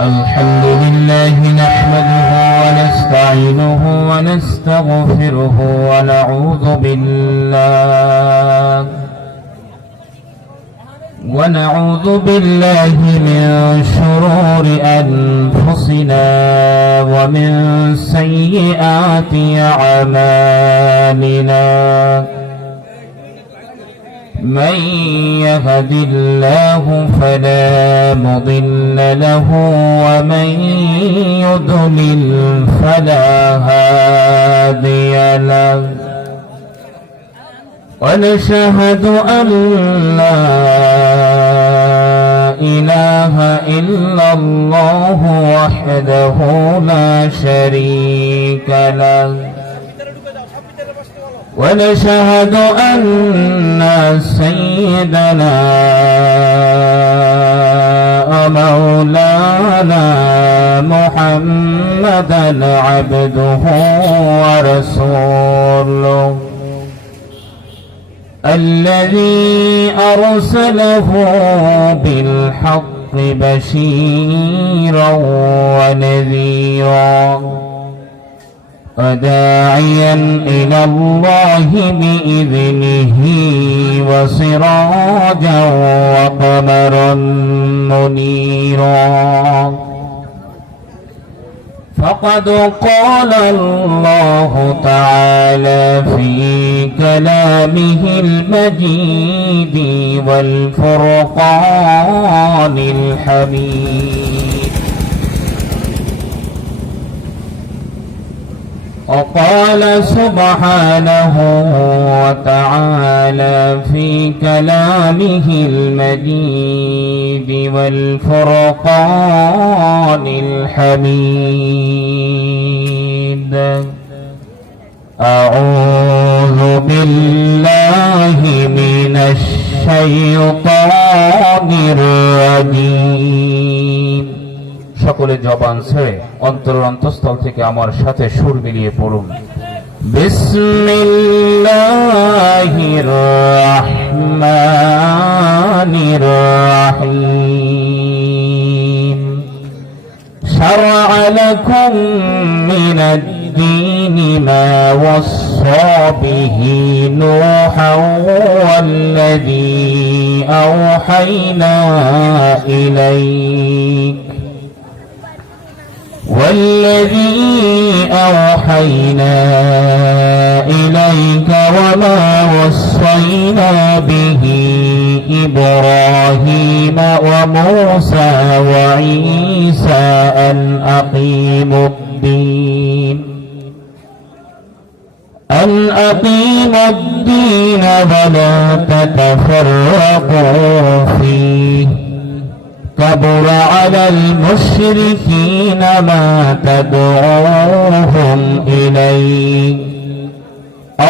الحمد لله نحمده ونستعينه ونستغفره ونعوذ بالله من شرور أنفسنا ومن سيئات أعمالنا من يهد الله فلا مضل له ومن يضلل فلا هادي له ونشهد أن لا إله إلا الله وحده لا شريك له ونشهد أن سيدنا مولانا محمدا عبده ورسوله الذي أرسله بالحق بشيرا ونذيرا وداعيا إلى الله بإذنه وسراجا وقمرا منيرا فقد قال الله تعالى في كلامه المجيد والفرقان الحميد وقال سبحانه وتعالى في كلامه المجيد والفرقان الحميد أعوذ بالله من الشيطان الرجيم সকলে জবান ছেড়ে অন্তরের অন্তঃস্থল থেকে আমার সাথে সুর মিলিয়ে পড়ুন বিসমিল্লাহির রাহমানির রাহিম شرع لكم من الدين ما وصى به نوحا والذي أوحينا إليك وما وصينا به إبراهيم وموسى وعيسى أن أقيموا الدين ولا تتفرقوا فيه كبر على المشركين ما تدعوهم إليه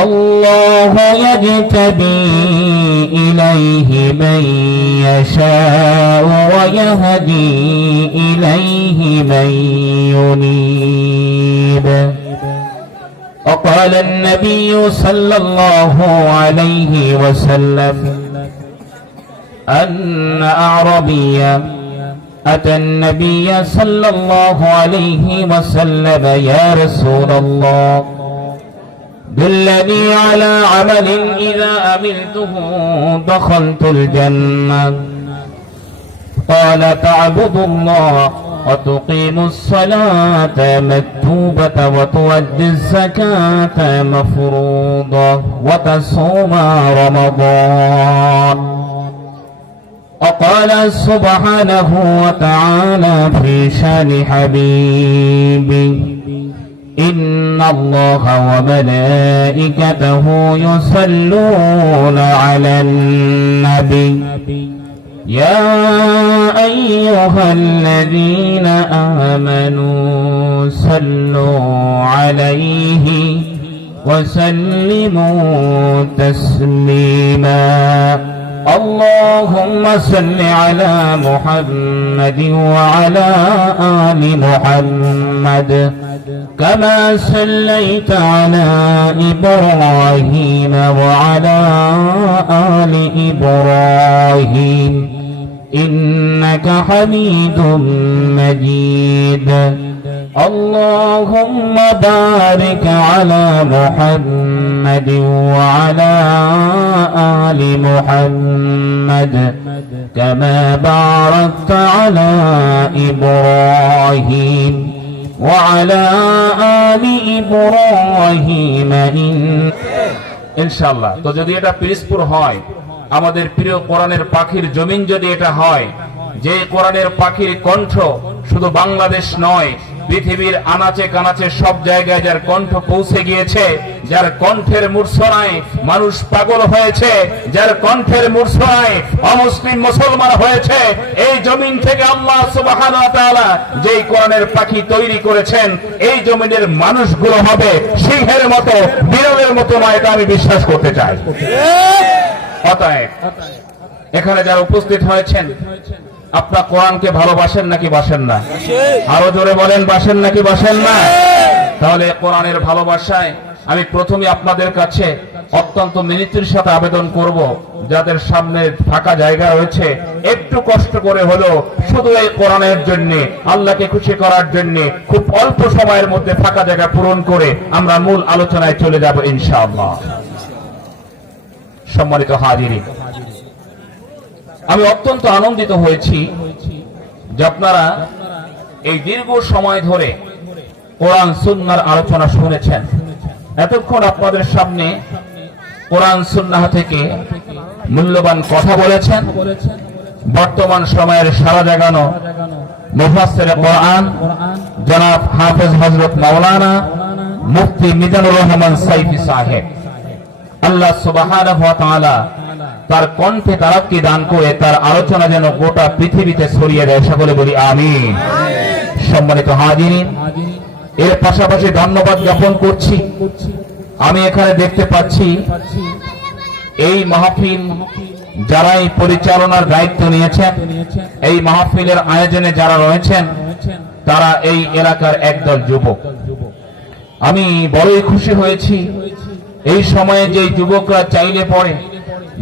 الله يجتبي إليه من يشاء ويهدي إليه من ينيب وقال النبي صلى الله عليه وسلم أن أعربيا أتى النبي صلى الله عليه وسلم يا رسول الله دلني على عمل إذا عملته دخلت الجنة قال تعبد الله وتقيم الصلاة مكتوبة وتؤدي الزكاة مفروضة وتصوم رمضان وقال سبحانه وتعالى في شان حبيبي إن الله وملائكته يصلون على النبي يا أيها الذين آمنوا صلوا عليه وسلموا تسليما اللهم صل على محمد وعلى آل محمد كما صليت على إبراهيم وعلى آل إبراهيم إنك حميد مجيد اللهم بارك على محمد وعلى آل محمد كما باركت على إبراهيم وعلى آل إبراهيم ইনশাআল্লাহ। তো যদি এটা পিরিজপুর হয়, আমাদের প্রিয় কোরআনের পাখির জমিন যদি এটা হয়, যে কোরআনের পাখির কণ্ঠ শুধু বাংলাদেশ নয়, পৃথিবীর আনাচে কানাচে সব জায়গায় যার কণ্ঠ পৌঁছে গিয়েছে, যার কণ্ঠের মূর্ছনায় মানুষ পাগল হয়েছে, যার কণ্ঠের মূর্ছনায় অমুসলিম মুসলমান হয়েছে, এই জমিন থেকে আল্লাহ সুবহানাহু ওয়া তাআলা যেই কোরআনের পাখি তৈরি করেছেন, এই জমিনের মানুষগুলো হবে সিংহের মতো, বিড়ালের মতো নয়, এটা আমি বিশ্বাস করতে চাই। অতএব এখানে যারা উপস্থিত হয়েছেন, আপনার কোরআনকে ভালোবাসেন নাকি বাসেন না? আরো জোরে বলেন, বাসেন নাকি বাসেন না? তাহলে কোরআনের ভালোবাসায় আমি প্রথমে আপনাদের কাছে অত্যন্ত মিনতির সাথে আবেদন করব, যাদের সামনে ফাঁকা জায়গা রয়েছে, একটু কষ্ট করে হলো শুধু এই কোরআনের জন্য, আল্লাহকে খুশি করার জন্য খুব অল্প সময়ের মধ্যে ফাঁকা জায়গা পূরণ করে আমরা মূল আলোচনায় চলে যাব ইনশাআল্লাহ। সম্মানিত হাজিরিন, আমি অত্যন্ত আনন্দিত হয়েছি যে আপনারা এই দীর্ঘ সময় ধরে কোরআন সুন্নাহর আলোচনা শুনেছেন। এতক্ষণ আপনাদের সামনে কোরআন সুন্নাহ থেকে মূল্যবান কথা বলেছেন। বর্তমান সময়ের সারা জাগানো মুফাসসিরে কোরআন জনাব হাফেজ হযরত মাওলানা মুফতি মিজানুর রহমান সাইফি সাহেব, আল্লাহ সুবহানাহু ওয়া তাআলা তার কণ্ঠে তারাক্কি দান করে তার আলোচনা যেন গোটা পৃথিবীতে ছড়িয়ে দেয়, সকলে বলি আমিন। সম্মানিত হাজিরিন, এর পাশাপাশি ধন্যবাদ জ্ঞাপন করছি, আমি এখানে দেখতে পাচ্ছি এই মাহফিল যারা এই পরিচালনার দায়িত্ব নিয়েছেন, এই মাহফিলের আয়োজনে যারা রয়েছেন, তারা এই এলাকার একদল যুবক। আমি বড়ই খুশি হয়েছি, এই সময়ে যে যুবকরা চাইলে পরে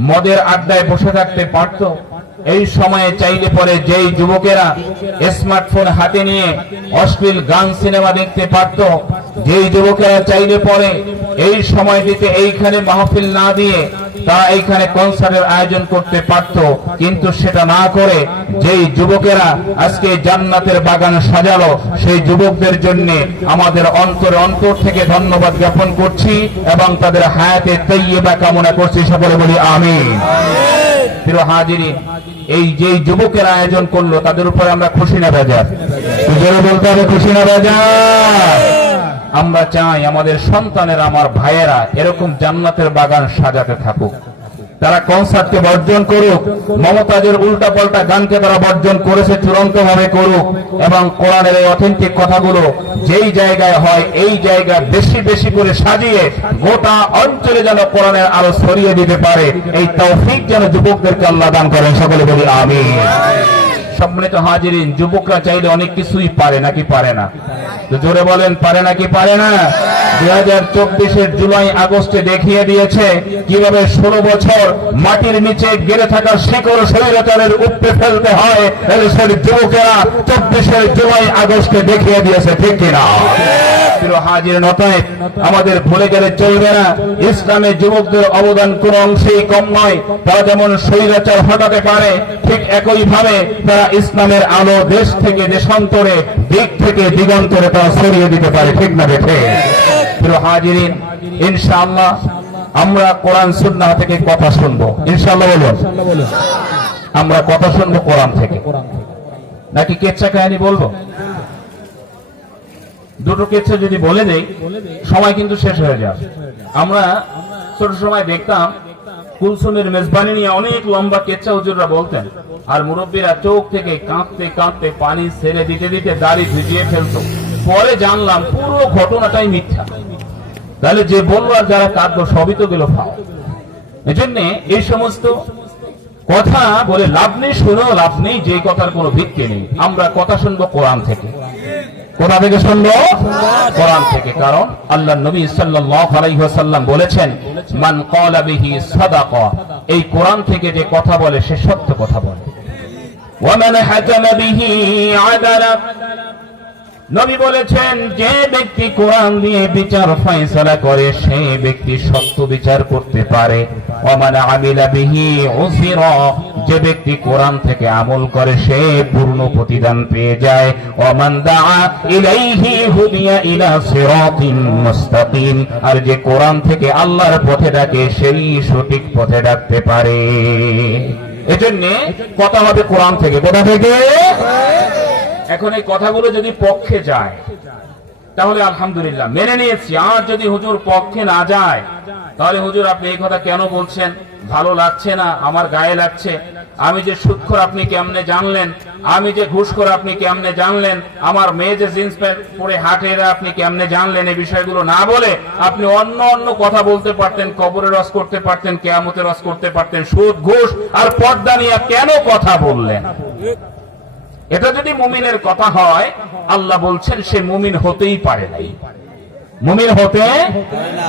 মদের আড্ডায় বসে থাকতে পারত, এই সময়ে চাইলে পরে যেই যুবকেরা স্মার্টফোন হাতে নিয়ে অশ্লীল গান সিনেমা দেখতে পারত, যেই যুবকেরা চাইলে পরে এই সময়টিতে এইখানে মাহফিল না দিয়ে তারা এইখানে কনসার্টের আয়োজন করতে পারত, কিন্তু সেটা না করে যেই যুবকেরা আজকে জান্নাতের বাগান সাজালো, সেই যুবকদের জন্য আমাদের অন্তরে অন্তর থেকে ধন্যবাদ জ্ঞাপন করছি এবং তাদের হায়াতে তাইয়্যিবা কামনা করছি, সকলে বলি আমিন। প্রিয় হাজিরিন, এই যে যুবকের আয়োজন করলো তাদের উপরে আমরা খুশি না বেজার? জোরে বলতে হবে, খুশি না বেজার? আমরা চাই আমাদের সন্তানেরা, আমার ভাইয়েরা এরকম জান্নাতের বাগান সাজাতে থাকুক। তারা কনসার্টকে বর্জন করুক, মমতাজের উল্টা পাল্টা গানকে তারা বর্জন করেছে চূড়ান্ত ভাবে করুক, এবং কোরআনের এই অথেন্টিক কথাগুলো যেই জায়গায় হয় এই জায়গা বেশি বেশি করে সাজিয়ে গোটা অঞ্চলে যেন কোরআনের আলো ছড়িয়ে দিতে পারে, এই তৌফিক যেন যুবকদেরকে আল্লাহ দান করেন, সকলে বলি আমিন। সম্মানিত হাজিরিন, যুবকরা চাইলে অনেক কিছুই পারে, নাকি পারে না? তো জোরে বলেন, পারে নাকি পারে না? 2024-এর জুলাই আগস্টে দেখিয়ে দিয়েছে কিভাবে 16 বছর মাটির নিচে গেড়ে থাকা শিকড় স্বৈরাচারের উপরে ফেলতে হয়। এদেশের যুবকেরা 24-এর জুলাই আগস্টে দেখিয়ে দিয়েছে, ঠিক কিনা? হাজির নতায় আমাদের ভুলে গেলে চলবে না, ইসলামের যুবকদের অবদান কোন অংশেই কম নয়। তারা যেমন স্বৈরাচার হটাতে পারে, ঠিক একই ভাবে তারা ইসলামের আলো দেশ থেকে দেশান্তরে, দিক থেকে দিগন্তরে তারা ছড়িয়ে দিতে পারে, ঠিক না বেঠে? প্রিয় হাজিরিন, ইনশাআল্লাহ আমরা কোরআন সুন্নাহ থেকে কথা শুনবো, ইনশাআল্লাহ বলুন। আমরা কথা শুনবো কোরআন থেকে, নাকি কেচ্ছা কাহিনী বলবো? দুটো কেচ্ছা যদি বলে দেই সময় কিন্তু শেষ হয়ে যাবে। আমরা ছোট সময় দেখতাম কুলসুমের মেজবানি নিয়ে অনেক লম্বা কেচ্ছা হুজুররা বলতেন, আর মুরব্বীরা চোখ থেকে কাঁদতে কাঁদতে পানি ছেড়ে দিতে দিতে দাড়ি ভিজিয়ে ফেলতো। পরে জানলাম পুরো ঘটনাটাই মিথ্যা। তাহলে যে বললো আর যারা কাঁদলো সবই তো গেল ফাও। এজন্য এই সমস্ত কথা বলে লাভ নেই, শুনেও লাভ নেই, যে কথার কোনো ভিত্তি নেই। আমরা কথা শুনবো কোরআন থেকে। কোথা থেকে শুনবো? কোরআন থেকে। কারণ আল্লাহ নবী সাল্লাল্লাহু আলাইহি ওয়াসাল্লাম বলেছেন, মান ক্বালা বিহি সাদাকা, এই কোরআন থেকে যে কথা বলে সে সত্য কথা বলে। ومن حكم به عدل নবী বলেছেন যে ব্যক্তি কোরআন দিয়ে বিচার ফয়সালা করে সেই ব্যক্তি সত্য বিচার করতে পারে ওমান আমিলা বিহি উসিরা যে ব্যক্তি কোরআন থেকে আমল করে সে পূর্ণ প্রতিদান পেয়ে যায় ওমান দাআ ইলাইহি হুদিয়া ইলা সিরাতিন মুস্তাকিম আর যে কোরআন থেকে আল্লাহর পথে ডাকে সেই সঠিক পথে ডাকতে পারে এজন্য কথা হবে কোরআন থেকে কোথা থেকে এখন এই কথাগুলো যদি পক্ষে যায় তাহলে আলহামদুলিল্লাহ মেনে নিয়েছি আর যদি হুজুর পক্ষে না যায় তাহলে হুজুর আপনি এই কথা কেন বলছেন ভালো লাগছে না আমার গায়ে লাগছে আমি যে সুদখোর আপনি কেমনে জানলেন আমি যে ঘুষখোর আপনি কেমনে জানলেন আমার মেয়ে যে জিন্স প্যান্ট পরে হাঁটে আপনি কেমনে জানলেন এই বিষয়গুলো না বলে আপনি অন্য অন্য কথা বলতে পারতেন কবরের রস করতে পারতেন কিয়ামতের রস করতে পারতেন সুদ ঘুষ আর পর্দা নিয়ে কেন কথা বললেন এটা যদি মুমিনের কথা হয় আল্লাহ বলছেন সে মুমিন হতেই পারে নাই মুমিন হতে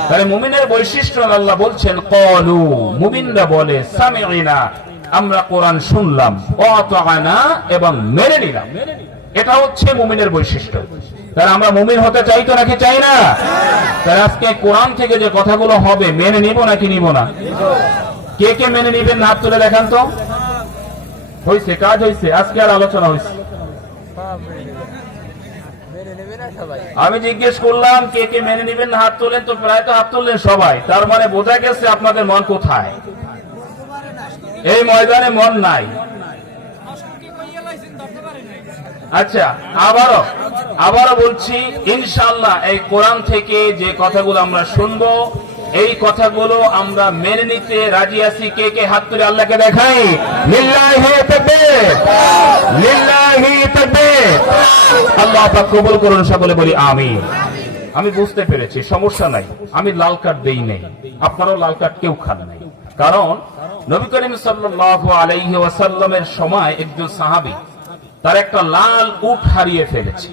তাহলে মুমিনের বৈশিষ্ট্য আল্লাহ বলছেন ক্বালু মুমিনরা বলে সামি'না আমরা কোরআন শুনলাম ওয়া আতা'না এবং মেনে নিলাম এটা হচ্ছে মুমিনের বৈশিষ্ট্য তাহলে আমরা মুমিন হতে চাই তো নাকি চাই না তাহলে আজকে কোরআন থেকে যে কথাগুলো হবে মেনে নিব নাকি নিব না কে কে মেনে নিবেন হাত তুলে দেখান তো হইছে কাজ হইছে আজকে আর আলোচনা হইছে আমি জিজ্ঞেস করলাম কে কে মেনে নিবেন হাত তোলেন তো প্রায় তো হাত তুললেন সবাই তার মানে বোঝা গেছে আপনাদের মন কোথায় এই ময়দানে মন নাই আচ্ছা আবারও বলছি ইনশাআল্লাহ এই কোরআন থেকে যে কথাগুলো আমরা শুনবো এই কথাগুলো আমরা মেনে নিতে রাজি আছি কে কে হাত তুলে আল্লাহকে দেখাই লিল্লাহি তাকবীর লিল্লাহি তাকবীর আল্লাহ পাক কবুল করুন সকলে বলি আমিন আমি বুঝতে পেরেছি সমস্যা নাই আমি লাল কার্ড দেই নাই আপনারাও লাল কার্ড কেউ খান নাই কারণ নবী করিম সাল্লাল্লাহু আলাইহি ওয়াসাল্লামের সময় একজন সাহাবী তার একটা লাল উট হারিয়ে ফেলেছে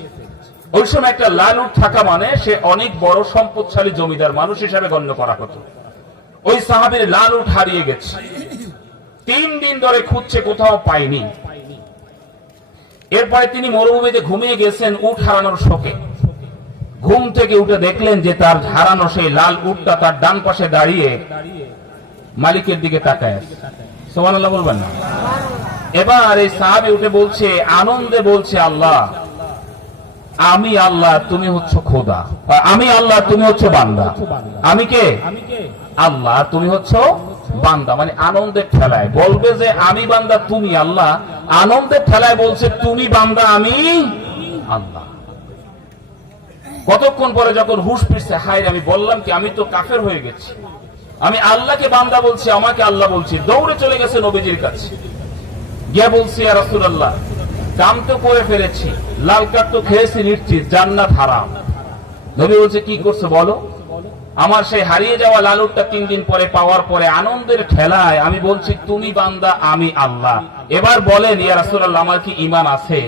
ওই সময় একটা লাল উট থাকা মানে সে অনেক বড় সম্পদশালী জমিদার মানুষ হিসাবে গণ্য করা হতো ওই সাহাবীর লাল উট হারিয়ে গেছে 3 দিন ধরে খুঁজছে কোথাও পায়নি এরপরে তিনি মরুভূমিতে ঘুমিয়ে গেছেন উট হারানোর শোকে ঘুম থেকে উঠে দেখলেন যে তার হারানো সেই লাল উটটা তার ডান পাশে দাঁড়িয়ে মালিকের দিকে তাকায় আছে সুবহানাল্লাহ বলবেন না এবার এই সাহাবী উঠে বলছে আনন্দে বলছে আল্লাহ আমি আল্লাহ তুমি হচ্ছে খোদা আমি আল্লাহ তুমি হচ্ছে বান্দা আমি কে আল্লাহ তুমি হচ্ছে বান্দা মানে আনন্দের ঠেলায় বলবে যে আমি বান্দা তুমি আল্লাহ আনন্দের ঠেলায় বলছে তুমি বান্দা আমি আল্লাহ কতক্ষণ পরে যখন হুঁশ ফিরছে হায় আমি বললাম কি আমি তো কাফের হয়ে গেছি আমি আল্লাহকে বান্দা বলছি আমাকে আল্লাহ বলছি দৌড়ে চলে গেছে নবীজির কাছে গিয়ে বলছি ইয়া রাসূলুল্লাহ কাম তো করে ফেলেছি লাল কার্ড তো খেয়েছি নিশ্চিত জান্নাত হারাম নবী বলছে কি করছো বলো আমার সেই হারিয়ে যাওয়া লাল উটটা 3 দিন পরে পাওয়ার পরে আনন্দের ঠেলায় আমি বলছি তুমি বান্দা আমি আল্লাহ এবার বলেন ইয়া রাসূলুল্লাহ আমার কি ঈমান আছে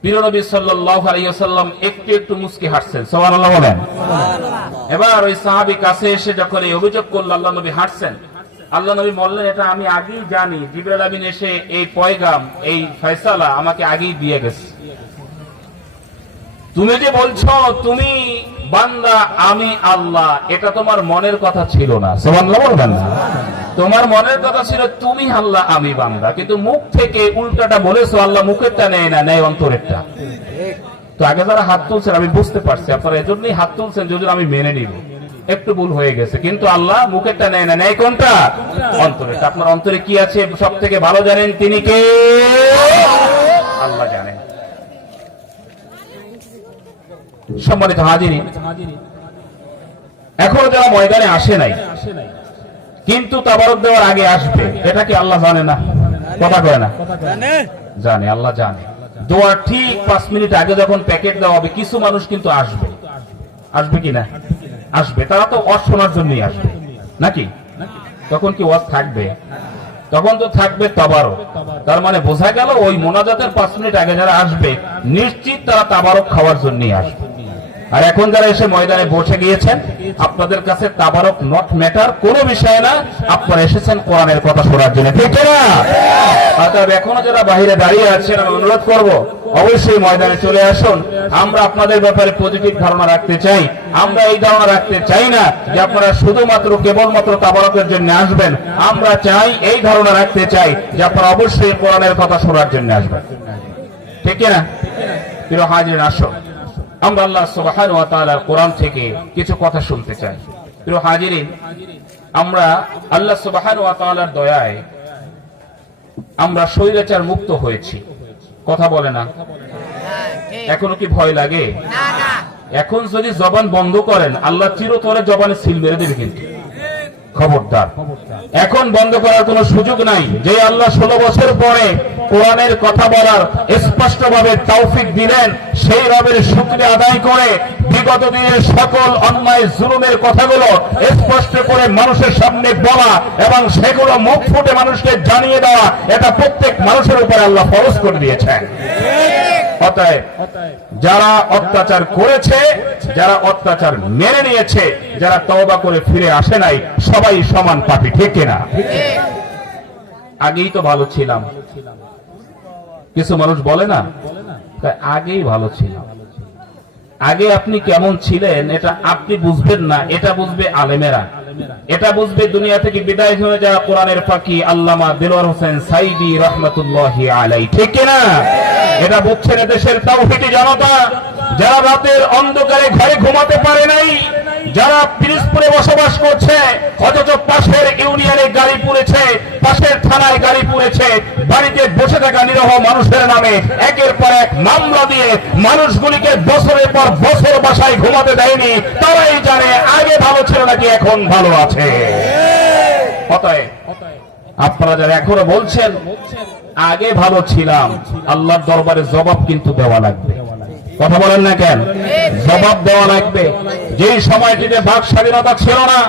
প্রিয় নবী সাল্লাল্লাহু আলাইহি ওয়াসাল্লাম একটু একটু মুস্কি হাসছেন সুবহানাল্লাহ বলেন এবার ওই সাহাবী কাছে এসে যখন এই অভিযোগ করল আল্লাহ নবী হাসছেন আল্লাহ নবী বললেন এটা আমি আগেই জানি জিবরাইল আমিন এসে এই পয়গাম এই ফয়সালা আমাকে আগেই দিয়ে গেছে তুমি যে বলছো তুমি বান্দা আমি আল্লাহ এটা তোমার মনের কথা ছিল না সুবহানাল্লাহ বলবেন না তোমার মনের কথা ছিল তুমি আল্লাহ আমি বান্দা কিন্তু মুখ থেকে উল্টাটা বলেছো আল্লাহ মুখেরটা নেয় না নেয় অন্তরেরটা তো আগে যারা হাত তুলছেন আমি বুঝতে পারছি আপনারা এজন্যই হাত তুলছেন যদি আমি মেনে নিব একটু ভুল হয়ে গেছে কিন্তু আল্লাহ মুখেরটা নেয় না নেয় কোনটা অন্তরেরটা আপনার অন্তরে কি আছে সব থেকে ভালো জানেন তিনি কে আল্লাহ জানেন সম্মানিত হাজিরিন এখনো যারা ময়দানে আসে নাই কিন্তু তাবারক দেওয়ার আগে আসবে এটা কি আল্লাহ জানে না কথা কয় না জানে আল্লাহ জানে দোয়ার ঠিক 5 মিনিট আগে যখন প্যাকেট দেওয়া হবে কিছু মানুষ কিন্তু আসবে আসবে কি না আসবে তারা তো ওয়াজ শোনার জন্যই আসবে নাকি তখন কি ওয়াজ থাকবে তখন তো থাকবে তাবারক তার মানে বোঝা গেল ওই মোনাজাতের 5 মিনিট আগে যারা আসবে নিশ্চিত তারা তাবারক খাওয়ার জন্যই আসবে আর এখন যারা এসে ময়দানে বসে গিয়েছেন, আপনাদের কাছে তাবারক নট ম্যাটার, কোনো বিষয় না, আপনারা এসেছেন কোরআনের কথা শোনার জন্য, ঠিক না? অতএব এখনো যারা বাইরে দাঁড়িয়ে আছেন, আমি অনুরোধ করব অবশ্যই ময়দানে চলে আসুন। আমরা আপনাদের ব্যাপারে পজিটিভ ধারণা রাখতে চাই। আমরা এই ধারণা রাখতে চাই না যে আপনারা শুধুমাত্র কেবলমাত্র তাবারকের জন্য আসবেন। আমরা চাই, এই ধারণা রাখতে চাই যে আপনারা অবশ্যই কোরআনের কথা শোনার জন্য আসবেন, ঠিক না? প্রিয় হাজিরিন, আসুন আমরা আল্লাহ সুবহানাহু ওয়া তাআলার কোরআন থেকে কিছু কথা শুনতে চাই। প্রিয় হাজিরিন, আমরা আল্লাহ সুবহানাহু ওয়া তাআলার দয়ায় আমরা স্বৈরাচার মুক্ত হয়েছি। কথা বলে না? এখনো কি ভয় লাগে? এখন যদি জবান বন্ধ করেন, আল্লাহ চিরতরে জবানে সিল মেরে দেবে, কিন্তু খবরদার, এখন বন্ধ করার কোনো সুযোগ নাই। যে আল্লাহ 16 বছর পরে কোরআনের কথা বলার স্পষ্টভাবে তৌফিক দিলেন, সেই রবের শুকরিয়া আদায় করে বিগত দিনের সকল অন্যায় জুলুমের কথাগুলো স্পষ্ট করে মানুষের সামনে বলা এবং সেগুলো মুখ ফুটে মানুষকে জানিয়ে দেওয়া, এটা প্রত্যেক মানুষের উপরে আল্লাহ ফরজ করে দিয়েছেন। অতএব যারা অত্যাচার করেছে, যারা অত্যাচার মেনে নিয়েছে, যারা তওবা করে ফিরে আসে নাই, সবাই সমান পাপী, ঠিক না? আগেই তো ভালো ছিলাম, কিছু মানুষ বলে না, আগেই ভালো ছিলাম। আগে আপনি কেমন ছিলেন এটা আপনি বুঝবেন না, এটা বুঝবে আলেমেরা, এটা বুঝবে দুনিয়া থেকে বিদায় হয়ে যাওয়া কোরআনের ফাঁকি আল্লামা দিলওয়ার হোসেন সাইদি রহমাতুল্লাহি আলাইহি, ঠিক না? এটা বুঝছেন দেশের তাওহীদি জনতা, যারা রাতের অন্ধকারে ঘরে ঘুমাতে পারে নাই, যারা পিরিজপুরে বসবাস করছে অথচ পাশের ইউনিয়নে গাড়ি পুড়েছে, পাশের থানায় গাড়ি পুড়েছে, বাড়িতে বসে থাকা নিরহ মানুষের নামে একের পর এক মামলা দিয়ে মানুষগুলিকে বছরের পর বছর বাসায় ঘুমাতে দেয়নি, তারাই জানে আগে ভালো ছিল নাকি এখন ভালো আছে। অতএব আপনারা যারা এখনো বলছেন আগে ভালো ছিলাম, আল্লাহর দরবারে জবাব কিন্তু দেওয়া লাগবে। কথা বলেন না কেন? জবাব দেওয়া লাগবে। যেই সময়টিতে বাক স্বাধীনতা ছিল না,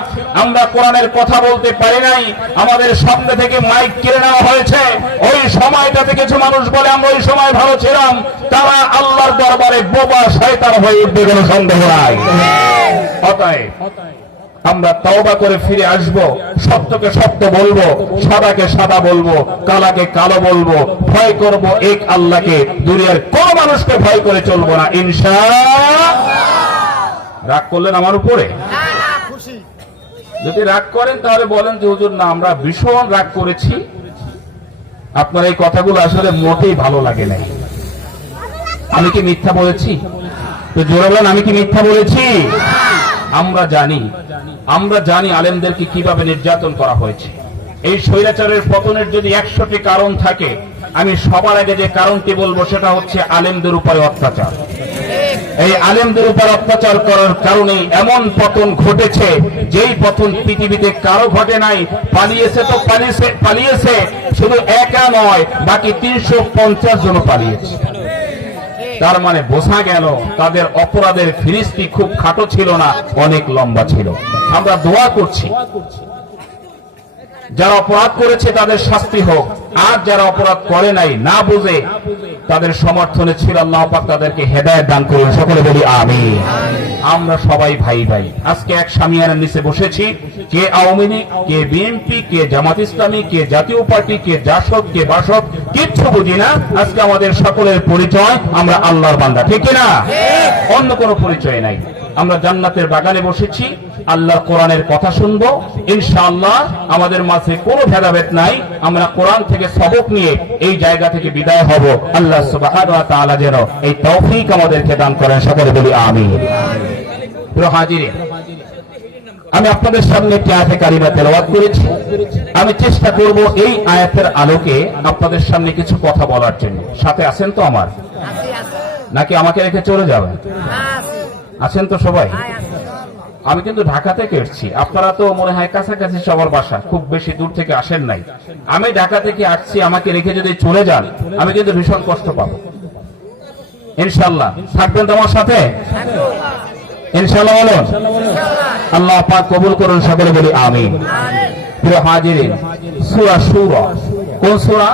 আমরা কোরআনের কথা বলতে পারি নাই, আমাদের সামনে থেকে মাইক কেড়ে নেওয়া হয়েছে, ওই সময়টাতে কিছু মানুষ বলে আমরা ওই সময় ভালো ছিলাম, তারা আল্লাহর দরবারে বোবা শয়তান হয়ে উঠবে, কোনো সন্দেহ নাই। অতএব আমরা তওবা করে ফিরে আসব, সত্যকে সত্য বলবো, সাদাকে সাদা বলবো, কালাকে কালো বলবো, ভয় করব এক আল্লাহকে, দুনিয়ার কোন মানুষকে ভয় করে চলবো না, ইনশাআল্লাহ। রাগ করলেন আমার উপরে? যদি রাগ করেন তাহলে বলেন যে হুজুর না, আমরা ভীষণ রাগ করেছি, আপনার এই কথাগুলো আসলে মোটেই ভালো লাগে নাই। আমি কি মিথ্যা বলেছি? তো জোরে বলেন, আমি কি মিথ্যা বলেছি? আমরা জানি আলেমদেরকে কিভাবে নির্যাতন করা হয়েছে। এই স্বৈরাচারের পতনের যদি 100টি কারণ থাকে, আমি সবার আগে যে কারণটি বলবো সেটা হচ্ছে আলেমদের উপরে অত্যাচার। এই আলেমদের উপর অত্যাচার করার কারণে এমন পতন ঘটেছে, যেই পতন পৃথিবীতে কারো ঘটে নাই। পালিয়েছে তো পালিয়েছে, শুধু একা নয়, বাকি 350 জন পালিয়েছে। তার মানে বোঝা গেল তাদের অপরাধের ফিরিস্তি খুব খাটো ছিল না, অনেক লম্বা ছিল। আমরা দোয়া করছি যারা অপরাধ করেছে তাদের শাস্তি হোক, আর যারা অপরাধ করে নাই, না বুঝে তাদের সমর্থনে ছিল, আল্লাহ পাক তাদেরকে হেদায়েত দান করুন, সকলে বলি আমিন। আমরা সবাই ভাই ভাই, আজকে এক শামিয়ানার নিচে বসেছি, কে আওয়ামী লীগ, কে বিএনপি, কে জামাত ইসলামী, কে জাতীয় পার্টি, কে জাসদ, কে বাসদ, কিচ্ছু বুঝি না। আজকে আমাদের সকলের পরিচয় আমরা আল্লাহর বান্দা, ঠিক না? অন্য কোনো পরিচয় নাই। আমরা জান্নাতের বাগানে বসেছি, আল্লাহর কোরআনের কথা শুনবো, ইনশাআল্লাহ। আমাদের মাঝে কোনো ভেদাভেদ নাই, আমরা কোরআন থেকে সবক নিয়ে এই জায়গা থেকে বিদায় হব। আল্লাহ সুবহানাহু ওয়া তাআলা যেন এই তৌফিক আমাদেরকে দান করেন, সকলে বলি আমিন। প্রিয় হাজিরিন, আমি আপনাদের সামনে একটি আয়াতে কারিমা তেলাওয়াত করেছি। আমি চেষ্টা করব এই আয়াতের আলোকে আপনাদের সামনে কিছু কথা বলার জন্য। সাথে আছেন তো আমার, নাকি আমাকে রেখে চলে যাবেন? আছেন তো সবাই? আমি কিন্তু ঢাকা থেকে এসেছি, আপনারা তো মনে হয় কাছাকাছি সবার বাসা, খুব বেশি দূর থেকে আসেন নাই। আমি ঢাকা থেকে আসছি, আমাকে রেখে যদি চলে যান আমি কিন্তু ভীষণ কষ্ট পাবো। ইনশাআল্লাহ থাকবেন তো আমার সাথে? ইনশাআল্লাহ বলুন। আল্লাহ পাক কবুল করুন, সকলে বলি আমিন। প্রিয় হাজিরিন, সূরা শুরা, কোন সূরা?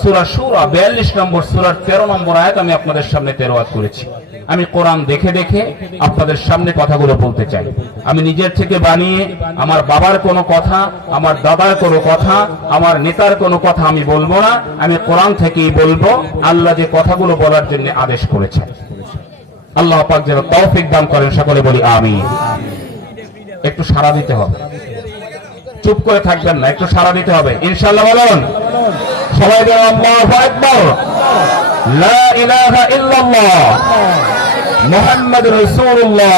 সূরা শুরা 42 নম্বর সূরার 13 নম্বর আয়াত আমি আপনাদের সামনে তেলাওয়াত করেছি। আমি কোরআন দেখে দেখে আপনাদের সামনে কথাগুলো বলতে চাই। আমি নিজের থেকে বানিয়ে আমার বাবার কোনো কথা, আমার দাদার কোনো কথা, আমার নেতার কোনো কথা আমি বলবো না। আমি কোরআন থেকেই বলবো, আল্লাহ যে কথাগুলো বলার জন্য আদেশ করেছেন। আল্লাহ পাক যেন তৌফিক দান করেন, সকলে বলি আমিন। একটু সাড়া দিতে হবে, চুপ করে থাকবেন না, একটু সাড়া দিতে হবে ইনশাআল্লাহ। বলুন সবাই, আল্লাহু আকবার, লা ইলাহা ইল্লাল্লাহ, মুহাম্মাদুর রাসূলুল্লাহ,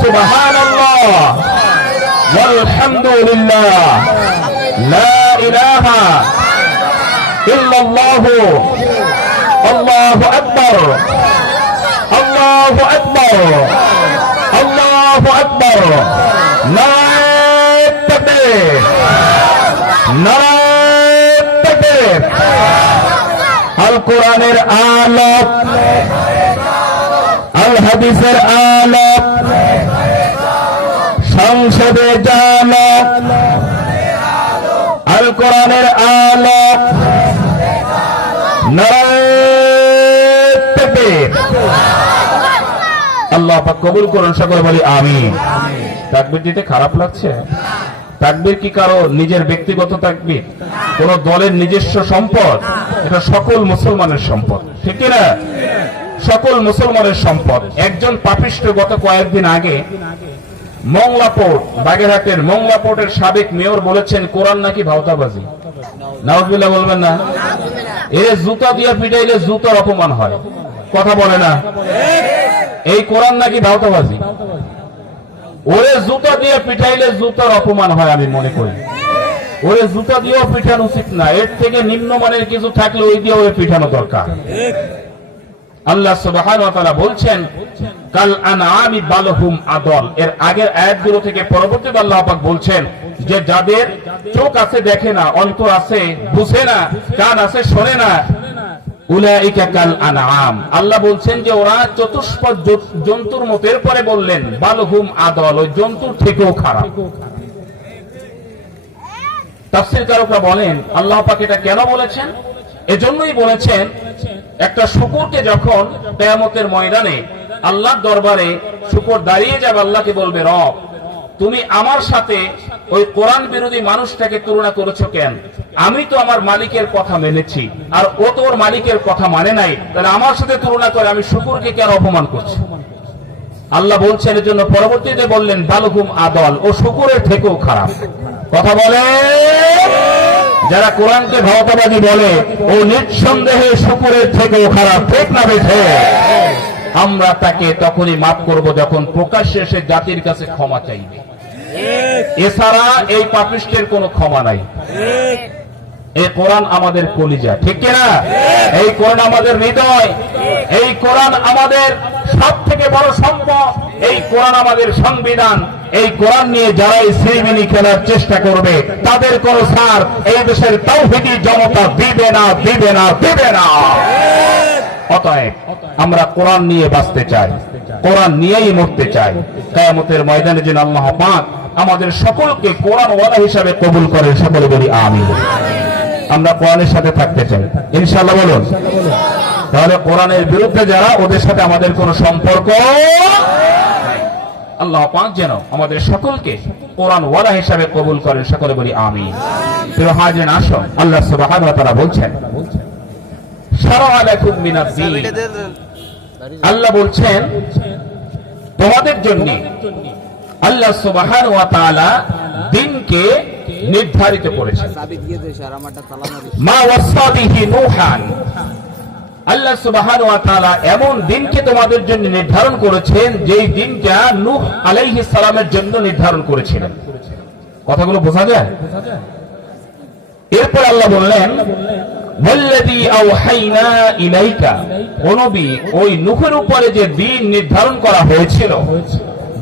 সুবহানাল্লাহ, ওয়ালহামদুলিল্লাহ, লা ইলাহা ইল্লাল্লাহ, আল্লাহু আকবার, আল্লাহু আকবার, আল্লাহু আকবার, নারায়ে তাকবীর, নারায়ে তাকবীর। আল কোরআনের আলোক, আল হাদিসের আলোক, সংসদে জালোক, আল কোরআনের আলোক, নারায়ে তাকবীর। আল্লাহ পাক কবুল করুন, সকলে বলি আমিন। তাকবীর দিতে খারাপ লাগছে? তাকবীর কি কারো নিজের ব্যক্তিগত তাকবীর? কোন দলের নিজস্ব সম্পদ? এটা সকল মুসলমানের সম্পদ, ঠিক না? সকল মুসলমানের সম্পদ। একজন পাপিষ্ঠ গত কয়েকদিন আগে মংলাপোর্ট, বাগেরহাটের মংলাপোর্টের সাবেক মেয়র বলেছেন কোরআন নাকি ভাওতাবাজি। নাউজুবিল্লাহ বলবেন না? এর জুতা দিয়ে পিটাইলে জুতার অপমান হয়, কথা বলে না? এই কোরআন নাকি ভাওতাবাজি। ওরে জুতা দিয়ে পিটাইলে জুতার অপমান হয়, আমি মনে করি। ওরে জুতা দিয়েও পিঠানো উচিত না, এর থেকে নিম্নমানের কিছু থাকলে ওই দিয়ে ওরে পিঠানো দরকার। আল্লাহ সুবহানাহু ওয়া তাআলা বলছেন কাল আনআমি বালহুম আদল। এর আগের আয়াতগুলো থেকে পরবর্তীতে আল্লাহ পাক বলছেন যে যাদের চোখ আছে দেখে না, অন্তর আছে বুঝে না, কান আছে শোনে না, উলাইকা কাল আনআম। আল্লাহ বলছেন যে ওরা চতুষ্পদ জন্তুর মতো। এরপরে বললেন বালহুম আদল, ওই জন্তুর থেকেও খারাপ। তাফসীরকারকরা বলেন আল্লাহ পাক এটা কেন বলেছেন? এজন্যই বলেছেন, একটা শূকরকে যখন কিয়ামতের ময়দানে আল্লাহর দরবারে শূকর দাঁড়িয়ে যাবে, আল্লাহকে বলবে, রব তুমি আমার সাথে ওই কোরআন বিরোধী মানুষটাকে তুলনা করেছো কেন? আমি তো আমার মালিকের কথা মেনেছি, আর ও তো ওর মালিকের কথা মানে নাই, তাহলে আমার সাথে তুলনা করে আমি শূকরকে কেন অপমান করছি? আল্লাহ বলছেন এর জন্য পরবর্তীতে বললেন বালহুম আদল, ও শূকরের থেকেও খারাপ। কথা বলে যারা কোরআনকে ভাওতাবাজি বলে, ও নিঃসন্দেহে শূকরের থেকেও খারাপ, ঠিক না বেঠে? আমরা তাকে তখনই মাফ করব যখন প্রকাশ্যে সে জাতির কাছে ক্ষমা চাইবে। এছাড়া এই পাপিষ্টের কোনো ক্ষমা নাই। এই কোরআন আমাদের কলিজা, ঠিক কিনা? এই কোরআন আমাদের হৃদয়, এই কোরআন আমাদের সব থেকে বড় সম্পদ, এই কোরআন আমাদের সংবিধান। এই কোরআন নিয়ে যারাই সিনেমিনি খেলার চেষ্টা করবে তাদের কোনো ছাড় এই দেশের তাওহীদি জনতা দিবে না, দিবে না, দিবে না। অতএব আমরা কোরআন নিয়ে বাঁচতে চাই, কোরআন নিয়েই মরতে চাই। কিয়ামতের ময়দানে যেন আল্লাহ পাক আমাদের সকলকে কোরআন ওয়ালা হিসাবে কবুল করেন, সকলে বলি আমিন। আমরা কোরআনের সাথে থাকতে চাই ইনশাআল্লাহ, বলুন। তাহলে কোরআনের বিরুদ্ধে যারা, ওদের সাথে আমাদের কোনো সম্পর্ক। আল্লাহ পাক যেন আমাদের সকলকে কোরআন ওয়ালা হিসাবে কবুল করেন, সকলে বলি আমিন। প্রিয় হাজিরিন, আসুন, আল্লাহ সুবহানাহু ওয়া তাআলা বলছেন শারা'a লাকুম মিনাদ দীন। আল্লাহ বলছেন তোমাদের জন্য আল্লাহ সুবহানাহু ওয়া তাআলা দ্বীনকে নির্ধারিত করেছেন। মা ওয়াসা বিহি নূহান, আল্লাহ সুবহানাহু ওয়া তাআলা এমন দিনকে তোমাদের জন্য নির্ধারণ করেছেন যেই দিনটা নূহ আলাইহিস সালামের জন্য নির্ধারণ করেছিলেন। কথাগুলো বোঝা যায়? এরপর আল্লাহ বললেন ওয়াল্লাযী আওহাইনা ইলাইকা, ও নবী, ওই নূহের উপরে যে দিন নির্ধারণ করা হয়েছিল,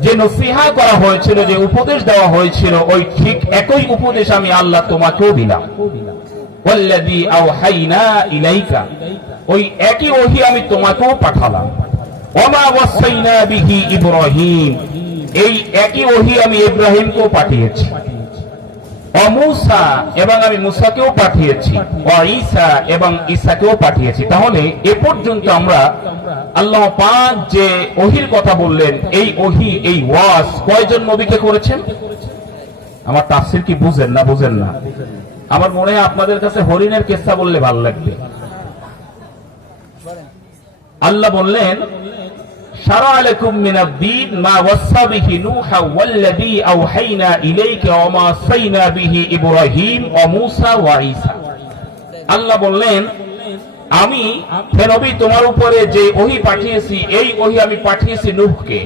যে নসিহা করা হয়েছিল, যে উপদেশ দেওয়া হয়েছিল, ওই ঠিক একই উপদেশ আমি আল্লাহ তোমাকেও দিলাম। ওয়াল্লাযী আওহাইনা ইলাইকা, ওই একই ওহী আমি তোমাকেও পাঠালাম। ওমা ওয়াসাইনা বিহি ইব্রাহিম, এই একই ওহী আমি ইব্রাহিমকেও পাঠিয়েছি। মুসা এবং আমি মুসাকেও পাঠিয়েছি, ঈসা এবং ঈসাকেও পাঠিয়েছি। তাহলে এ পর্যন্ত আমরা আল্লাহ পাক যে ওহির কথা বললেন, এই ওহি, এই ওয়াজ কয়জন নবীকে করেছেন? আমার তাফসীর কি বুঝেন না? বুঝেন না? আমার মনে হয় আপনাদের কাছে হরিণের কিসসা বললে ভালো লাগবে। আল্লাহ বললেন, শারা'a লাকুম মিনাদ-দীন মা ওয়াসসা বিহি নূহা ওয়াল্লাযী আওহাইনা ইলাইকা ওয়া মা ওয়াসাইনা বিহি ইব্রাহিম ওয়া মূসা ওয়া ঈসা। আল্লাহ বললেন, আমি হে নবী তোমার উপরে যে ওহী পাঠিয়েছি, এই ওহী আমি পাঠিয়েছি নূহকে,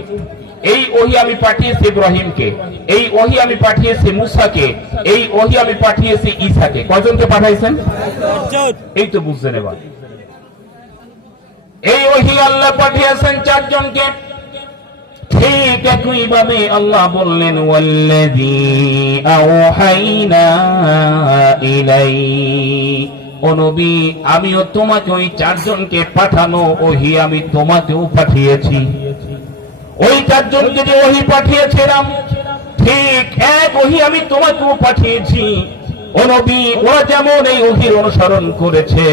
এই ওহী আমি পাঠিয়েছি ইব্রাহিমকে, এই ওহী আমি পাঠিয়েছি মূসাকে, এই ওহী আমি পাঠিয়েছি ঈসাকে। কয়জনকে পাঠাইছেন? এই তো বুঝছেন এবার। এই ওহী আল্লাহ পাঠিয়েছেন 4 জনকে। ঠিক একই ভাবে আল্লাহ বললেন, ওয়াল্লাযী আওহাইনা ইলাই, ও নবী আমিও তোমাকে ওই 4 জনকে পাঠানো ওহী আমি তোমাকেও পাঠিয়েছি। ওই 4 জনকে যে ওহী পাঠিয়েছিলাম, ঠিক এক ওহী আমি তোমাকেও পাঠিয়েছি। ও নবী ওরা যেমন এই ওহীর অনুসরণ করেছে,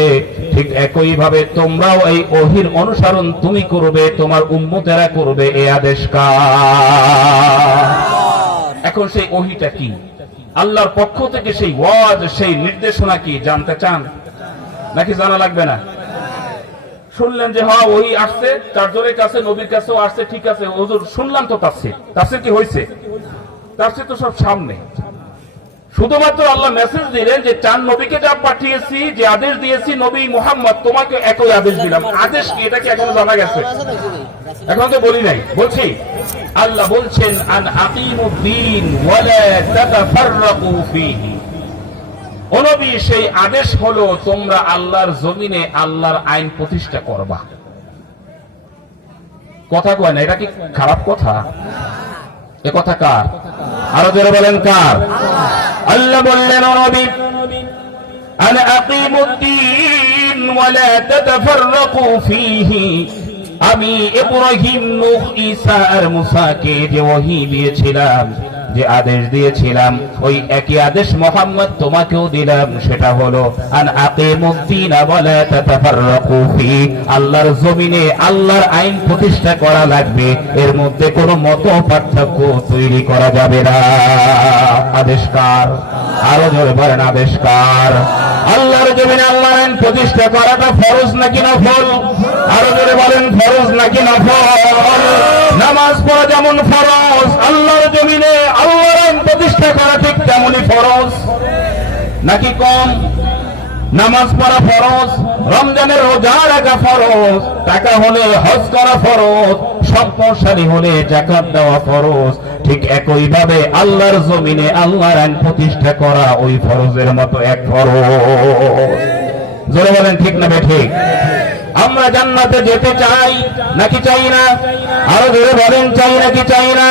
ঠিক একই ভাবে তোমরাও এই ওহীর অনুসরণ তুমি করবে, তোমার উম্মতেরা করবে। এই আদেশ কার? এখন সেই ওহীটা কি? আল্লাহর পক্ষ থেকে সেই ওয়াজ, সেই নির্দেশনা কি জানতে চান নাকি জানা লাগবে না? শুনলেন যে হ্যাঁ ওহী আসছে, 4 জনের কাছে, নবীর কাছেও আসছে, ঠিক আছে হুজুর শুনলাম তো তাফসীর। তাফসীর কি হয়েছে? তাফসীর তো সব সামনে। শুধুমাত্র আল্লাহ মেসেজ দিলেন যে 4 নবীকে যা পাঠিয়েছি, যে আদেশ দিয়েছি, নবী মুহাম্মদ তোমাকে একই আদেশ দিলাম। আদেশ কি এটা কি এখনো জানা গেছে? এখন তো বলি নাই, বলছি। আল্লাহ বলছেন, আন আকিমুদ্দীন ওয়া লা তাতাফাররাকু ফীহি। ও নবী সেই আদেশ হলো তোমরা আল্লাহর জমিনে আল্লাহর আইন প্রতিষ্ঠা করবা। কথা কয় না, এটা কি খারাপ কথা? এ কথা কার? আরো জোরে বলেন কার? আল্লাহ বললেন, ও নবী আন আকিমুদ্দীন ওয়া লা তাতাফাররাকু ফীহি। আমি ইব্রাহিম, নূহ, ঈসা আর মুসাকে যে ওহী দিয়েছিলাম, যে আদেশ দিয়েছিলাম, ওই একই আদেশ মুহাম্মদ তোমাকেও দিলাম। সেটা হলো আন আকিমুদ্দীন ওয়া লা তাতাফাররাকু ফী। আল্লাহর জমিনে আল্লাহর আইন প্রতিষ্ঠা করা লাগবে, এর মধ্যে কোনো মত পার্থক্য তৈরি করা যাবে না। আদেশ কার? আরো জোরে বলেন আদেশ কার? আল্লাহর জমিনে আল্লাহর আইন প্রতিষ্ঠা করাটা ফরজ নাকি নফল? আরো জোরে বলেন ফরজ নাকি নফল? নামাজ পড়া যেমন ফরজ, আল্লাহর জমিনে আল্লাহর আইন প্রতিষ্ঠা করা ঠিক তেমনই ফরজ নাকি কম? নামাজ পড়া ফরজ, রমজানের রোজা রাখা ফরজ, টাকা হলে হজ করা ফরজ, সম্পদশালী হলে যাকাত দেওয়া ফরজ। ঠিক একই ভাবে আল্লাহর জমিনে আল্লাহর আইন প্রতিষ্ঠা করা ওই ফরজের মতো এক ফরজ। জোরে বলেন ঠিক না ঠিক? আমরা জান্নাতে যেতে চাই নাকি চাই না? আরো জোরে বলেন চাই নাকি চাই না?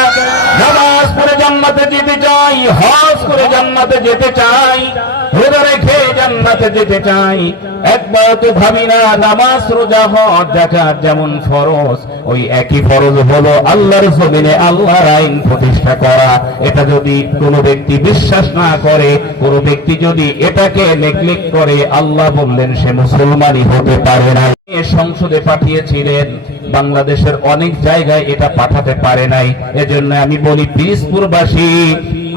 নামাজ পড়ে জান্নাতে যেতে চাই, হজ করে জান্নাতে যেতে চাই, রোজা রেখে জান্নাতে যেতে চাই। একবার তো ভাবি না নামাজ, রোজা, হজ, যাকাত যেমন ফরজ, ওই একই ফরজ হলো আল্লাহর জমিনে আল্লাহর আইন প্রতিষ্ঠা করা। এটা যদি কোনো ব্যক্তি বিশ্বাস না করে, কোনো ব্যক্তি যদি এটাকে নেগলেক্ট করে, আল্লাহ বললেন সে মুসলমানই হতে পারে না। সংসদে পাঠিয়েছিলেন, বাংলাদেশের অনেক জায়গায় এটা পাঠাতে পারে নাই। এজন্য আমি বলি পিরোজপুরবাসী,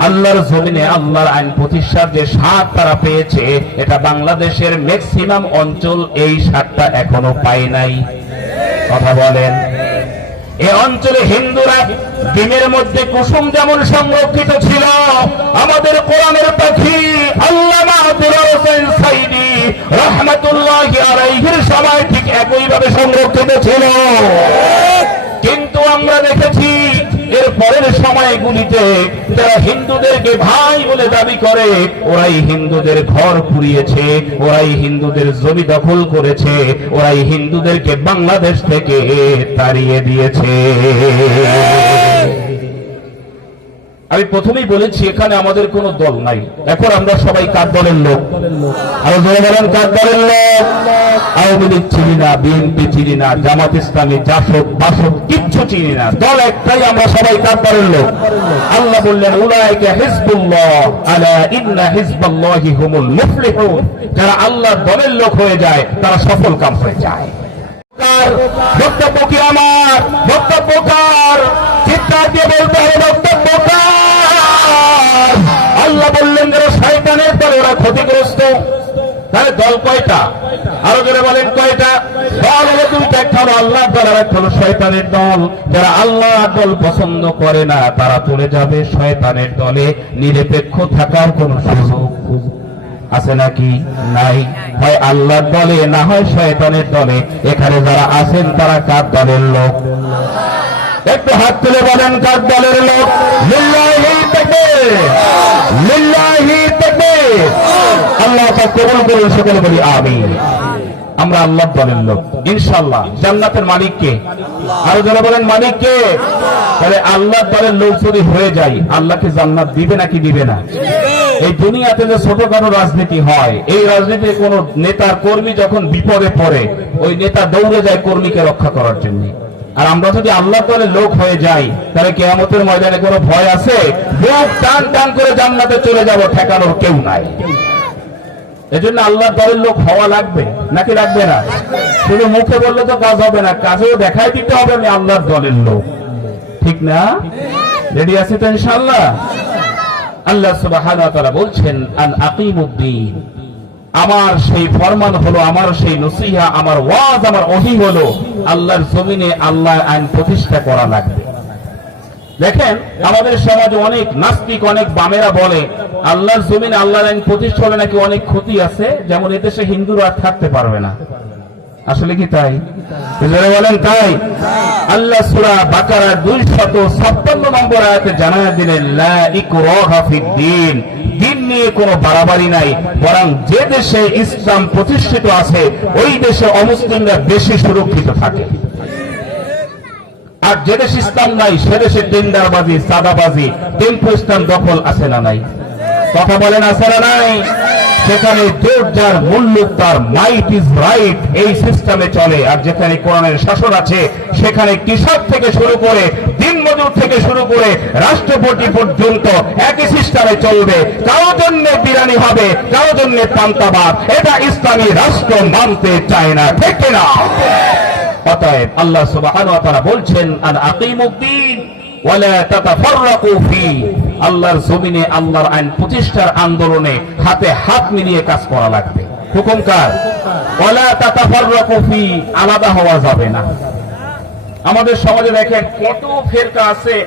আল্লাহর জমিনে আল্লাহর আইন প্রতিষ্ঠার যে স্বাদ তারা পেয়েছে, এটা বাংলাদেশের ম্যাক্সিমাম অঞ্চল এই স্বাদটা এখনো পায় নাই। কথা বলেন। এই অঞ্চলে হিন্দুরা ডিমের মধ্যে কুসুম যেমন সংরক্ষিত ছিল, আমাদের কোরআনের পাখি আল্লামা দুলাল হোসেন সাইদি রাহমাতুল্লাহি আলাইহির সময় ঠিক একইভাবে সংরক্ষিত ছিল। কিন্তু আমরা দেখেছি এর পরের সময়গুলিতে যারা হিন্দুদেরকে ভাই বলে দাবি করে, ওরাই হিন্দুদের ঘর পুড়িয়েছে, ওরাই হিন্দুদের জমি দখল করেছে, ওরাই হিন্দুদেরকে বাংলাদেশ থেকে তাড়িয়ে দিয়েছে। আমি প্রথমেই বলেছি এখানে আমাদের কোনো দল নাই। এখন আমরা সবাই কার দলের লোক? আরো জোরে বলেন, কার দলের লোক? আওয়ামী লীগ চিনি না, বিএনপি চিনি না, জামাত ইসলামী, জাসদ বাসদ কিচ্ছু চিনি না, দল একটাই, আমরা সবাই কার দলের লোক? আল্লাহ বললেন উলাইকা হিজবুল্লাহ আলা ইন্না হিজবাল্লাহি হুমুল মুফলিহুন। যারা আল্লাহর দলের লোক হয়ে যায় তারা সফল কাম হয়ে যায়। বক্তব্য কি আমার? বক্তব্য কার? চিৎকার দিয়ে বলতে হবে বক্তব্য কার? আল্লাহ বললেন যারা শয়তানের দল ওরা ক্ষতিগ্রস্ত। তাহলে দল কয়টা? আরো যারা বলেন কয়টা? দল হলো দুইটা, একটা হলো আল্লাহর দল আর একটা হলো শয়তানের দল। যারা আল্লাহর দল পছন্দ করে না তারা চলে যাবে শয়তানের দলে। নিরপেক্ষ থাকার কোন সুযোগ আছে নাকি? নাই। হয় আল্লাহর দলে না হয় শয়তানের দলে। এখানে যারা আছেন তারা কার দলের লোক? একটু হাত তুলে বলেন কার দলের লোক? লিল্লাহি তাকবীর, লিল্লাহি তাকবীর। আল্লাহ পাক কবুল করুন, সকলে বলি আমিন। আমরা আল্লাহর দলের লোক ইনশাআল্লাহ। জান্নাতের মালিক কে? আরো যারা বলেন মালিক কে? তাহলে আল্লাহর দলের লোক যদি হয়ে যায় আল্লাহকে জান্নাত দিবে নাকি দিবে না? এই দুনিয়াতে যে ছোটখাটো রাজনীতি হয়, এই রাজনীতির কোন নেতার কর্মী যখন বিপদে পড়ে ওই নেতা দৌড়ে যায় কর্মীকে রক্ষা করার জন্য। আর আমরা যদি আল্লাহ দলের লোক হয়ে যাই তাহলে কিয়ামতের ময়দানে কোনো ভয় আছে? বুক টান টান করে জান্নাতে চলে যাব, ঠেকানোর কেউ নাই। এজন্য আল্লাহ দলের লোক হওয়া লাগবে নাকি লাগবে না? শুধু মুখে বললে তো কাজ হবে না, কাজেও দেখাই দিতে হবে আমি আল্লাহর দলের লোক, ঠিক না? রেডি আছি তো ইনশাআল্লাহ? আল্লাহ সুবহানাহু ওয়া তাআলা বলছেন আন আকিমুদ্দিন, আমার সেই ফরমান হলো, আমার সেই নসিহা, আমার ওয়াজ, আমার ওহী হলো আল্লাহর জমিনে আল্লাহর আইন প্রতিষ্ঠা করা লাগবে। দেখেন আমাদের সমাজে অনেক নাস্তিক, অনেক বামেরা বলে আল্লাহর জমিনে আল্লাহর আইন প্রতিষ্ঠা হলে নাকি অনেক ক্ষতি আছে, যেমন এদেশে হিন্দুরা আর থাকতে পারবে না। আসলে কি তাই? বলেন তাই? আল্লাহ সূরা বাকারার 256 নম্বর আয়াতে জানায়া দিলেন লা ইকরাহা ফিদ্দীন, দিন নিয়ে কোনো বাড়াবাড়ি নাই, বরং যে দেশে ইসলাম প্রতিষ্ঠিত আছে ওই দেশে অমুসলিমরা বেশি সুরক্ষিত থাকে। আর যে দেশে ইসলাম নাই সে দেশে টেন্ডারবাজি, সাদাবাজি, টেম্পো স্ট্যান্ড দখল আছে না নাই? কথা বলেন আছে না নাই? সেখানে জোর যার মূল্য তার মাইট ইজ রাইট এই সিস্টেমে চলে। আর যেখানে কোরআনের শাসন আছে সেখানে কৃষক থেকে শুরু করে দিনমজুর থেকে শুরু করে রাষ্ট্রপতি পর্যন্ত একই সিস্টেমে চলবে। কারো জন্য বিরানি হবে, কারো জন্য পান্তাভাত। এটা ইসলামী রাষ্ট্র মানতে চায় না, ঠিক না? অতএব আল্লাহ সুবহানাহু ওয়া তাআলা বলছেন আন আকিমুদ্দিন ওয়ালা তাতাফাররাকু ফি, আল্লাহর জমিনে আল্লাহর আইন প্রতিষ্ঠার আন্দোলনে হাতে হাত মিলিয়ে কাজ করা লাগবে। হুকুম কার? ওয়ালা তাতাফাররাকু ফি, আলাদা হওয়া যাবে না। আমাদের সমাজে দেখেন কত ফেরকা আছে,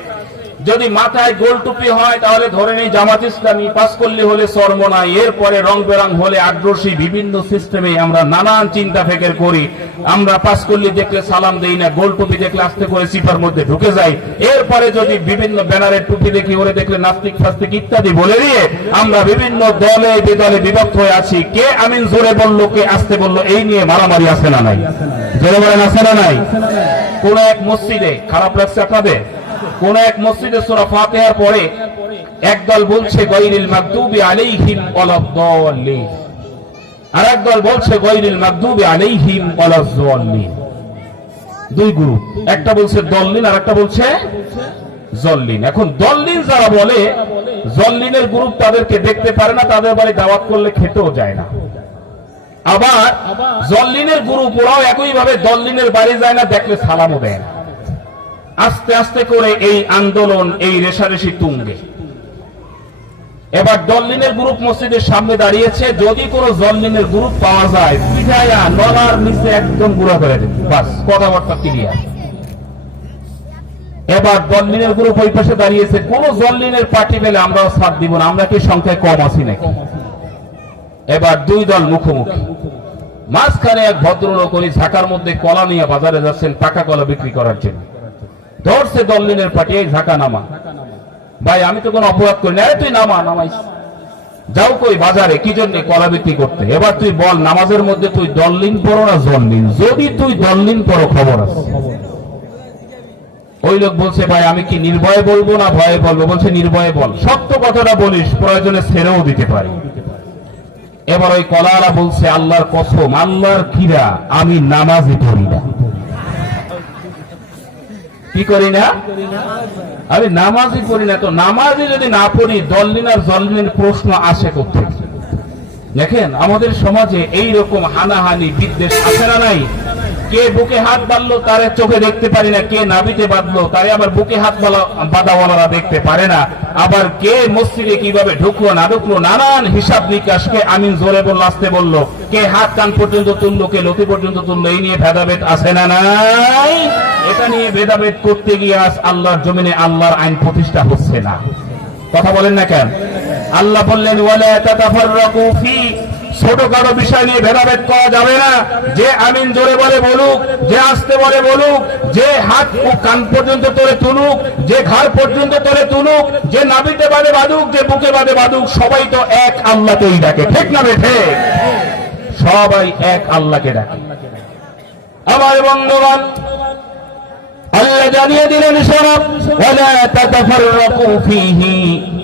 যদি মাথায় গোল টুপি হয় তাহলে ধরে নেই জামাত ইসলামী, পাঁচকল্লি হলে চরমনাই, এরপরে রং বেরং হলে আগ্রসী, বিভিন্ন সিস্টেমে আমরা নানান চিন্তা ফেকের করি। আমরা পাঁচকল্লি দেখলে সালাম দেই না, গোল টুপি দেখলে আস্তে করে সিপার মধ্যে ঢুকে যাই। এরপরে যদি বিভিন্ন ব্যানারের টুপি দেখি ওরে দেখলে নাস্তিক ফাস্তিক ইত্যাদি বলে দিয়ে আমরা বিভিন্ন দলে বিদলে বিভক্ত হয়ে আছি। কে আমিন জোরে বললো, কে আসতে বললো, এই নিয়ে মারামারি আছে না নাই? জোরে বলেন আছে না নাই? কোন এক মসজিদে, খারাপ লাগছে আপনাদের, কোন এক মসজিদে সূরা ফাতিহার পরে একদল বলছে গায়রিল মাগদুবি আলাইহিম ওয়ালাদ-দাল্লিন, আর একদল বলছে গায়রিল মাগদুবি আলাইহিম ওয়ালাজ-জাল্লিন। দুই গ্রুপ, একটা বলছে দল্লিন আর একটা বলছে জল্লিন। এখন দল্লিন যারা বলে, জল্লিনের গ্রুপ তাদেরকে দেখতে পারে না, তাদের বাড়ি দাওয়াত করলে খেতেও যায় না। আবার জল্লিনের গ্রুপ ওরাও একই ভাবে দল্লিনের বাড়ি যায় না, দেখলে সালামও দেয় না। আস্তে আস্তে করে এই আন্দোলন, এই রেশারেশি তুঙ্গে। এবার দল্লিনের গ্রুপ মসজিদের সামনে দাঁড়িয়েছে, যদি কোনো জল্লিনের গ্রুপ পাওয়া যায় পিঠায়া নলার নিচে একদম গুঁড়া করে দেবে, বাস কথাবার্তা ক্লিয়ার। এবার দল্লিনের গ্রুপ ওই পাশে দাঁড়িয়েছে, কোন জল্লিনের পার্টি পেলে আমরাও সাথ দিব না, আমরা কি সংখ্যায় কম আছি নাকি? এবার দুই দল মুখোমুখি, মাঝখানে এক ভদ্রলোক উনি ঝাঁকার মধ্যে কলা নিয়ে বাজারে যাচ্ছেন পাকা কলা বিক্রি করার জন্য। ধরছে দল্লিনের পার্টি, এই ঝাঁকা নামা। ভাই আমি তো কোনো অপরাধ করি না, তুই নামা। নামাইস, যাও কই বাজারে, কি জন্য? কলা বিক্রি করতে। এবার তুই বল নামাজের মধ্যে তুই দল্লিন পড়ো না জল্লিন? যদি তুই দল্লিন পড়ো খবর আছে। ওই লোক বলছে, ভাই আমি কি নির্ভয়ে বলবো না ভয়ে বলবো? বলছে নির্ভয়ে বল, সত্য কথাটা বলিস, প্রয়োজনে ছেড়েও দিতে পারি। এবার ওই কলাওয়ালা বলছে, আল্লাহর কসম, আল্লাহর কিরা, আমি নামাজই পড়ি না। কি করি না? আমি নামাজই পড়ি না। তো নামাজই যদি না পড়ি, দলিল আর জলিলের প্রশ্ন আসে কোথায়? দেখেন আমাদের সমাজে এই রকম হানাহানি বিদ্বেষ আছে না নাই? কে বুকে হাত বাঁধলো তারে চোখে দেখতে পারি না, কে নাবিতে বাঁধলো তারে আবার বুকে হাত বাঁধাওয়ালারা দেখতে পারে না, আবার কে মসজিদে কিভাবে ঢুকলো না ঢুকলো নানান হিসাব নিকাশ, কে আমিন জোরে বললো আসতে বললো, কে হাত কান পর্যন্ত তুললো, কে লতি পর্যন্ত তুললো, এই নিয়ে ভেদাভেদ আছে না নাই? এটা নিয়ে ভেদাভেদ করতে গিয়ে আজ আল্লাহর জমিনে আল্লাহর আইন প্রতিষ্ঠা হচ্ছে না। কথা বলেন না কেন? আল্লাহ বললেন, ওয়ালা তাতাফাররাকু ফি, ছোটখাটো বিষয় নিয়ে ভেদাভেদ করা যাবে না। যে আমিন জোরে বলে বলুক, যে আসতে বলে বলুক, যে হাত ও কান পর্যন্ত তোলে তুলুক, যে ঘাড় পর্যন্ত তোলে তুলুক, যে নাভিতে বাঁধে বাঁধুক, যে বুকে বাঁধে বাঁধুক, সবাই তো এক আল্লাহকেই ডাকে, ঠিক না বেঠে? সবাই এক আল্লাহকে ডাকে। আমার বন্ধুগণ, আল্লাহ জানিয়ে দিলেন, শোনাব ওয়ালা তাতাফাররাকু ফীহি,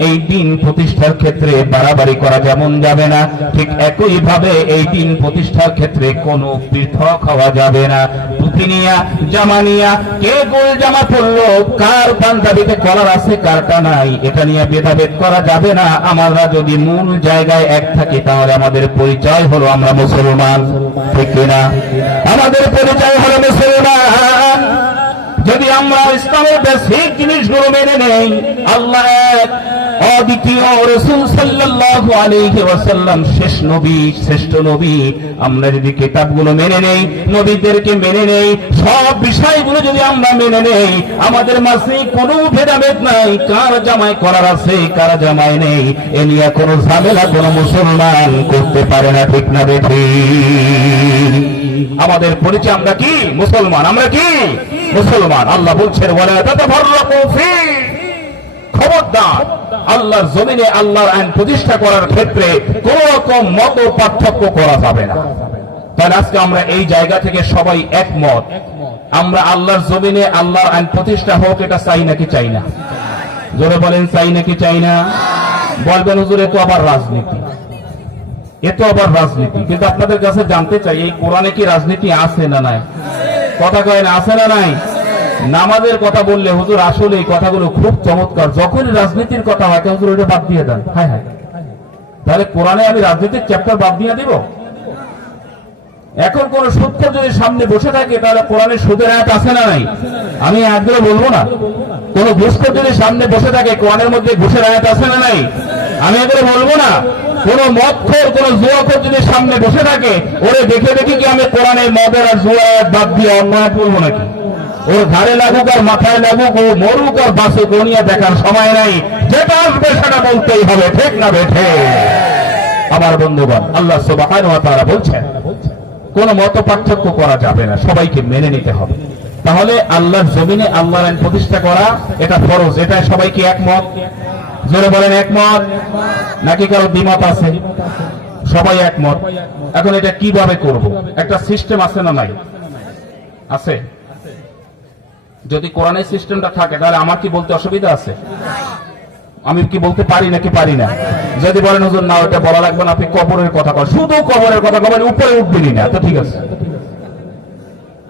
এই দিন প্রতিষ্ঠার ক্ষেত্রে বাড়াবাড়ি করা যেমন যাবে না, ঠিক একই ভাবে এই দিন প্রতিষ্ঠার ক্ষেত্রে কোনো পৃথক হওয়া যাবে না। টুপি নিয়া, জামা নিয়া, কে গোল জামা পরলো, কার পাঞ্জাবিতে কলার আছে কারটা নাই, এটা নিয়ে ভেদাভেদ করা যাবে না। আমরা যদি মূল জায়গায় এক থাকি, তাহলে আমাদের পরিচয় হলো আমরা মুসলমান, ঠিক না? আমাদের পরিচয় হলো মুসলমান। যদি আমরা ইসলামের বেসিক জিনিসগুলো মেনে নেই, আল্লাহ এক, অদ্বিতীয়, রাসূল সাল্লাল্লাহু আলাইহি ওয়াসাল্লাম শেষ নবী, শ্রেষ্ঠ নবী, আমরা যদি কিতাবগুলো মেনে নেই, নবীদেরকে মেনে নেই, সব বিষয়গুলো যদি আমরা মেনে নেই, আমাদের মাঝে কোনো ভেদাভেদ নাই, কার জামাই করার আছে কার জামাই নেই, এ নিয়ে কোনো ঝামেলা কোনো মুসলমান করতে পারে না, ঠিক না বেঠি? আমাদের পরিচয় আমরা কি? মুসলমান। আমরা কি? মুসলমান। আল্লাহ বলছেন, ওয়ালা তাতাফাররাকু ফী, খবরদার আল্লাহর জমিনে আল্লাহর আইন প্রতিষ্ঠা করার ক্ষেত্রে কোন রকম মত পার্থক্য করা যাবে না। তাহলে আজকে আমরা এই জায়গা থেকে সবাই একমত, আমরা আল্লাহর জমিনে আল্লাহর আইন প্রতিষ্ঠা হোক, এটা চাই নাকি চাই না? জোরে বলেন, চাই নাকি চাই না? বলবেন হুজুর এ তো আবার রাজনীতি, এ তো আবার রাজনীতি। কিন্তু আপনাদের কাছে জানতে চাই, এই কোরআনে কি রাজনীতি আছে না নাই? কথা কয় না, আছে না নাই? নামাজের কথা বললে হুজুর আসলে এই কথাগুলো খুব চমৎকার, যখন রাজনীতির কথা হয় হুজুর ওইটা বাদ দিয়ে দেন। হ্যাঁ হ্যাঁ, তাহলে কোরআনে আমি রাজনীতির চ্যাপ্টার বাদ দিয়ে দিব? এখন কোন সুদখোর যদি সামনে বসে থাকে, তাহলে কোরআনে সুদের আয়াত আছে না নাই? আমি আয়াতগুলো বলবো না। কোন ঘুষখোর যদি সামনে বসে থাকে, কোরআনের মধ্যে ঘুষের আয়াত আছে না নাই? আমি এগুলো বলবো না। কোন মদখোর, কোন জুয়াখোর যদি সামনে বসে থাকে, ওরে দেখে দেখে কি আমি কোরআনে মদের আর জুয়ার বাদ দিয়ে অন্য আয়াত বলবো নাকি? ওর ঘাড়ে লাগুক আর মাথায় লাগুক, ও মরুক আর বাসুক, ও নিয়ে দেখার সময় নাই। যেটা আসবে সেটা বলতেই হবে, ঠিক না বেঠে? আমার বন্ধুগণ, আল্লাহ সুবহানাহু ওয়া তাআলা বলছেন, কোন মত পার্থক্য করা যাবে না, সবাইকে মেনে নিতে হবে। তাহলে আল্লাহর জমিনে আল্লাহর আইন প্রতিষ্ঠা করা এটা ফরজ। এটা সবাই কি একমত? জোরে বলেন, একমত নাকি কারো দ্বিমত আছে? সবাই একমত। এখন এটা কিভাবে করব? একটা সিস্টেম আছে না নাই? আছে। যদি কোরআনের সিস্টেমটা থাকে, তাহলে আমার কি বলতে অসুবিধা আছে? আমি কি বলতে পারি নাকি পারি না? যদি বলেন হুজুর না ওটা বলা লাগবে না, আপনি কবরের কথা কর, শুধু কবরের কথা কবেন, উপরে উঠবেনই না, তো ঠিক আছে।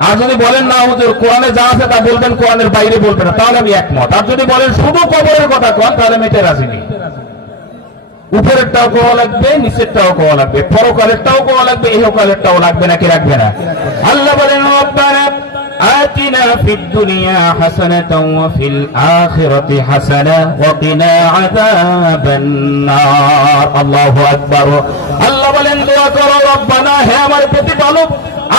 আর যদি বলেন না হুজুর কোরআনে যা আছে তা বলবেন, কোরআনের বাইরে বলবেন না, তাহলে আমি একমত। আর যদি বলেন শুধু কবরের কথা কন, তাহলে আমি এটা রাজি নেই। উপরেরটাও কোয়া লাগবে, নিচেরটাও কোয়া লাগবে, পরকালেরটাও কোয়া লাগবে, ইহকালেরটাও লাগবে, নাকি রাখবে না? আল্লাহ বলেন, রব্বানা آتنا في الدنيا حسنة وفي الآخرة حسنة وقنا عذاب النار الله أكبر الله বলেন দোয়া করো, রব্বানা হে আমার প্রতিপালক,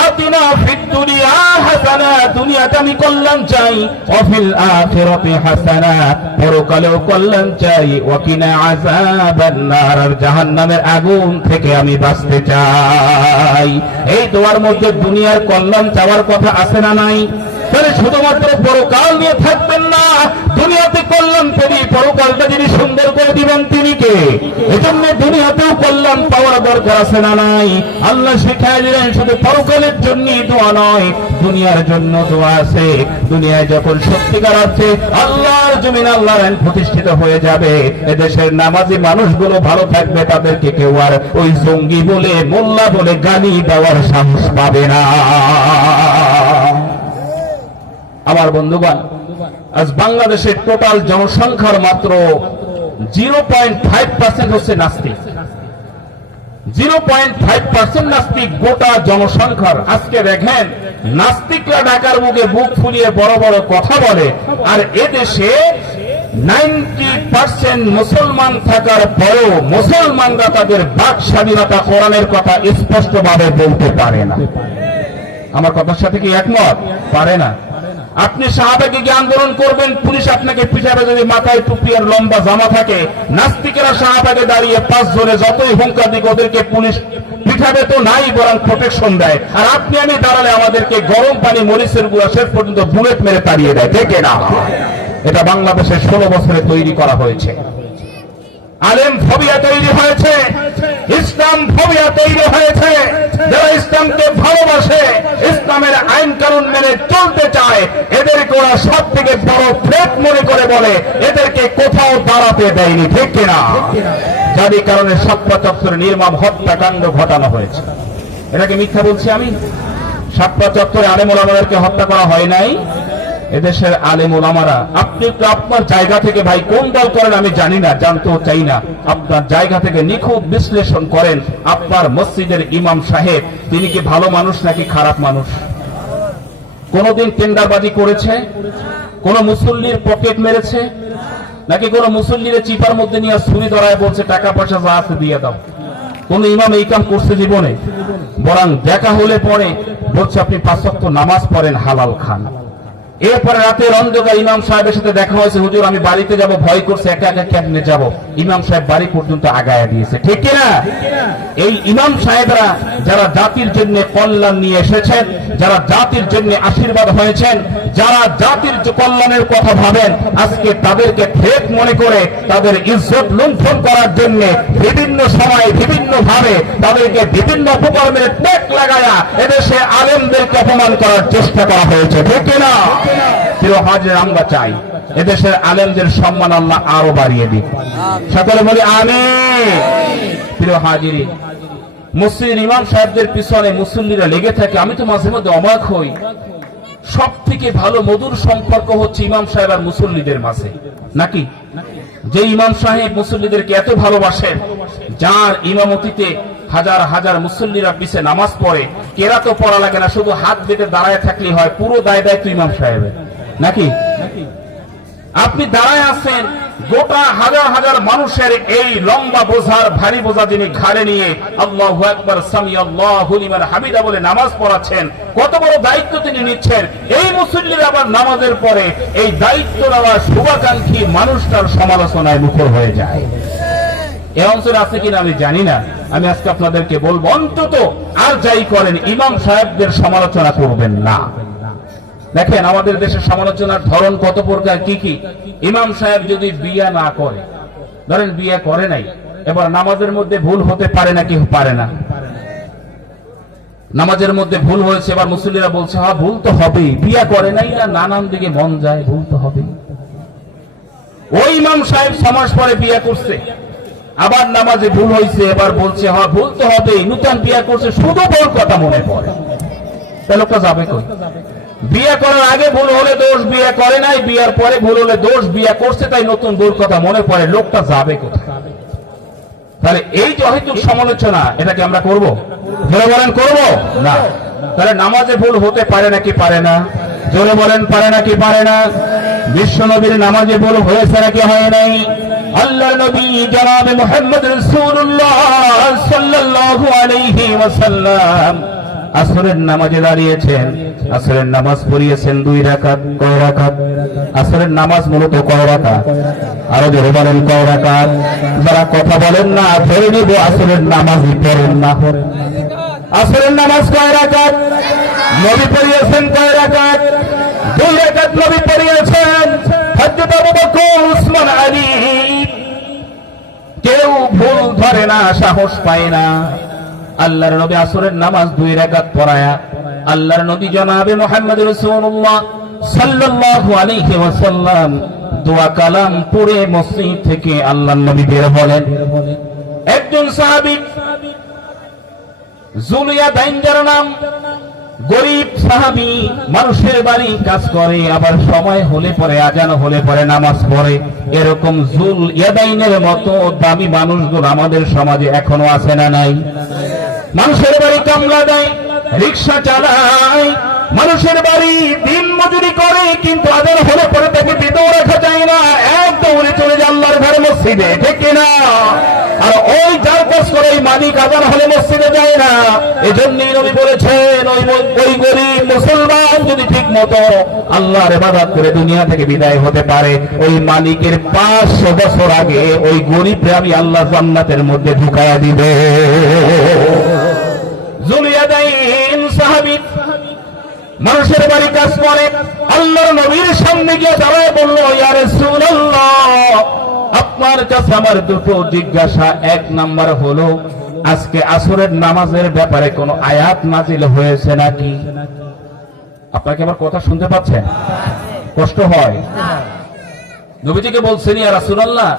আতিনা ফিদ দুনিয়া হাসানা, দুনিয়াতে আমি কল্যাণ চাই, ওয়া ফিল আখিরাতি হাসানা, পরকালেও কল্যাণ চাই, ওয়া কিনা আযাবান নার, আর জাহান্নামের আগুন থেকে আমি বাঁচতে চাই। এই দোয়ার মধ্যে দুনিয়ার কল্যাণ চাওয়ার কথা আছে না নাই? তাহলে শুধুমাত্র পরকাল নিয়ে থাকবেন না, দুনিয়াতে কল্যাণ পেরি পরকালটা যিনি সুন্দর করে দিবেন তিনি কে? এজন্য দুনিয়াতেও কল্যাণ পাওয়ার দরকার আছে না নাই? আল্লাহ শিখাই দিলেন শুধু পরকালের জন্যই দোয়া নয়, দুনিয়ার জন্য দোয়া আছে। দুনিয়ায় যখন সত্যিকার আছে আল্লাহর জমিন আল্লাহর আইন প্রতিষ্ঠিত হয়ে যাবে, এদেশের নামাজি মানুষগুলো ভালো থাকবে, তাদেরকে কেউ আর ওই জঙ্গি বলে মোল্লা বলে গালি দেওয়ার সাহস পাবে না। আমার বন্ধুগণ, আজ বাংলাদেশের টোটাল জনসংখ্যার মাত্র 0.5% হচ্ছে নাস্তিক। 0.5% নাস্তিক গোটা জনসংখ্যার। আজকে দেখেন নাস্তিকরা ঢাকার মুখে বুক ফুলিয়ে বড় বড় কথা বলে, আর এদেশে 90% মুসলমান থাকার পরেও মুসলমানরা তাদের বাক স্বাধীনতা কোরআনের কথা স্পষ্টভাবে বলতে পারে না। আমার কথার সাথে কি একমত? পারে না। আপনি সাহাবাকে কি আন্দোলন করবেন, পুলিশ আপনাকে পিছাবে যদি মাথায় টুপি আর লম্বা জামা থাকে? নাস্তিকেরা সাহাবাকে দাঁড়িয়ে 5 জনে যতই হুঙ্কার দিক ওদেরকে পুলিশ পিঠাবে তো নাই, বরং প্রোটেকশন দেয়। আর আপনি আমি দাঁড়ালে আমাদেরকে গরম পানি মরিচের গুঁড়া শেষ পর্যন্ত বুলেট মেরে তাড়িয়ে দেয়, ঠিক না? এটা বাংলাদেশে 16 বছরে তৈরি করা হয়েছে। আলেম ফোবিয়া তৈরি হয়েছে, ইসলাম ফোবিয়া তৈরি হয়েছে। যারা ইসলামকে ভালোবাসে, ইসলামের আইন কানুন মেনে চলতে চায়, এদেরকে ওরা সব থেকে বড় থ্রেট মনে করে বলে, এদেরকে কোথাও দাঁড়াতে দেয়নি, ঠিক কিনা? যার কারণে শাপলা চত্বরে নির্মম হত্যাকাণ্ড ঘটানো হয়েছে। এটাকে মিথ্যা বলছি আমি? শাপলা চত্বরে আলেম ওলামাদেরকে হত্যা করা হয় নাই? এদেশের আলেম ওলামারা, আপনি তো আপনার জায়গা থেকে, ভাই কোন দল করেন আমি জানি না, জানতেও চাই না, আপনার জায়গা থেকে নিখুঁত বিশ্লেষণ করেন আপনার মসজিদের ইমাম সাহেব তিনি কি ভালো মানুষ নাকি খারাপ মানুষ? কোনদিন টেন্ডারবাজি করেছে? কোন মুসল্লির পকেট মেরেছে? নাকি কোন মুসল্লির চিপার মধ্যে নিয়ে ছুরি ধরায় বলছে টাকা পয়সা যা আছে দিয়ে দাও? কোন ইমাম এই কাম করছে জীবনে? বরং দেখা হলে পরে বলছে আপনি 5 ওয়াক্ত নামাজ পড়েন, হালাল খান। এরপরে রাতের অন্ধকার ইমাম সাহেবের সাথে দেখা হয়েছে, হুজুর আমি বাড়িতে যাব, ভয় করছে, একা একা কেমনে যাব? ইমাম সাহেব বাড়ি পর্যন্ত আগায়া দিয়েছে, ঠিক কিনা? এই ইমাম সাহেবরা যারা জাতির জন্য কল্যাণ নিয়ে এসেছেন, যারা জাতির জন্য আশীর্বাদ হয়েছেন, যারা জাতির কল্যাণের কথা ভাবেন, আজকে তাদেরকে ফেক মনে করে তাদের ইজ্জত লুণ্ঠন করার জন্য বিভিন্ন সময় বিভিন্ন ভাবে তাদেরকে বিভিন্ন অপকর্মের টেক লাগায়া এদেশে আলেমদেরকে অপমান করার চেষ্টা করা হয়েছে, ঠিক কিনা? প্রিয় হাজির, আমরা চাই এদেশের আলেমদের সম্মান আল্লাহ আরো বাড়িয়ে দিক। সকলে বলি আমিন। প্রিয় হাজির, মসজিদ ইমাম সাহেবদের পিছনে মুসল্লিরা লেগে থাকে। আমি তো মাঝে মধ্যে অবাক হই, সব থেকে ভালো মধুর সম্পর্ক হচ্ছে ইমাম সাহেব আর মুসল্লিদের মাঝে, নাকি? যে ইমাম সাহেব মুসল্লিদেরকে এত ভালোবাসেন, যার ইমামতিতে হাজার হাজার মুসল্লিরা পিছে নামাজ পড়ে, কেরা তো পড়া লাগে না, শুধু হাত বেঁধে দাঁড়ায় থাকলেই হয়, পুরো দায় দায়িত্ব ইমাম সাহেবের, নাকি? আপনি দাঁড়ায় আছেন, গোটা হাজার হাজার মানুষের এই লম্বা বোঝার ভারী বোঝা যিনি ঘাড়ে নিয়ে আল্লাহু আকবার সামি আল্লাহু লিমান হামিদা বলে নামাজ পড়াচ্ছেন, কত বড় দায়িত্ব তিনি নিচ্ছেন। এই মুসল্লিরা আবার নামাজের পরে এই দায়িত্ব নেওয়ার শুভাকাঙ্ক্ষী মানুষটার সমালোচনায় মুখর হয়ে যায়। এ অঞ্চলে আছে কিনা আমি জানি না, আমি আজকে আপনাদেরকে বলবো, অন্তত আর যাই করেন ইমাম সাহেবদের সমালোচনা করবেন না। দেখেন আমাদের দেশের সমালোচনার ধরন কত প্রকার, কি কি। ইমাম সাহেব যদি বিয়া না করে, ধরেন বিয়া করে নাই, এবার নামাজের মধ্যে ভুল হতে পারে নাকি পারে না? নামাজের মধ্যে ভুল হয়েছে, এবার মুসল্লিরা বলছে হ্যাঁ ভুল তো হবেই, বিয়া করে নাই না, নানান দিকে মন যায়, ভুল তো হবে। ওই ইমাম সাহেব 6 মাস পরে বিয়া করছে, আবার নামাজে ভুল হয়েছে, এবার বলছে হ্যাঁ ভুল তো হবেই, নতুন বিয়া করছে, শুধু ভুল কথা মনে পড়ে। তা লোকটা যাবে কই? বিয়ে করার আগে ভুল হলে দোষ, বিয়ে করে নাই, বিয়ার পরে ভুল হলে দোষ, বিয়ে করছে তাই নতুন ভুল কথা মনে পড়ে, লোকটা যাবে কোথায়? তাহলে এই যে অহেতুক সমালোচনা, এটাকে আমরা করব? জোরে বলেন করব না। তাহলে নামাজে ভুল হতে পারে নাকি পারে না? জোরে বলেন পারে নাকি পারে না? বিশ্ব নবীর নামাজে ভুল হয়েছে নাকি হয় নাই? আল্লাহর নবী জনাবে মুহাম্মদ রাসূলুল্লাহ সাল্লাল্লাহু আলাইহি ওয়াসাল্লাম আসরের নামাজে দাঁড়িয়েছেন, আসরের নামাজ পড়িয়েছেন 2 রাকাত। কয় রাকাত? আসরের নামাজ মূলত কয় রাকাত? আরো জোরে বলেন কয় রাকাত? যারা কথা বলেন না ধরে নিব আসরের নামাজই পড়েন না। আসরের নামাজ কয় রাকাত? নবী পড়িয়েছেন কয় রাকাত? রাকাত নবী পড়িয়েছেন। হযরত আবু বকর, উসমান, আলী কেউ ভুল ধরে না, সাহস পায় না। আল্লাহর নবী আসরের নামাজ 2 রাকাত পড়ায়া আল্লাহর নবী জনাবে মুহাম্মদ রাসূলুল্লাহ সাল্লাল্লাহু আলাইহি ওয়াসাল্লাম দোয়া কালাম পড়ে মসজিদ থেকে আল্লাহর নবী বের হলেন। একজন সাহাবী যুলিয়াদাইন যার নাম, গরিব সাহাবী, মানুষের বাড়ি কাজ করে, আবার সময় হলে পরে আজান হলে পরে নামাজ পড়ে। এরকম যুলিয়াদাইনের মতো দামি মানুষগুলো আমাদের সমাজে এখনো আছে না নাই? মানুষের বাড়ি কামলা দেয়, রিকশা চালায়, মানুষের বাড়ি দিন মজুরি করে, কিন্তু আজান হলে পরে তাকে বিদেও রাখা যায় না, এক দৌড়ে চলে যায় আল্লাহর ঘর মসজিদে, ঠিক কিনা? আর ওই যার কাজ করে ওই মালিক আজান হলে মসজিদে যায় না। এজন্যই নবী বলেছেন ওই গরিব মুসলমান যদি ঠিক মতো আল্লাহর ইবাদত করে দুনিয়া থেকে বিদায় হতে পারে, ওই মালিকের 500 বছর আগে ওই গরিবকে আমি আল্লাহ জান্নাতের মধ্যে ঢুকায়া দিবে। যুলিয়াদাইন সাহাবী মানুষের বাড়ি কাজ করে, আল্লাহর নবীর সামনে গিয়ে দাঁড়ায় বলল, ইয়া রাসূলুল্লাহ, আপনার কাছে আমার দুটো জিজ্ঞাসা। 1 নাম্বার হলো, আজকে আসরের নামাজের ব্যাপারে কোন আয়াত নাজিল হয়েছে নাকি? আপনাকে আমার কথা শুনতে পাচ্ছেন? কষ্ট হয়? নবীজিকে বলছেন, ইয়া রাসূলুল্লাহ,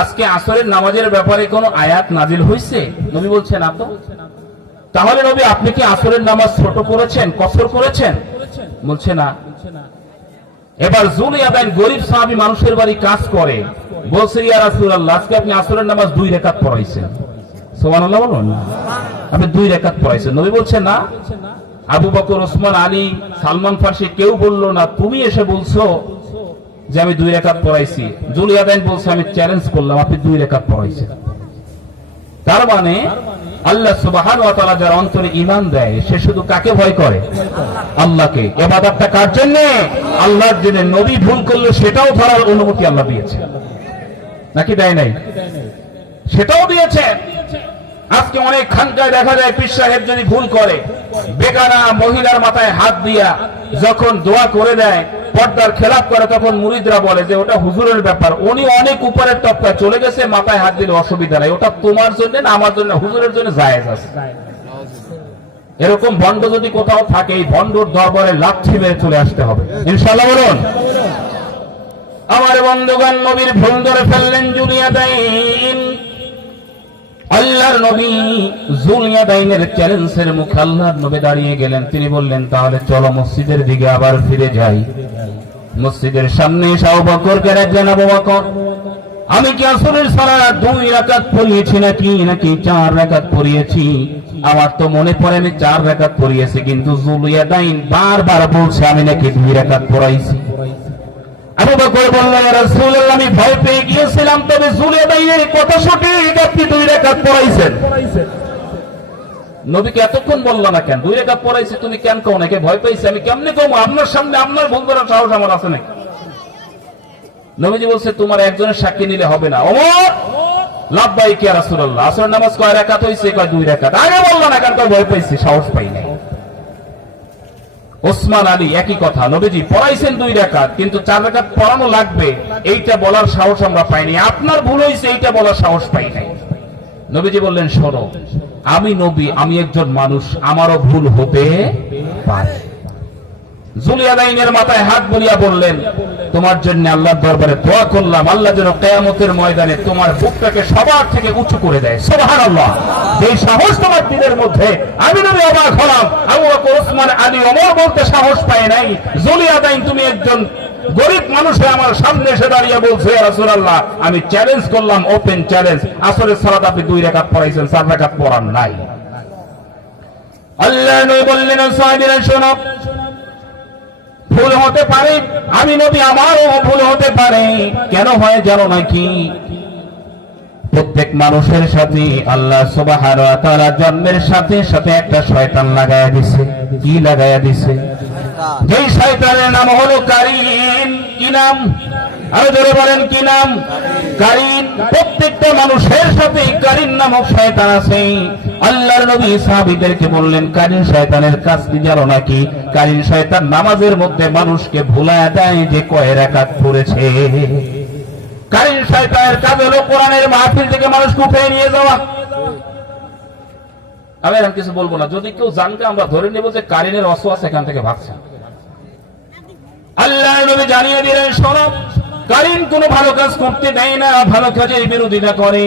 আজকে আসরের নামাজের ব্যাপারে কোন আয়াত নাজিল হয়েছে? নবী বলছেন, না তো। তাহলে নবী আপনি কি আসরের নামাজ ছোট করেছেন, কসর করেছেন? বলছে না। এবার যুলিয়াদাইন গরিব সাহাবী মানুষের বাড়ি কাজ করে, বলছে, ইয়া রাসূলুল্লাহ, আজকে আপনি আসরের নামাজ 2 রাকাত পড়াইছেন। সুবহানাল্লাহ বলুন। আপনি 2 রাকাত পড়াইছেন। নবী বলছেন না। আবু বকর, ওসমান, আলী, সালমান ফারসি কেউ বলল না, তুমি এসে বলছো যে আমি 2 রাকাত পড়াইছি। যুলিয়াদাইন বলছে, আমি চ্যালেঞ্জ করলাম, আপনি 2 রাকাত পড়াইছেন। তার মানে আল্লাহ সুবহানাহু ওয়া তাআলা যার অন্তরে ঈমান দেয়, সে শুধু কাকে ভয় করে? আল্লাহকে। ইবাদতটা কার জন্য? আল্লাহর জন্য। নবী ভুল করলে সেটাও ধরার অনুমতি আল্লাহ দিয়েছে, নাকি দেয় নাই? সেটাও দিয়েছে। আজকে অনেক খানকায় দেখা যায় পীর সাহেব যদি ভুল করে, বেগানা মহিলার মাথায় হাত দিয়া যখন দোয়া করে দেয়, পর্দার খেলাপ করে, তখন মুরিদরা বলে যে ওটা হুজুরের ব্যাপার, উনি অনেক উপরের তপ্পায় চলে গেছে, মাথায় হাত দিলে অসুবিধা নাই, ওটা তোমার জন্য না আমার জন্য, হুজুরের জন্য জায়েজ আছে। এরকম ভণ্ড যদি কোথাও থাকে, এই ভণ্ডর দরবারে লাথি মেরে চলে আসতে হবে, ইনশাআল্লাহ বলুন। আমার বন্ধুগণ, নবীর ভুল ধরে ফেললেন যুলিয়াদাইন। আল্লাহর নবী যুলিয়াদাইনের চ্যালেঞ্জের মুখে আল্লাহর নবী দাঁড়িয়ে গেলেন। তিনি বললেন, তাহলে চলো মসজিদের দিকে আবার ফিরে যাই। মসজিদের সামনে এসে আবু বকরকে ডাকলেন, আবু বকর, আমি কি আসরের সালাত 2 রাকাত পড়িয়েছি নাকি 4 রাকাত পড়িয়েছি? আমার তো মনে পড়ে আমি 4 রাকাত পড়িয়েছি, কিন্তু যুলিয়াদাইন বারবার বলছে আমি নাকি 2 রাকাত পড়াইছি। আবু বকর বলল, ইয়া রাসূলুল্লাহ, আমি ভয় পেয়ে গিয়েছিলাম, তবে যুলিয়াদাইনের কথা সঠিক, আপনি 2 রাকাত পড়াইছেন। নবীকে এতক্ষণ বলল না কেন? 2 রাকাত পড়াইছি, তুমি কেন কও নাকি? ভয় পাইছি। আমি কেমনে কম? আপনার সামনে আপনার ভুল করার সাহস আমার আছে নাকি? নবীজি বলছে, তোমার একজনের সাক্ষী নিলে হবে না। ওমর, লাব্বাইক ইয়া রাসূলুল্লাহ, আসরের নামাজ কয় রাকাত হইছে? কয় 2 রাকাত। আগে বলল না কেন? ভয় পাইছি, সাহস পাই নাই। ওসমান, আলী একই কথা, নবীজি পড়াইছেন 2 রাকাত, কিন্তু 4 রাকাত পড়ানো লাগবে এইটা বলার সাহস আমরা পাইনি। আপনার ভুল হয়েছে এইটা বলার সাহস পাই নাই। নবীজি বললেন, শোনো, আমি নবী, আমি একজন মানুষ, আমারও ভুল হতে পারে। যুলিয়াদাইনের মাথায় হাত বুলিয়ে বললেন, তোমার জন্য আল্লাহর দরবারে দোয়া করলাম, আল্লাহ যেন কিয়ামতের ময়দানে তোমার বুকটাকে সবার থেকে উঁচু করে দেয়। সুবহানাল্লাহ। এই সাহস তোমার দিলের মধ্যে। আমি নবী অবাক হলাম, আবু বকর, ওসমান, আলী, ওমর বলতে সাহস পায় নাই। যুলিয়াদাইন তুমি একজন গরিব মানুষ আমার সামনে এসে দাঁড়িয়ে বলছে, ইয়া রাসূলুল্লাহ, আমি চ্যালেঞ্জ করলাম, ওপেন চ্যালেঞ্জ, আসরের সালাত আপনি 2 রাকাত পড়াইছেন, 4 রাকাত পড়ান নাই। আল্লাহ নবী বললেন, সাহাবীরা শোনো, ভুল হতে পারে, আমি নবী, আমারও ভুল হতে পারে। কেন হয় জানো নাকি? প্রত্যেক মানুষের সাথে আল্লাহ সুবহানাহু ওয়া তাআলা জন্মের সাথে সাথে একটা শয়তান লাগায়া দিছে। কি লাগায়া দিছে? যেই শয়তানের নাম হলো কারিন। কি নাম? আরো জোরে বলেন কি নাম? কারিন। প্রত্যেকটা মানুষের সাথে কারিন নামক শয়তান আছে। আল্লাহর নবী সাহাবীদেরকে বললেন, কারিন শয়তানের কাজ কি জানো নাকি? কারিন শয়তান নামাজের মধ্যে মানুষকে ভুলায় দেয় যে কয় রাকাত পড়েছে। কারিন শয়তানের কাজ হলো কোরআনের মাহফিল থেকে মানুষকে উঠিয়ে নিয়ে যাওয়া। আমি আর কিছু বলবো না, যদি কেউ জানকে আমরা ধরে নেব যে কারিনের ওয়াসওয়াসা এখান থেকে ভাগছে। আল্লাহর নবী জানিয়ে দিলেন, শোনো, কারিন কোনো ভালো কাজ করতে দেয় না, ভালো কাজের বিরোধিতা করে।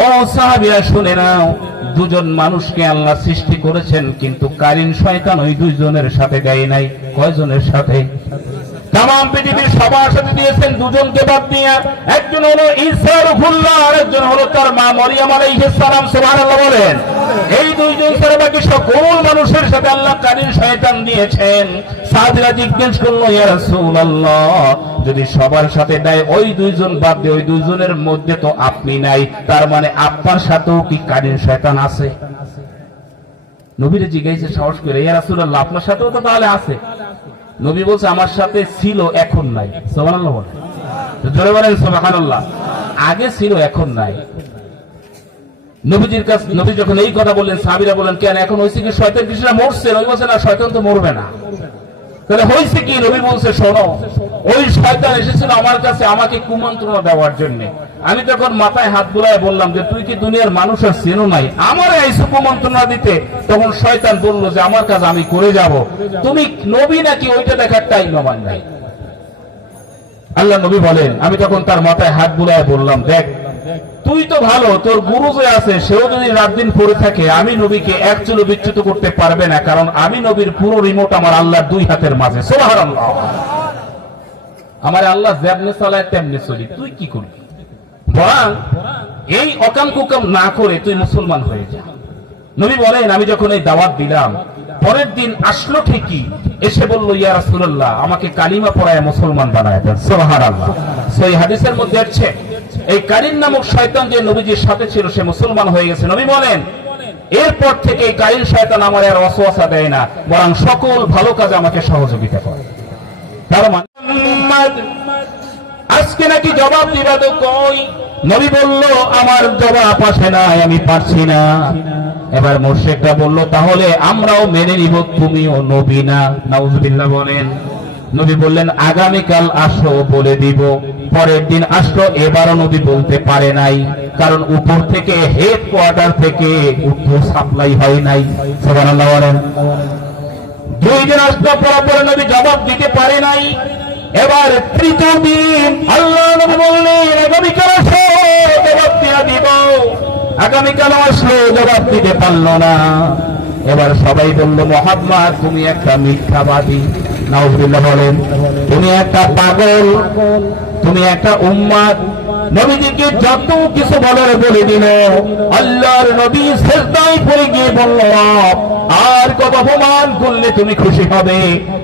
ও সাহাবীরা শুনে নাও, দুজন মানুষকে আল্লাহ সৃষ্টি করেছেন, কিন্তু কারিন শয়তান ওই দুইজনের সাথে দেয় নাই। কয়জনের সাথে? তাম পৃথিবীর সবার সাথে দিয়েছেন, দুজনকে বাদ দিয়ে। একজন হলো ঈসা রূহুল্লাহ, আর একজন হলো তার মা মরিয়ম আলাইহিস সালাম। সুবহানাল্লাহ বলেন। এই দুইজন ছাড়া বাকি সকল মানুষের সাথে আল্লাহ কারিন শয়তান দিয়েছেন। সাহাবীরা জিজ্ঞেস করলো, ইয়া রাসূলুল্লাহ, যদি সবার সাথে দেয়, ওই দুইজন বাদ দিয়ে ওই দুইজনের মধ্যে তো আপনি নাই, তার মানে আপনার সাথেও কি কারিন শয়তান আছে? নবীরে জিজ্ঞাসা সাহস করে, ইয়া রাসূলুল্লাহ, আপনার সাথেও তো তাহলে আছে? নবী বলছে, আমার সাথে ছিল, এখন নাই। সুবহানাল্লাহ বলেন। জোরে বলেন সুবহানাল্লাহ। আগে ছিল, এখন নাই। নবীজির কাছে নবী যখন এই কথা বললেন, সাহাবীরা বলেন, কেন এখন হয়েছে কি? শয়তান কিছুটা মরছে। নবী বলছেন, না, শয়তান তো মরবে না। তাহলে হয়েছে কি? নবী বলছে, শোনো, ওই শয়তান এসেছিল আমার কাছে আমাকে কুমন্ত্রণা দেওয়ার জন্য। আমি তখন মাথায় হাত বুলায় বললাম যে, তুই কি দুনিয়ার মানুষের চেনো নাই, আমার এই কুমন্ত্রণা দিতে? তখন শয়তান বলল যে, আমার কাজ আমি করে যাব, তুমি নবী নাকি ওইটা দেখার টাইম আমার নাই। আল্লাহ নবী বলেন, আমি তখন তার মাথায় হাত বুলায় বললাম, দেখ, তুই তো ভালো, তোর গুরু যে আছে সেও যদি রাত দিন পড়ে থাকে, আমি নবীকে এক চুলো বিচ্যুত করতে পারবে না, কারণ আমি নবীর পুরো রিমোট আমার আল্লাহর দুই হাতের মাঝে। সুবহানাল্লাহ। আমার আল্লাহ যেমনি চালায় তেমনি চলি, তুই কি করবি? বরং এই অকাম কুকাম না করে তুই মুসলমান হয়ে যা। নবী বলেন, আমি যখন এই দাওয়াত দিলাম, পরের দিন আসলো ঠিকই, এসে বলল, ইয়া রাসূলুল্লাহ, আমাকে কালিমা পড়ায় মুসলমান বানায় দেন। সুবহানাল্লাহ। সহিহ হাদিসের মধ্যে আছে, এই কারিন নামক শয়তান যে নবীজির সাথে ছিল, সে মুসলমান হয়ে গেছে। নবী বলেন, এরপর থেকে এই কারিন শয়তান আমার আর ওয়াসওয়াসা দেয় না, বরং সকল ভালো কাজে আমাকে সহযোগিতা করে। তার মানে আজকে নাকি জবাব দিবা তো কই? নবী বলল, আমার জবাব আসে না, আমি পারছি না। এবার মুশরিকরা বলল, তাহলে আমরাও মেনে নিব, তুমিও নবী না। নাউজুবিল্লাহ বলেন। নবী বললেন, আগামীকাল আসো, বলে দিব। পরের দিন আসলো, এবারও নবী বলতে পারে নাই, কারণ উপর থেকে, হেড কোয়ার্টার থেকে উত্তর সাপ্লাই হয় নাই। সুবহানাল্লাহ বলেন। দুই দিন আসলো, পরে নবী জবাব দিতে পারে নাই। এবার তৃতীয় দিন আল্লাহ নবী বললেন, আগামীকাল আসো, জবাব দিয়ে দিব। আগামীকাল আসলো, জবাব দিতে পারল না। এবার সবাই বলল, মুহাম্মদ, তুমি একটা মিথ্যাবাদী। নাউজুবিল্লাহ বলেন। তুমি একটা পাগল, তুমি একটা উম্মাদ। নবীজিকে যত কিছু বলার বলে দিল। আল্লাহর নবী সিজদায় পড়ে গিয়ে বলল, আর কত অপমান করলে তুমি খুশি হবে?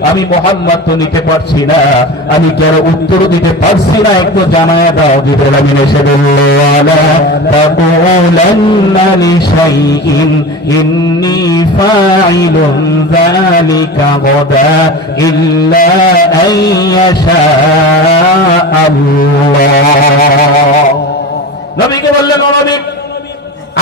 আমি মুহাম্মদ তো নিতে পারছি না, আমি কেন উত্তর দিতে পারছি না, একটু জানায় দাও। জিবরাইল আমিন এসে বলল, আলা তাকুলান্না লিশাইইন ইন্নী ফাইলুন যালিকা গাদা ইল্লা আইয়াশা আল্লাহ। নবীকে বললেন, ও নবী,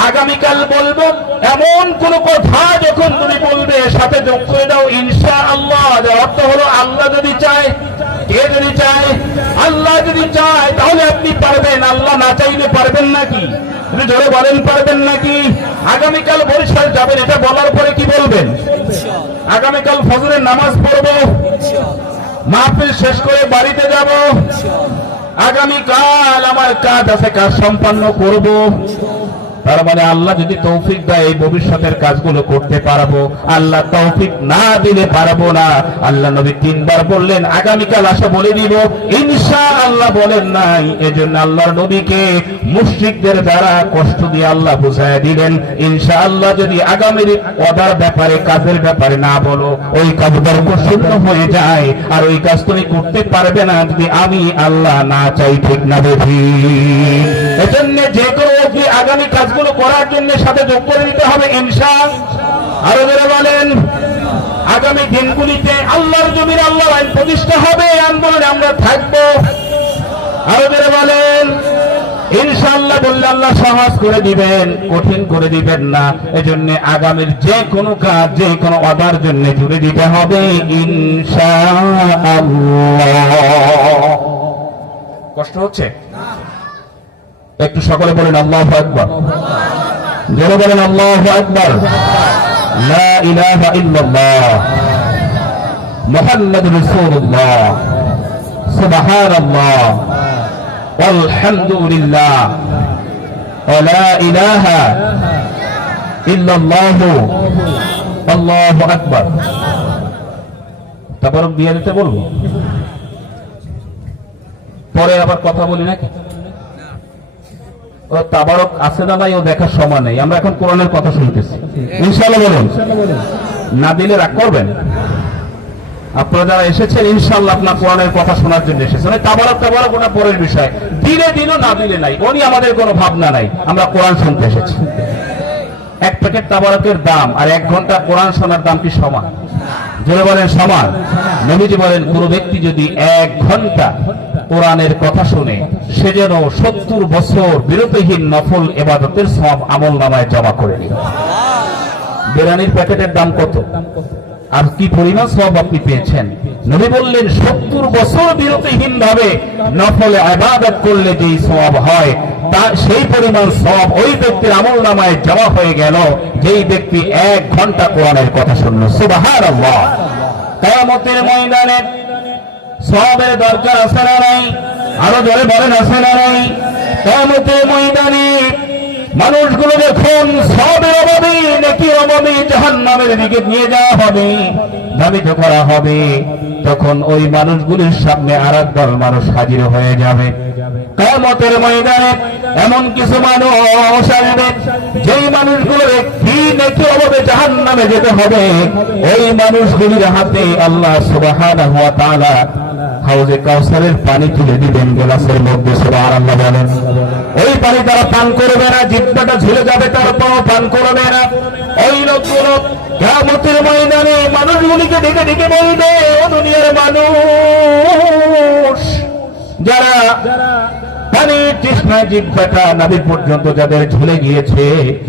আগামীকাল বলবো এমন কোন কথা যখন তুমি বলবে, সাথে যোগ করে দাও ইনশাআল্লাহ। যার অর্থ হলো, আল্লাহ যদি চায়। কে যদি চায়? আল্লাহ যদি চায় তাহলে আপনি পারবেন, আল্লাহ না চাইলে পারবেন নাকি? আপনি জোরে বলেন, পারবেন নাকি? আগামীকাল বরিশাল যাবেন, এটা বলার পরে কি বলবেন? আগামীকাল ফজরের নামাজ পড়বো, মাহফিল শেষ করে বাড়িতে যাব, আগামীকাল আমার কাজ আছে, কাজ সম্পন্ন করব। তার মানে আল্লাহ যদি তৌফিক দেয়, এই ভবিষ্যতের কাজগুলো করতে পারবো। আল্লাহ তৌফিক না দিলে পারবো না। আল্লাহ নবী তিনবার বললেন, আগামীকাল আসা, বলে দিব ইনশাআল্লাহ বলেন নাই। এজন্য আল্লাহর নবীকে মুশরিকদের দ্বারা কষ্ট দিয়ে আল্লাহ বুঝায় দিলেন, ইনশাআল্লাহ যদি আগামীর অর্ডার ব্যাপারে, কাজের ব্যাপারে না বলো, ওই কাজ বরকত শূন্য হয়ে যায়, আর ওই কাজ তুমি করতে পারবে না যদি আমি আল্লাহ না চাই। ঠিক না বেঠি? এজন্য যে কোনো আগামী কাজগুলো করার জন্য সাথে যোগ করে দিতে হবে ইনশাআল্লাহ। আরো যারা বলেন, আগামী দিনগুলিতে আল্লাহর জমির আল্লাহর আইন প্রতিষ্ঠা হবে, আন্দোলনে আমরা থাকবো। আরো জোরে বলেন ইনশাআল্লাহ। বললে আল্লাহ সহজ করে দিবেন, কঠিন করে দিবেন না। এজন্য আগামীর যে কোনো কাজ, যে কোনো অর্ডার জন্য জুড়ে দিতে হবে ইনশাআল্লাহ। কষ্ট হচ্ছে? একটু সকলে বলেন আল্লাহু আকবার। জোরে বলেন আল্লাহু আকবার। লা ইলাহা ইল্লাল্লাহ মুহাম্মাদুর রাসূলুল্লাহ সুবহানাল্লাহ আলহামদুলিল্লাহ ওয়া লা ইলাহা ইল্লাল্লাহ আল্লাহু আকবার। তাবারক দিয়ে দিতে বলবো, পরে আবার কথা বলি নাকি? ও তাবারক আছে না নাই ও দেখার সময় নেই, আমরা এখন কোরআনের কথা শুনতেছি। ইনশাআল্লাহ বলুন, না দিলে রাগ করবেন? আপনারা যারা এসেছেন ইনশাআল্লাহ আপনার কোরআনের কথা শোনার জন্য এসেছেন। তাবারক ওটা পরের বিষয়, দিলে দিল না দিলে নাই, ও নিয়ে আমাদের কোনো ভাবনা নাই। আমরা কোরআন শুনতে এসেছি। এক প্যাকেট তাবারকের দাম আর 1 ঘন্টা কোরআন শোনার দাম কি সমান? জোরে বলেন সমান। নবীজি বলেন কোন ব্যক্তি যদি 1 ঘন্টা কোরআনের কথা শুনে সে যেন 70 বছর বিরতিহীন নফল ইবাদতের সওয়াব আমলনামায় জমা করে নেয়। বিরিয়ানির প্যাকেটের দাম কত আর কি পরিমাণ সওয়াব আপনি পেয়েছেন? নবী বললেন 70 বছর বিরতিহীন ভাবে নফল ইবাদত করলে যেই সওয়াব হয় তা সেই পরিমাণ সওয়াব ওই ব্যক্তির আমলনামায় জমা হয়ে গেল যেই ব্যক্তি 1 ঘন্টা কোরআনের কথা শুনল। সুবহানাল্লাহ। কিয়ামতের ময়দানে সওয়াবের দরকার আছে না নাই? আরো জোরে বলেন আছে না নাই? কিয়ামতের ময়দানে মানুষগুলো যখন সওয়াবের অভাবে, নেকির অভাবে জাহান্নামের দিকে নিয়ে যাওয়া হবে, ধাবিত করা হবে, তখন ওই মানুষগুলির সামনে আরেক দল মানুষ হাজির হয়ে যাবে। কিয়ামতের ময়দানে এমন কিছু মানুষ আসবে যেই মানুষগুলোর একটি নেকির অভাবে জাহান্নামে যেতে হবে। ওই মানুষগুলির হাতে আল্লাহ সুবহানাহু ওয়া তাআলা হাউজে কাউসারের পানি তুলে দিবেন গ্লাসের মধ্যে। সুবহানাল্লাহ বলেন। ওই পানি তারা পান করবে না, জিহ্বাটা ঝুলে যাবে, তারপরও পান করবে না। ওই লোকগুলো কিয়ামতের ময়দানে মানুষগুলিকে ডেকে ডেকে বলবে, ও দুনিয়ার মানুষ যারা পানির তৃষ্ণায় জিহ্বাটা নাভি পর্যন্ত যাদের ঝুলে গিয়েছে,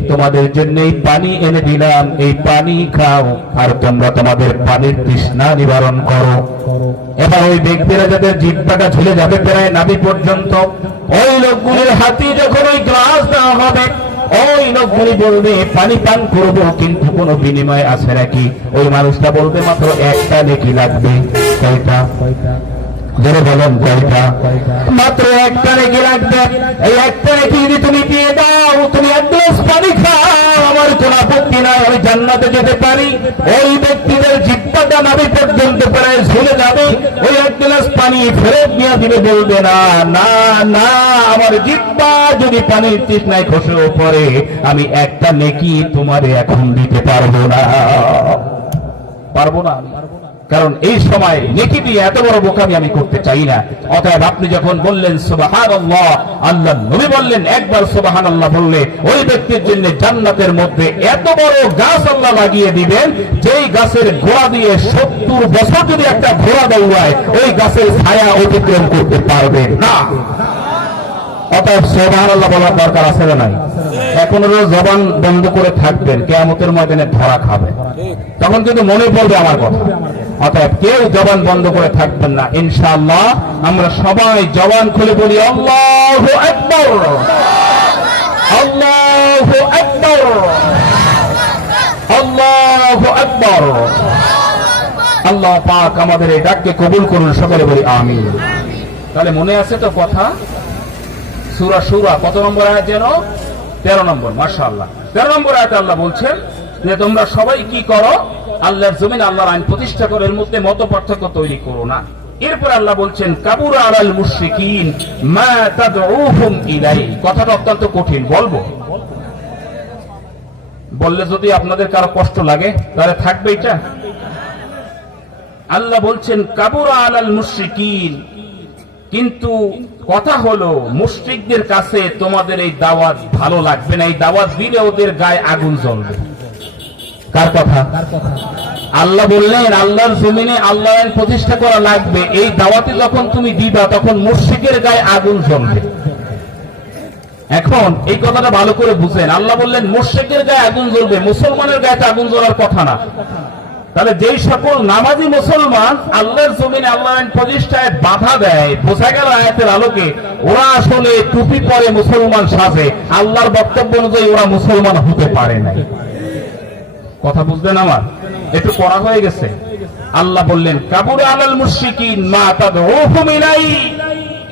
তোমাদের জন্য এই পানি এনে দিলাম, এই পানি খাও আর তোমরা তোমাদের পানির তৃষ্ণা নিবারণ করো। এবার ওই ব্যক্তিরা যাদের জিহ্বাটা ঝুলে যাবে প্রায় নাভি পর্যন্ত, ওই লোকগুলির হাতে যখন ওই গ্লাস দেওয়া হবে, ওই লোকগুলি বলবে পানি পান করবো, কিন্তু কোনো বিনিময় আছে নাকি? ওই মানুষটা বলবে মাত্র একটা নেকি লাগবে। কয়টা? যারা বলেন কয়টা? মাত্র একটা নেকি লাগবে। এই একটা নেকি যদি তুমি দিয়ে দাও, তুমি 1 গ্লাস পানি খাও, আমার কোনো আপত্তি নাই, আমি জান্নাতে যেতে পারি। ওই ব্যক্তিদের জিহ্বাটা নাভি পর্যন্ত প্রায় ঝুলে যাবে, ওই 1 গ্লাস পানি ফেরত নিয়ে দিবে, বলবে না না না, আমার জিহ্বা যদি পানির তৃষ্ণায় খসেও পড়ে, আমি একটা নেকি তোমারে এখন দিতে পারবো না, পারবো না। কারণ এই সময় নেকি দিয়ে এত বড় বোকামি আমি করতে চাই না। অতএব আপনি যখন বললেন সুবহানাল্লাহ, আল্লাহ নবী বললেন একবার সুবহানাল্লাহ বললে ওই ব্যক্তির জন্য জান্নাতের মধ্যে এত বড় গাছ আল্লাহ লাগিয়ে দিবেন, যেই গাছের গোড়া দিয়ে 70 বছর যদি একটা ঘোড়া দৌড়ায় ওই গাছের ছায়া অতিক্রম করতে পারবে না। অতএব সুবহানাল্লাহ বলার দরকার আছে না নাই? এখন জবান বন্ধ করে থাকবেন, কিয়ামতের ময়দানে ধরা খাবেন, তখন কিন্তু মনে পড়বে আমার কথা। অতএব কেউ জবান বন্ধ করে থাকবেন না। ইনশাআল্লাহ আমরা সবাই জবান খুলে বলি আল্লাহু আকবার, আল্লাহু আকবার, আল্লাহু আকবার। আল্লাহ পাক আমাদের এই ডাককে কবুল করুন, সকলে বলি আমিন। তাহলে মনে আছে তো কথা? সূরা সূরা কত নম্বর আয়াত যেন? 13 নম্বর। মাশাআল্লাহ, 13 নম্বর আয়াতে আল্লাহ বলছেন যে তোমরা সবাই কি করো? আল্লাহর জমিন আল্লাহর আইন প্রতিষ্ঠা করো, এর মধ্যে মত পার্থক্য তৈরি করো না। এরপর আল্লাহ বলছেন কাবুরা আলাল মুশরিকিন মা তাদউহুম ইলাই। কথাটা অত্যন্ত কঠিন, বললে যদি আপনাদের কারো কষ্ট লাগে তাহলে থাকবে এটা। আল্লাহ বলছেন কাবুরা আলাল মুশরিকিন, কিন্তু কথা হলো মুশরিকদের কাছে তোমাদের এই দাওয়াত ভালো লাগবে না, এই দাওয়াত দিলে ওদের গায়ে আগুন জ্বলবে। কার কথা? আল্লাহ বললেন আল্লাহর জমিনে আল্লাহ আইন প্রতিষ্ঠা করা লাগবে। এই দাওয়াতে যখন তুমি দিবা তখন মুশরিকের গায়ে আগুন জ্বলবে। এখন এই কথাটা ভালো করে বুঝেন, আল্লাহ বললেন মুশরিকের গায়ে আগুন জ্বলবে, মুসলমানের গায়ে আগুন জ্বলার কথা না। তাহলে যেই সকল নামাজি মুসলমান আল্লাহর জমিনে আল্লাহ আইন প্রতিষ্ঠায় বাধা দেয়, বোঝা গেল আয়াতের আলোকে ওরা আসলে টুপি পরে মুসলমান সাজে, আল্লাহর বক্তব্য অনুযায়ী ওরা মুসলমান হতে পারে না। কথা বুঝলেন আমার? একটু করা হয়ে গেছে। আল্লাহ বললেন কাবুরা আলাল মুশরিকিন মা তাদউহুম ইলাইহি,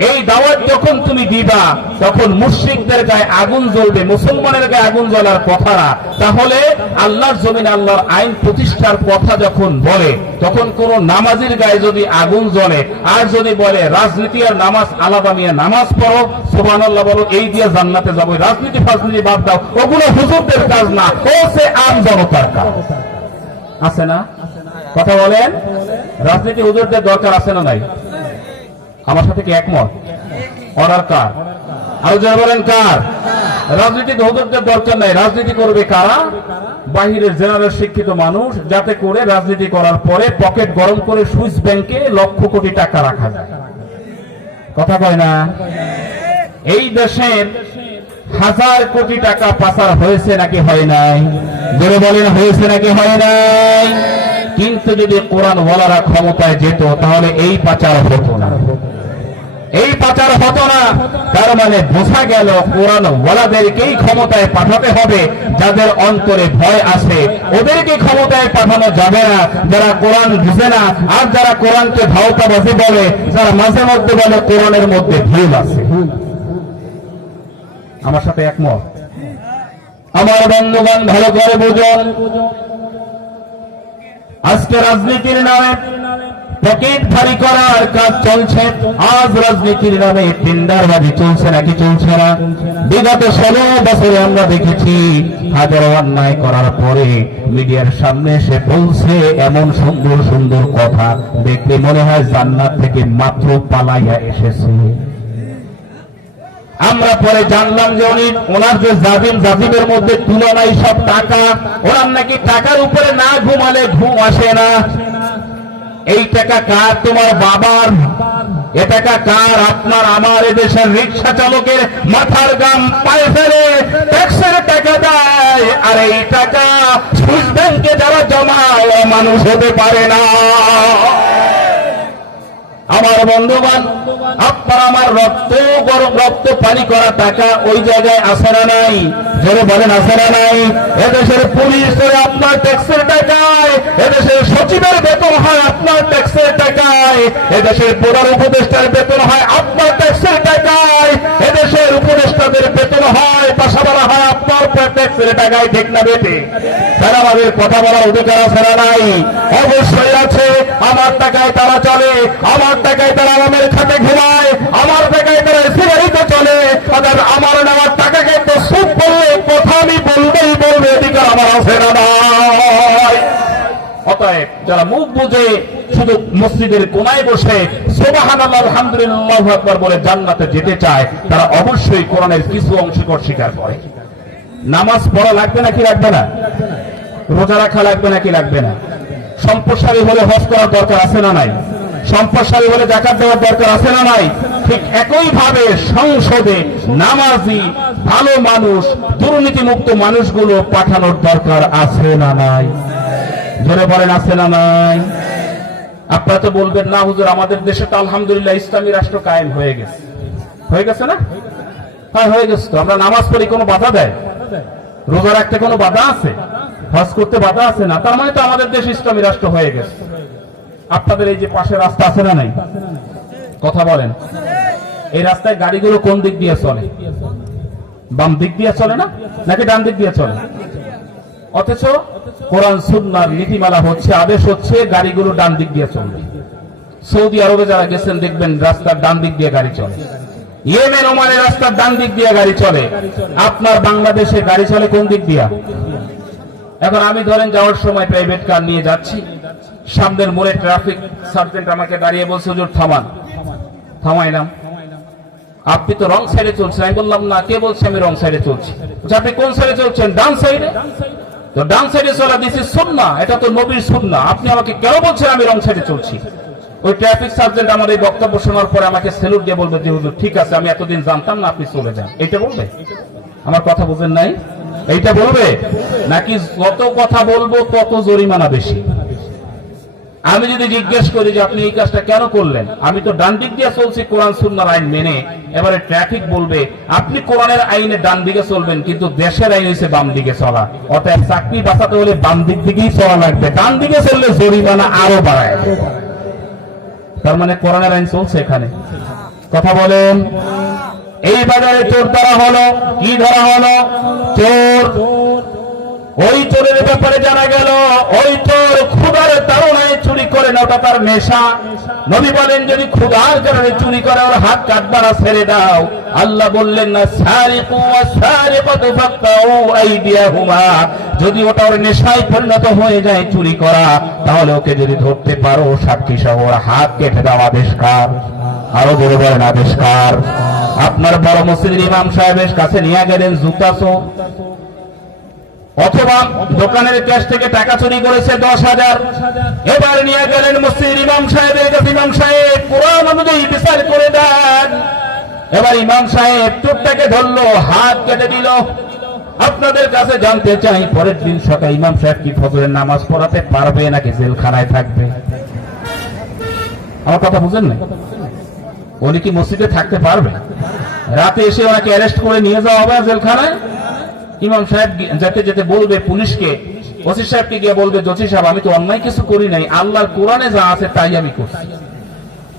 এই দাওয়াত যখন তুমি দিবা তখন মুশরিকদের গায়ে আগুন জ্বলবে, মুসলমানের গায়ে আগুন জ্বলার কথা না। তাহলে আল্লাহর জমিনে আল্লাহর আইন প্রতিষ্ঠার কথা যখন বলে তখন কোন নামাজির গায়ে যদি আগুন জ্বলে আর যদি বলে রাজনীতি আর নামাজ আলাদা, নিয়ে নামাজ পড়ো সুবহানাল্লাহ বলো, এই দিয়ে জান্নাতে যাবো, রাজনীতি ফাজনীতি বাদ দাও, ওগুলো হুজুরদের কাজ না, ও সে আম জনতার কাজ। আছে না? কথা বলেন, রাজনীতি হুজুরদের দরকার আছে না নাই? আমার সাথে কি একমত? অর্ডার কার? আরো যারা বলেন কার? রাজনীতি হুজুরদের দরকার নাই। রাজনীতি করবে কারা? বাহিরের জেনারেল শিক্ষিত মানুষ, যাতে করে রাজনীতি করার পরে পকেট গরম করে সুইস ব্যাংকে লক্ষ কোটি টাকা রাখা যায়। কথা কয় না? এই দেশের 1000 কোটি টাকা পাচার হয়েছে নাকি হয় নাই? জোরে বলেন হয়েছে নাকি হয় নাই? কিন্তু যদি কোরআন ওয়ালারা ক্ষমতায় যেত তাহলে এই পাচার হতো না, এই পাচার হতো না। তার মানে বোঝা গেল কোরআন ওয়ালাদেরকেই ক্ষমতায় পাঠাতে হবে, যাদের অন্তরে ভয় আছে। ওদেরকে ক্ষমতায় পাঠানো যাবে না যারা কোরআন বুঝে না, আর যারা কোরআনকে ভাওতাবাজি বলে, যারা মাঝে মধ্যে বলে কোরআনের মধ্যে ভুল আছে। আমার সাথে একমত? আমার বন্ধুগণ ভালো করে বুঝুন, আজকে রাজনীতির নামে পকেট ভারী করার কাজ চলছে। আজ রাজনীতির নামে টেন্ডারবাজি চলছে নাকি চলছে না? বিগত 16 বছরে আমরা দেখেছি হাজারো অন্যায় করার পরে মিডিয়ার সামনে এসে বলছে এমন সুন্দর সুন্দর কথা, দেখলে মনে হয় জান্নাত থেকে মাত্র পালাইয়া এসেছে। আমরা পরে জানলাম যে ওনার যে জাজিমের মধ্যে তুলনায় সব টাকা, ওনার নাকি টাকার উপরে না ঘুমালে ঘুম আসে না। এই টাকা কার? তোমার বাবার। এ টাকা কার? আপনার আমার। এদেশের রিক্সা চালকের মাথার গাম পায়ে ফেলে ট্যাক্সের টাকা দেয়, আর এই টাকা সুইস ব্যাংকে যারা জমায় মানুষ হতে পারে না। আমার বন্ধুগণ, আপনার আমার রক্ত গরম রক্ত পানি করা টাকা ওই জায়গায় আসে না নাই? জোরে বলেন আসে না নাই? এদেশের পুলিশ আপনার ট্যাক্সের টাকায়, এদেশের সচিবের বেতন হয় আপনার ট্যাক্সের টাকায়, এদেশের প্রধান উপদেষ্টার বেতন হয় আপনার ট্যাক্সের টাকায়, এদেশের উপদেষ্টাদের বেতন হয়, বাসা ভাড়া হয় আপনার ট্যাক্সের টাকায়। ঠিক না বেটে? তারা আমাদের কথা বলার অধিকার আছে না নাই? অবশ্যই আছে। আমার টাকায় তারা চলে, আমার টাকায় তারা আরামের খাতে ঘুমায়, আমার টাকায় তারা সিগারেটে চলে, তাদের আমার নেওয়ার টাকাকে তো সুখ বললে কথা আমি বলবেই বলবে, অধিকার আমার আছে না নাই? অতএব যারা মুখ বুঝে শুধু মসজিদের কোনায় বসে সুবহানাল্লাহ আলহামদুলিল্লাহ আল্লাহু আকবার বলে জান্নাতে যেতে চায়, তারা অবশ্যই কোরআনের কিছু অংশ স্বীকার করে। নামাজ পড়া লাগবে নাকি লাগবে না? রোজা রাখা লাগবে নাকি লাগবে না? সম্পদশালী হলে হজ করার দরকার আছে না নাই? সম্পদশালী হলে যাকাত দেওয়ার দরকার আছে না নাই? ঠিক একই ভাবে সংসদে নামাজি ভালো মানুষ, দুর্নীতিমুক্ত মানুষগুলো পাঠানোর দরকার আছে না নাই? জোরে বলেন আছে না নাই? আপনারা তো বলবেন না হুজুর আমাদের দেশে তো আলহামদুলিল্লাহ ইসলামী রাষ্ট্র কায়েম হয়ে গেছে। হয়ে গেছে না? হ্যাঁ হয়ে গেছে। তো আমরা নামাজ পড়ি, কোনো বাধা দেয়? রোজা রাখতে কোনো বাধা আছে? হজ করতে বাধা আছে না? তার মানে তো আমাদের দেশ ইসলামী রাষ্ট্র হয়ে গেছে। আপনাদের এই যে পাশে রাস্তা আছে না নাই? কথা বলেন, এই রাস্তায় গাড়িগুলো কোন দিক দিয়ে চলে? বাম দিক দিয়ে চলে না নাকি ডান দিক দিয়ে চলে? অথচ কোরআন সুন্নাহর নীতিমালা হচ্ছে, আদেশ হচ্ছে গাড়িগুলো ডান দিক দিয়ে চলবে। সৌদি আরবে যারা গেছেন দেখবেন রাস্তার ডান দিক দিয়ে গাড়ি চলে। ইয়েমেন ওমানের রাস্তার ডান দিক দিয়ে গাড়ি চলে। আপনার বাংলাদেশে গাড়ি চলে কোন দিক দিয়া? এখন আমি ধরেন যাওয়ার সময় প্রাইভেট কার নিয়ে যাচ্ছি, সামনের মোড়ে ট্রাফিক সার্জেন্ট আমাকে দাঁড়িয়ে বলছে হুজুর থামান। থামাইলাম। আপনি তো রং সাইডে চলছেন। আমি বললাম না। কে বলছে আমি রং সাইডে চলছি? আপনি কোন সাইডে চলছেন? ডান সাইডে। তো ডান সাইডে চলা দিছি সুন্নাহ, এটা তো নবীর সুন্নাহ, আপনি আমাকে কেন বলছেন আমি রং সাইডে চলছি? ওই ট্রাফিক সার্জেন্ট আমার এই বক্তব্য শোনার পরে আমাকে সেলুট দিয়ে বলবে যে হুজুর ঠিক আছে, আমি এতদিন জানতাম না, আপনি চলে যান। এইটা বলবে? আমার কথা বুঝেন নাই? এইটা বলবে? নাকি যত কথা বলবো তত জরিমানা বেশি? আমি যদি জিজ্ঞেস করি যে আপনি এই কাজটা কেন করলেন, আমি তো ডান দিক দিয়ে চলছি কোরআন সুন্নাহর আইন মেনে, এবারে ট্রাফিক বলবে আপনি কোরআনের আইনে ডান দিকে চলবেন কিন্তু দেশের আইন হচ্ছে বাম দিকে চলা, অতএব চাকরি বাঁচাতে হলে বাম দিক দিকেই চলা লাগবে, ডান দিকে চললে জরিমানা আরো বাড়ায়। তার মানে কোরআনের আইন চলছে এখানে। কথা বলেন। এই বাজারে চোর ধরা হলো, কি ধরা হলো? চোর। ওই চোরের ব্যাপারে জানা গেল ওই চোর ক্ষুধার তাড়নায় চুরি করে না, ওটা তার নেশা। নবী বলেন যদি ক্ষুধার কারণে চুরি করে ওর হাত কাটবা না, ছেড়ে দাও। আল্লাহ বললেন না সারিকু ওয়াস সারিকাতু ফাকতাউ আইদিয়াহুমা, যদি ওটা ওর নেশায় পরিণত হয়ে যায় চুরি করা, তাহলে ওকে যদি ধরতে পারো সাক্ষী সহ ওর হাত কেটে দাও। আদেশকার, আরো বড় বড় আদেশকার। আপনার বড় মসজিদের ইমাম সাহেবের কাছে নিয়ে গেলেন জুতা চোর, অথবা দোকানের ক্যাশ থেকে টাকা চুরি করেছে 10,000, এবার নিয়ে গেলেন মসজিদের ইমাম সাহেবের কাছে, ইমাম সাহেব কোরআন অনুযায়ী বিচার করে দেন। এবার ইমাম সাহেব চোরটাকে ধরলো, হাত কেটে দিল। আপনাদের কাছে জানতে চাই পরের দিন সকালে ইমাম সাহেব কি ফজরের নামাজ পড়াতে পারবে নাকি জেলখানায় থাকবে? আমার কথা বুঝেন না? উনি কি মসজিদে থাকতে পারবে? রাতে এসে ওনাকে অ্যারেস্ট করে নিয়ে যাওয়া হবে জেলখানায়। ইমাম সাহেব যেতে যেতে বলবে পুলিশকে, ওসি সাহেবকে গিয়ে বলবে জসি সাহেব আমি তো অন্যায় কিছু করি নাই, আল্লাহর কোরআনে যা আছে তাই আমি করছি।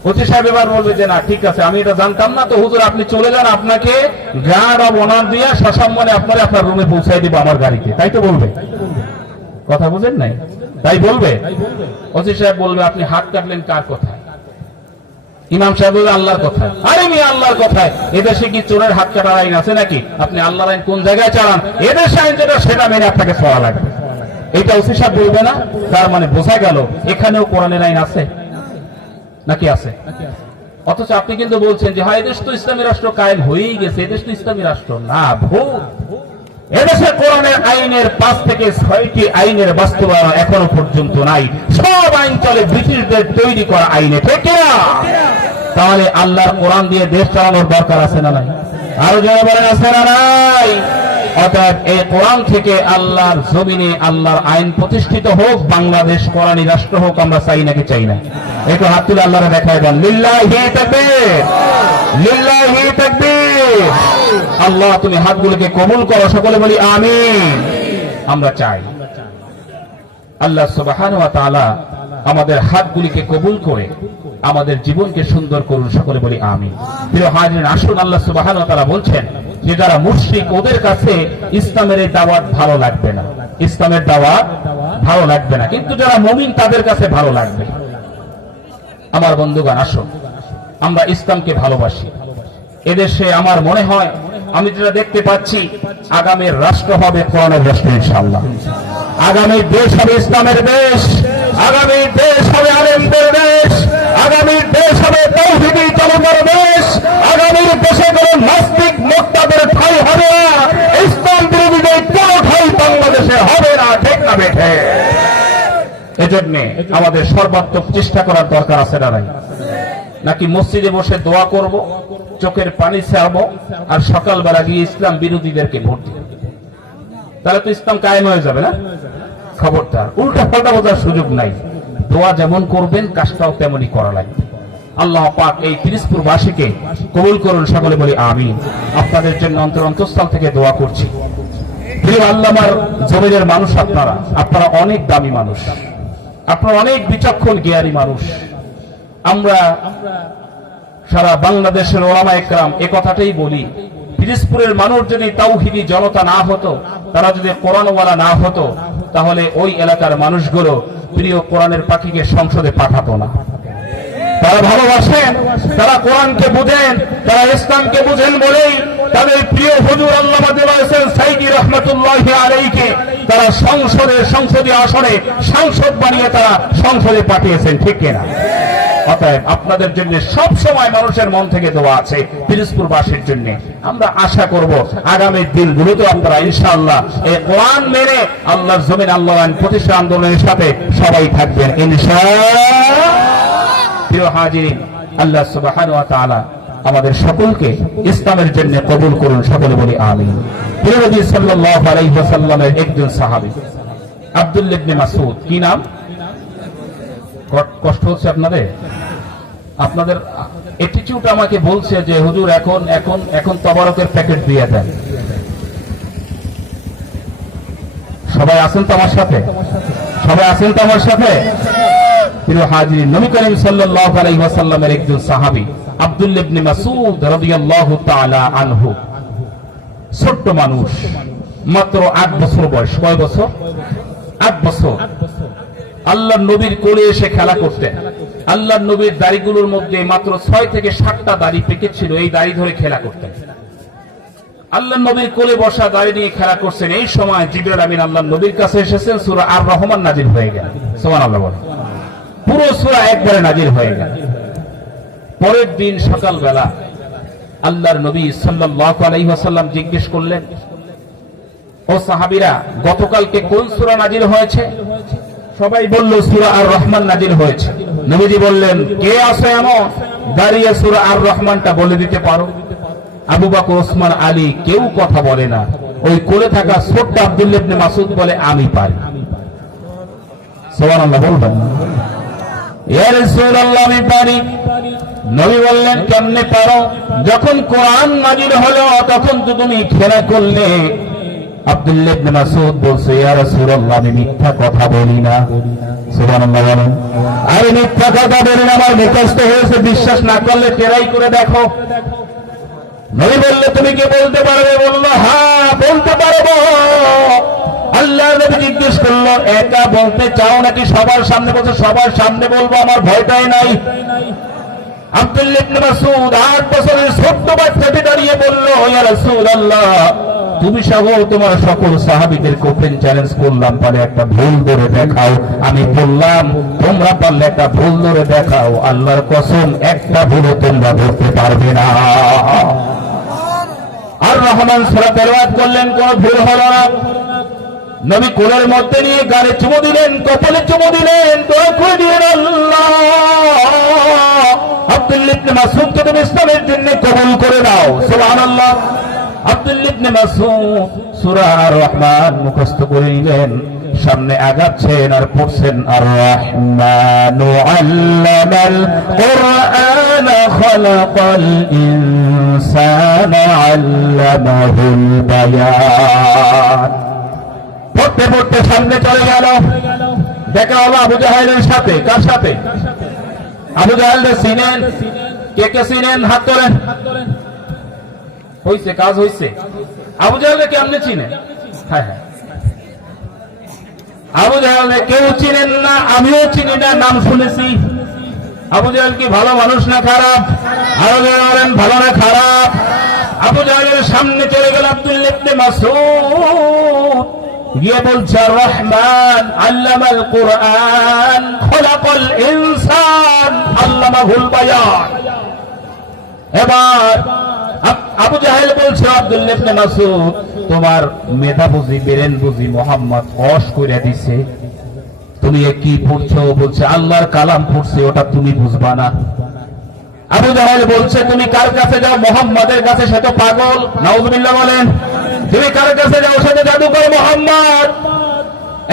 ওসি সাহেব এবার বলবে যে না ঠিক আছে, আমি এটা জানতাম না, তো হুজুর আপনি চলে যান, আপনাকে গার্ড অব অনার দিয়ে সসম্মানে আপনারা আপনার রুমে পৌঁছাই দিব আমার গাড়িতে। তাই তো বলবে? কথা বুঝেন নাই? তাই বলবে। ওসি সাহেব বলবে আপনি হাত কাটলেন কার কথায়? ইমাম সাহেব বলবে আল্লাহর কথায়। আরে আমি আল্লাহর কথায়, এদেশে কি চোরের হাত কাটার আইন আছে নাকি? আপনি আল্লাহর আইন কোন জায়গায় চালান, এদেশে আইন যেটা সেটা মেনে আপনাকে চলা লাগবে। এটা ওসি সাহেব বলবে না? তার মানে বোঝা গেল এখানেও কোরআনের আইন আছে নাকি আছে? অথচ আপনি কিন্তু বলছেন যে হয় এদেশ তো ইসলামী রাষ্ট্র কায়েম হয়েই গেছে, এদেশ তো ইসলামী রাষ্ট্র না। ভুল। এদেশে কোরআনের আইনের 5 থেকে 6টি আইনের বাস্তবায়ন এখনো পর্যন্ত নাই। সব আইন চলে ব্রিটিশদের তৈরি করা আইনে, ঠিক না? তাহলে আল্লাহর কোরআন দিয়ে দেশ চালানোর দরকার আছে না নাই? আরো যারা বলেন আছে না নাই? অর্থাৎ এই কোরআন থেকে আল্লাহর জমিনে আল্লাহর আইন প্রতিষ্ঠিত হোক, বাংলাদেশ কোরআনী রাষ্ট্র হোক, আমরা চাই নাকি চাই না? একটু হাত তুলে আল্লাহরে দেখায় দেন। লিল্লাহি তাকবীর, লিল্লাহি তাকবীর। আল্লাহ তুমি হাতগুলোকে কবুল করো, সকলে বলি আমিন। আমরা চাই আল্লাহ সুবহানাহু ওয়া তাআলা আমাদের হাতগুলিকে কবুল করে আমাদের জীবনকে সুন্দর করুন, সকলে বলি আমিন। প্রিয় হাজিরিন, আসুন আল্লাহ সুবহানাহু ওয়া তাআলা বলছেন যে যারা মুশরিক ওদের কাছে ইসলামের এই দাওয়াত ভালো লাগবে না, ইসলামের দাওয়াত ভালো লাগবে না, কিন্তু যারা মুমিন তাদের কাছে ভালো লাগবে। আমার বন্ধুগণ আসুন আমরা ইসলামকে ভালোবাসি। এদেশে আমার মনে হয় আমি যেটা দেখতে পাচ্ছি আগামীর রাষ্ট্র হবে কোরআনের রাষ্ট্র ইনশাআল্লাহ। আগামী দেশ হবে ইসলামের দেশ, আগামী দেশ হবে আলেমদের দেশ, আগামী দেশ হবে তাওহীদি জনতার দেশ, আগামী দেশে কোনো নাস্তিক মুক্তাদের ঠাঁই হবে না, ইসলাম বিরোধীদের কোনো ঠাঁই বাংলাদেশে হবে না, ঠিক না বেঠে? এজন্য আমাদের সর্বাত্মক চেষ্টা করার দরকার আছে না নাই? নাকি মসজিদে বসে দোয়া করব, চোখের পানি ছাড়বো, আর সকালবেলা গিয়ে ইসলাম বিরোধীদেরকে ভোট দিব? তাহলে তো ইসলাম কায়েম হয়ে যাবে না? খবরদার, উল্টা পাল্টা বোঝার সুযোগ নাই। দোয়া যেমন করবেন কাজটাও তেমনই করা লাগবে। আল্লাহ পাক এই পিরিজপুরবাসীকে কবুল করুন, সকলে বলি আমিন। আপনাদের জন্য অন্তরস্থল থেকে দোয়া করছি। প্রিয় আল্লামার জমিনের মানুষ, আপনারা অনেক দামি মানুষ, আপনারা অনেক বিচক্ষণ জ্ঞানী মানুষ। আমরা সারা বাংলাদেশের ওলামায়ে কেরাম এ কথাটাই বলি, পিরিজপুরের মানুষ যদি তাওহীদি জনতা না হতো, তারা যদি কোরআনওয়ালা না হতো, তাহলে ওই এলাকার মানুষগুলো প্রিয় কোরআনের পাখিকে সংসদে পাঠাতো না। তারা ভালোবাসেন, তারা কোরআনকে বুঝেন, তারা ইসলামকে বুঝেন বলেই তাদের প্রিয় হুজুর আল্লামা দেওয়ান হোসেন সাইদি রহমাতুল্লাহি আলাইহিকে তারা সংসদীয় আসনে সাংসদ বানিয়ে তারা সংসদে পাঠিয়েছেন, ঠিক কিনা? অতএব আপনাদের জন্য সব সময় মানুষের মন থেকে দোয়া আছে পিরোজপুরবাসীর জন্য। আমরা আশা করব আগামী দিনগুলোতে আপনারা ইনশাআল্লাহ এই কোরআন মেনে আল্লাহর জমিন আল্লাহর আইন প্রতিষ্ঠা আন্দোলনের সাথে সবাই থাকবেন ইনশাআল্লাহ। প্রিয় হাজিরিন, আল্লাহ সুবহানাহু ওয়া তাআলা আমাদের সকলকে ইসলামের জন্য কবুল করুন, সকলে বলি আমিন। প্রিয় নবী সাল্লাল্লাহু আলাইহি ওয়াসাল্লামের একজন সাহাবী আব্দুল্লাহ ইবনে মাসউদ, কি নাম? কষ্ট হচ্ছে আপনাদের? আপনাদের অ্যাটিটিউড আমাকে বলছে যে হুজুর এখন এখন এখন তবারকের প্যাকেট দিয়ে দেন। সবাই আছেন তো আমার সাথে? সবাই আছেন তো আমার সাথে? প্রিয় হাজিরিন, নবী করিম সাল্লাল্লাহু আলাইহি ওয়াসাল্লামের একজন সাহাবী আব্দুল্লাহ ইবনে মাসউদ রাদিয়াল্লাহু তাআলা আনহু, ছোট্ট মানুষ, মাত্র 8 বছর বয়স। কয় বছর? 8 বছর। আল্লাহর নবীর কোলে এসে খেলা করতেন। আল্লাহর নবীর দাড়িগুলোর মধ্যে মাত্র 6 থেকে 7টা দাড়ি পেকেছিল, এই দাড়ি ধরে খেলা করতেন। আল্লাহর নবীর কোলে বসা দাড়ি নিয়ে খেলা করছেন। এই সময় জিবরাইল আমিন আল্লাহর নবীর কাছে এসেছেন, সূরা আর রহমান নাজিল হয়ে গেল। সুবহানাল্লাহ বলেন। পুরো সূরা একবারে নাজিল হয়ে গেল। পরের দিন সকালবেলা আল্লাহর নবী সাল্লাল্লাহু আলাইহি ওয়াসাল্লাম জিজ্ঞেস করলেন, ও সাহাবীরা, গতকালকে কোন সূরা নাজিল হয়েছে? সবাই বলল সূরা আর রহমান নাজিল হয়েছে। নবীজি বললেন, কে আছে এমন দাঁড়িয়ে সূরা আর রহমানটা বলে দিতে পারো? আবু বকর, ওসমান, আলী কেউ কথা বলে না। ওই কোলে থাকা ছোট্ট আব্দুল্লাহ ইবনে মাসউদ বলে, আমি পারি। সুবহানাল্লাহ বলবেন। ইয়া রাসূলুল্লাহ, আমি পারি। নবী বললেন, কেমনে পারো? যখন কোরআন নাজিল হলো তখন তো তুমি খেলা করলে। আব্দুল্লাহ ইবনে মাসউদ বলছে, ইয়া রাসূলুল্লাহ, আমি মিথ্যা কথা বলি না। সুবহানাল্লাহ বলেন। আমি মিথ্যা কথা বলি না, আমার মুখস্থ হয়েছে, বিশ্বাস না করলে ট্রাই করে দেখো। নবী বললে, তুমি কি বলতে পারবে? বলল, হ্যাঁ বলতে পারবো। আল্লাহ নবী জিজ্ঞেস করলো, একা বলতে চাও নাকি সবার সামনে? বলছে, সবার সামনে বলবো, আমার ভয়টাই নাই। আব্দুল্লাহ ইবনে মাসউদ 8 বছরের ছোট্ট বাচ্চাটি দাঁড়িয়ে বলল, ইয়া রাসূলুল্লাহ, তুমি সহ তোমার সকল সাহাবীদেরকে ওপেন চ্যালেঞ্জ করলাম, পারে একটা ভুল ধরে দেখাও। আমি বললাম, তোমরা পারলে একটা ভুল ধরে দেখাও। আল্লাহর কসম, একটা ভুলও তোমরা ধরতে পারবে না। আর রহমান সূরা তেলাওয়াত করলেন, কোন ভুল হলো না। নবী কোলের মধ্যে নিয়ে গালে চুমু দিলেন, কপালে চুমু দিলেন, দোয়া করে দিলেন, আল্লাহ আব্দুল্লাহ ইবনে মাসউদকে তুমি ইসলামের জন্য কবুল করে দাও। সুবহানাল্লাহ। আব্দুল্লাহ ইবনে মাসউদ সূরা আর রহমান মুখস্থ করে নিলেন, সামনে আগাচ্ছেন আর পড়ছেন, আর রহমানু আল্লামাল কুরআন খালাকাল ইনসানা আল্লামাহুল বায়ান। পড়তে পড়তে সামনে চলে গেল, দেখা হলো আবু জাহেলের সাথে। কার সাথে? আবু জাহেলকে চিনেন? কে কে চিনেন? হাত তোলেন। হইছে, কাজ হইছে। আবু জাহেলকে কেমনে চিনেন? হ্যাঁ হ্যাঁ, আবু জাহেলকে কেউ চিনেন না, আমিও চিনি না, নাম শুনেছি। আবু জাহেল কি ভালো মানুষ না খারাপ? আরো বলেন, ভালো না খারাপ? আবু জাহেলের সামনে চলে গেল আব্দুল্লাহ ইবনে মাসউদ, গিয়ে বলছে, রহমান আল্লামাল কুরআন খলাকাল ইনসান আল্লামাহুল বায়ান। এবার আবু জাহেল বলছে, আব্দুল্লাহ ইবনে মাসউদ, তোমার মেধা বুঝি, ব্রেন বুঝি মুহাম্মদ ফস কইরা দিছে, তুমি কি পড়ছো? বলছে, আল্লাহর কালাম পড়ছে, ওটা তুমি বুঝবা না। আবু জাহেল বলছে, তুমি কার কাছে যাও? মুহাম্মাদের কাছে, সে তো পাগল। নাউজুবিল্লাহ বলেন। তুমি কার কাছে যাও? সে তো জাদুকর মুহাম্মদ।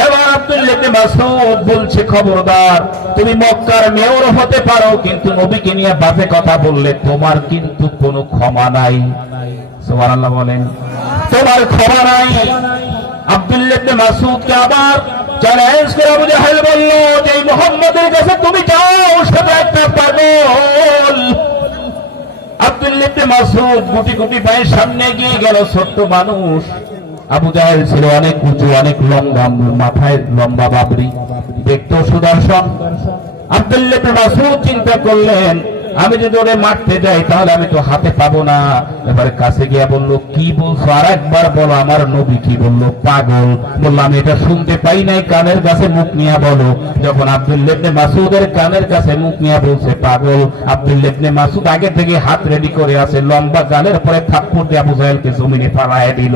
এবার আব্দুল্লাহ ইবনে মাসউদ বলছে, খবরদার, তুমি মক্কার মেয়র হতে পারো, কিন্তু নবীকে নিয়ে বাজে কথা বললে তোমার কিন্তু কোনো ক্ষমা নাই। সুবহানাল্লাহ বলেন। তোমার ক্ষমা নাই। আব্দুল্লাহ ইবনে মাসউদকে আবার চ্যালেঞ্জ করে আবু জাহেল বলল, যে মুহাম্মাদের কাছে তুমি যাও, সে তো একটা পাগল। আব্দুল্লাহ ইবনে মাসউদ গুটি গুটি পায়ে সামনে গিয়ে গেল। ছোট্ট মানুষ। আবু জাহেল ছিল অনেক উঁচু, অনেক লম্বা, মাথায় লম্বা বাবরি, দেখতেও সুদর্শন। আব্দুল্লাহ ইবনে মাসউদ চিন্তা করলেন, আমি যদি ওরে মারতে যাই তাহলে আমি তো হাতে পাবো না। এবারে কাছে গিয়া বললো, কি বলছো আর একবার বলো, আমার নবী কি বললো? পাগল। বললাম আমি এটা শুনতে পাই নাই, কানের কাছে মুখ নিয়ে বলো। যখন আব্দুল্লাহ ইবনে মাসউদের কানের কাছে মুখ নিয়ে বলছে পাগল, আব্দুল্লাহ ইবনে মাসউদ আগে থেকে হাত রেডি করে আছে, লম্বা গালের পরে থাপ্পড় দিয়ে আবু জাহেলকে জমিনে ফালায় দিল।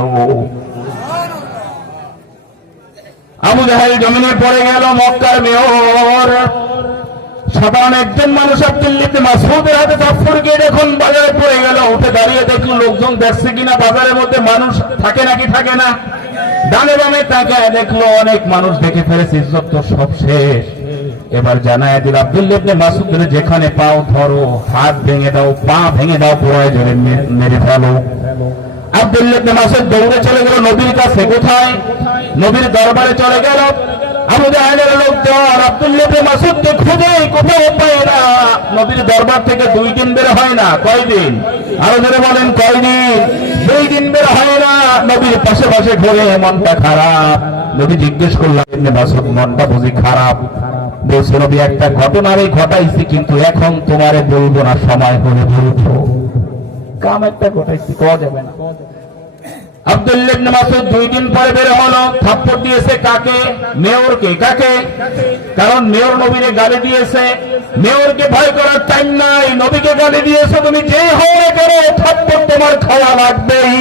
আবু জাহেল জমিনে পড়ে গেল। মক্কার মেয়র সাধারণ একজন মানুষ আব্দুল্লাহ ইবনে মাসউদের হাতে থাপ্পড় খেয়ে যখন বাজারে পড়ে গেল, উঠে দাঁড়িয়ে দেখলো লোকজন দেখছে কিনা, বাজারের মধ্যে মানুষ থাকে নাকি থাকে না। ডানে বামে তাকায় দেখলো অনেক মানুষ দেখে ফেলেছে, ইজ্জত তো সব শেষ। এবার জানায় দিল আব্দুল্লাহ ইবনে মাসউদের যেখানে পাও ধরো, হাত ভেঙে দাও, পা ভেঙে দাও, প্রয়োজনে মেরে ফেলো। আব্দুল্লাহ ইবনে মাসউদ দৌড়ে চলে গেল নবীর কাছে। কোথায়? নবীর দরবারে চলে গেল। আবু জাহেলের লোকজন আব্দুল্লাহ ইবনে মাসউদকে খুঁজে কোথাও পায় না। নবীর দরবার থেকে 2 দিন বের হয় না। কয়দিন? আরো ধরে বলেন কয়দিন? 2 দিন বের হয় না। নবীর পাশে পাশে ঘুরে মনটা খারাপ। নবী জিজ্ঞেস করলেন, ইবনে মাসউদ মনটা বুঝি খারাপ? বলছে, নবী একটা ঘটনা আমি ঘটাইছি, কিন্তু এখন তোমারে বলবো না, সময় হলে বলবো। কাম একটা ঘটাইছি, কওয়া যাবে না। আব্দুল্লাহ ইবনে মাসউদ 2 দিন পরে বের হলো। থাপ্পড় দিয়েছে কাকে? মেয়রকে। কাকে? কারণ মেয়র নবীরে গালি দিয়েছে। মেয়রকে ভয় করার টাইম নাই, নবীকে গালি দিয়েছে। তুমি যে হও করো, থাপ্পড় তোমার খাওয়া লাগবেই।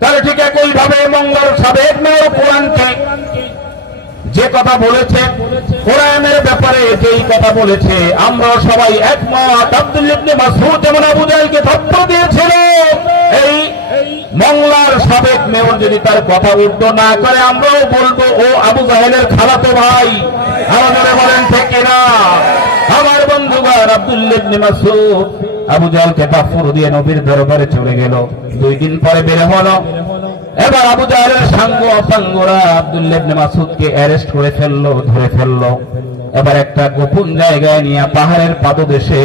তাহলে ঠিক একই ভাবে মঙ্গল সাবেক মেয়র কোরআনকে যে কথা বলেছে, কোরআনের ব্যাপারে যেই কথা বলেছে, আমরা সবাই একমত। আব্দুল্লাহ ইবনে মাসউদ যেমন আবু জাহেলকে থাপ্পড় দিয়েছিল, এই মংলার সাবেক মেয়র যদি তার কথা উল্টো না করে, আমরাও বলবো ও আবু জাহেলের খালাতো ভাই। আমাদের বলেন ঠিক না? আমার বন্ধুগণ, আব্দুল্লাহ ইবনে মাসউদ আবু জাহেলকে থাপ্পড় দিয়ে নবীর দরবারে চলে গেল। 2 দিন পরে বের হলো। এবার আবু জাহেলের সাঙ্গ অসাঙ্গরা আব্দুল্লাহ ইবনে মাসউদকে অ্যারেস্ট করে ফেললো, ধরে ফেললো। এবার একটা গোপন জায়গায় নিয়ে পাহাড়ের পাদদেশে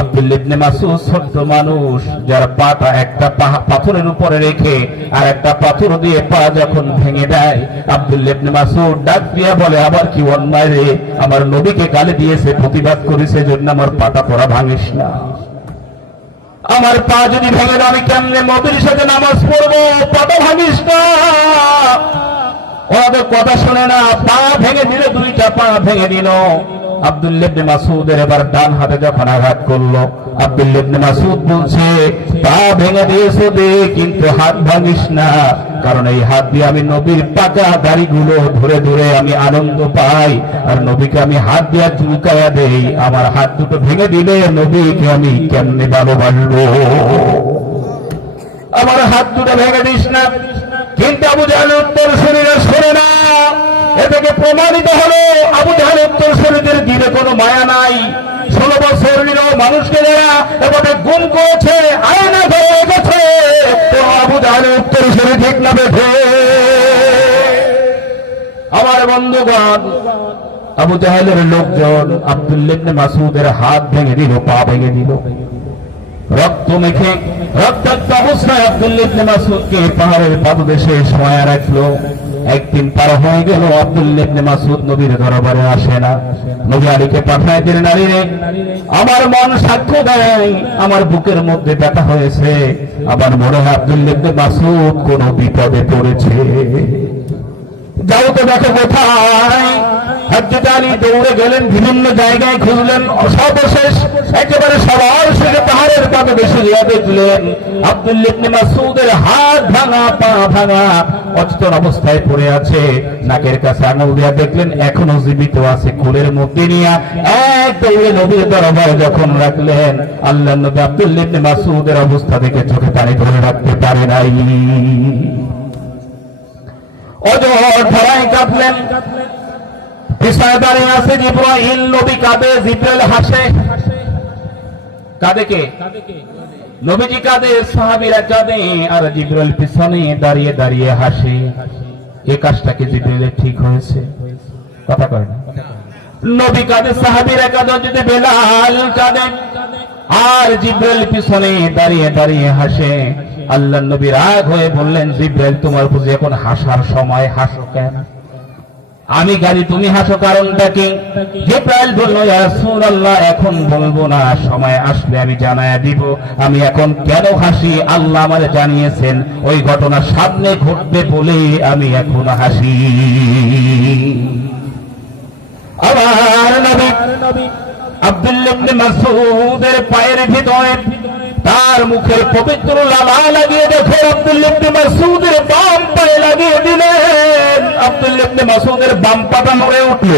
আব্দুল্লাহ ইবনে মাসউদ ছোট্ট মানুষ, যার পাটা একটা পাথরের উপরে রেখে আর একটা পাথর দিয়ে পা যখন ভেঙে দেয়, আব্দুল্লাহ ইবনে মাসউদ ডাক দিয়া বলে, আবার কি অন্যায় রে, আমার নবীকে গালি দিয়েছে, প্রতিবাদ করেছে, জন্য আমার পাটা তোরা ভাঙিস না। আমার পা যদি ভেঙে দাও, আমি কেমনে নবীর সাথে নামাজ পড়বো? পাটা ভাঙিস না। ওদের কথা শুনে না, পা ভেঙে দিল, 2টা পা ভেঙে দিল। আব্দুল্লাহ ইবনে মাসউদের এবার ডান হাতে যখন আঘাত করলো, আব্দুল্লাহ ইবনে মাসউদ বলছে, পা ভেঙে দিয়েছো দে, কিন্তু হাত ভাঙিস না, কারণ এই হাত দিয়ে আমি নবীর পাকা দাড়িগুলো ধরে ধরে আমি আনন্দ পাই, আর নবীকে আমি হাত দিয়ে চুলকায়া দেই। আমার হাত দুটো ভেঙে দিলে নবীকে আমি কেমনে ভালোবাসবো? আমার হাত দুটো ভেঙে দিস না। কিন্তু আবু জাহেল উত্তর শরীরে শোনে না। এ থেকে প্রমাণিত হলো আবু জাহেল উত্তর শরীরের দিলে কোনো মায়া নাই। 16 বছর নিরও মানুষকে দেয়া এভাবে গুম করেছে, আয়না ধরে গেছে। আবু জাহেল উত্তর শরীর ঠিক না বেঁধে। আমার বন্ধুগণ, আবু জাহেলের লোকজন আব্দুল্লাহ ইবনে মাসউদের হাত ভেঙে দিল, পা ভেঙে দিল। রক্ত মেখে রক্তাক্ত অবস্থায় আব্দুল্লাহ ইবনে মাসউদকে পাহাড়ের পাদদেশে শোয়া রাখলো। 1 দিন পার হয়ে গেল, আব্দুল্লাহ ইবনে মাসউদ নবীর দরবারে আসে না। নবী আলীকে পাঠায় দিলেন, আলী রে, আমার মন সাক্ষ্য দেয় আমার বুকের মধ্যে ব্যথা হয়েছে, আমার মনে হয় আব্দুল্লাহ ইবনে মাসউদ কোন বিপদে পড়েছে। যাও তো দেখো কোথায়। হযরত আলী দৌড়ে গেলেন, বিভিন্ন জায়গায় খুঁজলেন, সর্বশেষ একেবারে সবার শেষে পাহাড়ের পাদদেশে গিয়ে দেখলেন আব্দুল্লাহ ইবনে মাসউদের হাত ভাঙা, পা ভাঙা, অচেতন অবস্থায় পড়ে আছে। নাকের কাছে আঙুল দিয়ে দেখলেন এখনো জীবিত আছে। কোলের মধ্যে নিয়ে এক দৌড়ে নবীর দরবারে যখন রাখলেন, আল্লাহর নবী আব্দুল্লাহ ইবনে মাসউদের অবস্থা দেখে চোখে পানি ধরে রাখতে পারে নাই। অজর ধরায় কাঁদলেন। পিছনে দাঁড়িয়ে আছে জিবরাইল, নবী কাঁদে, জিবরাইল হাসে। কাঁদে কে? নবীজি কাঁদে, সাহাবীরা কাঁদে, আর জিবরাইল পিছনে দাঁড়িয়ে দাঁড়িয়ে হাসে। এই কাজটা কি জিবরাইলের ঠিক হয়েছে? কথা কয় না। নবী কাঁদে, সাহাবীরা কাঁদে, যদি বেলাল কাঁদে, আর জিবরাইল পিছনে দাঁড়িয়ে দাঁড়িয়ে হাসে। আল্লাহর নবী রাগ হয়ে বললেন, জিবরাইল তোমার বুঝি এখন হাসার সময়? হাসো কেন? আমি গালি তুমি হাসো কারণটা কি? জিবরাইল বলল, ইয়া রাসূলুল্লাহ, এখন বলবো না, সময় আসলে আমি জানায়া দিব। আমি এখন কেন হাসি আল্লাহ আমারে জানিয়েছেন, ওই ঘটনা সামনে ঘটবে বলে আমি এখন হাসি। আমার নবী আব্দুল্লাহ ইবনে মাসউদের পায়ের ভিতরে তার মুখের পবিত্র লালা লাগিয়ে দেখো, আব্দুল্লাহ ইবনে মাসউদের বাম পায়ে লাগিয়ে দিলেন। আব্দুল্লাহ ইবনে মাসউদের বাম পাটা নড়ে উঠল।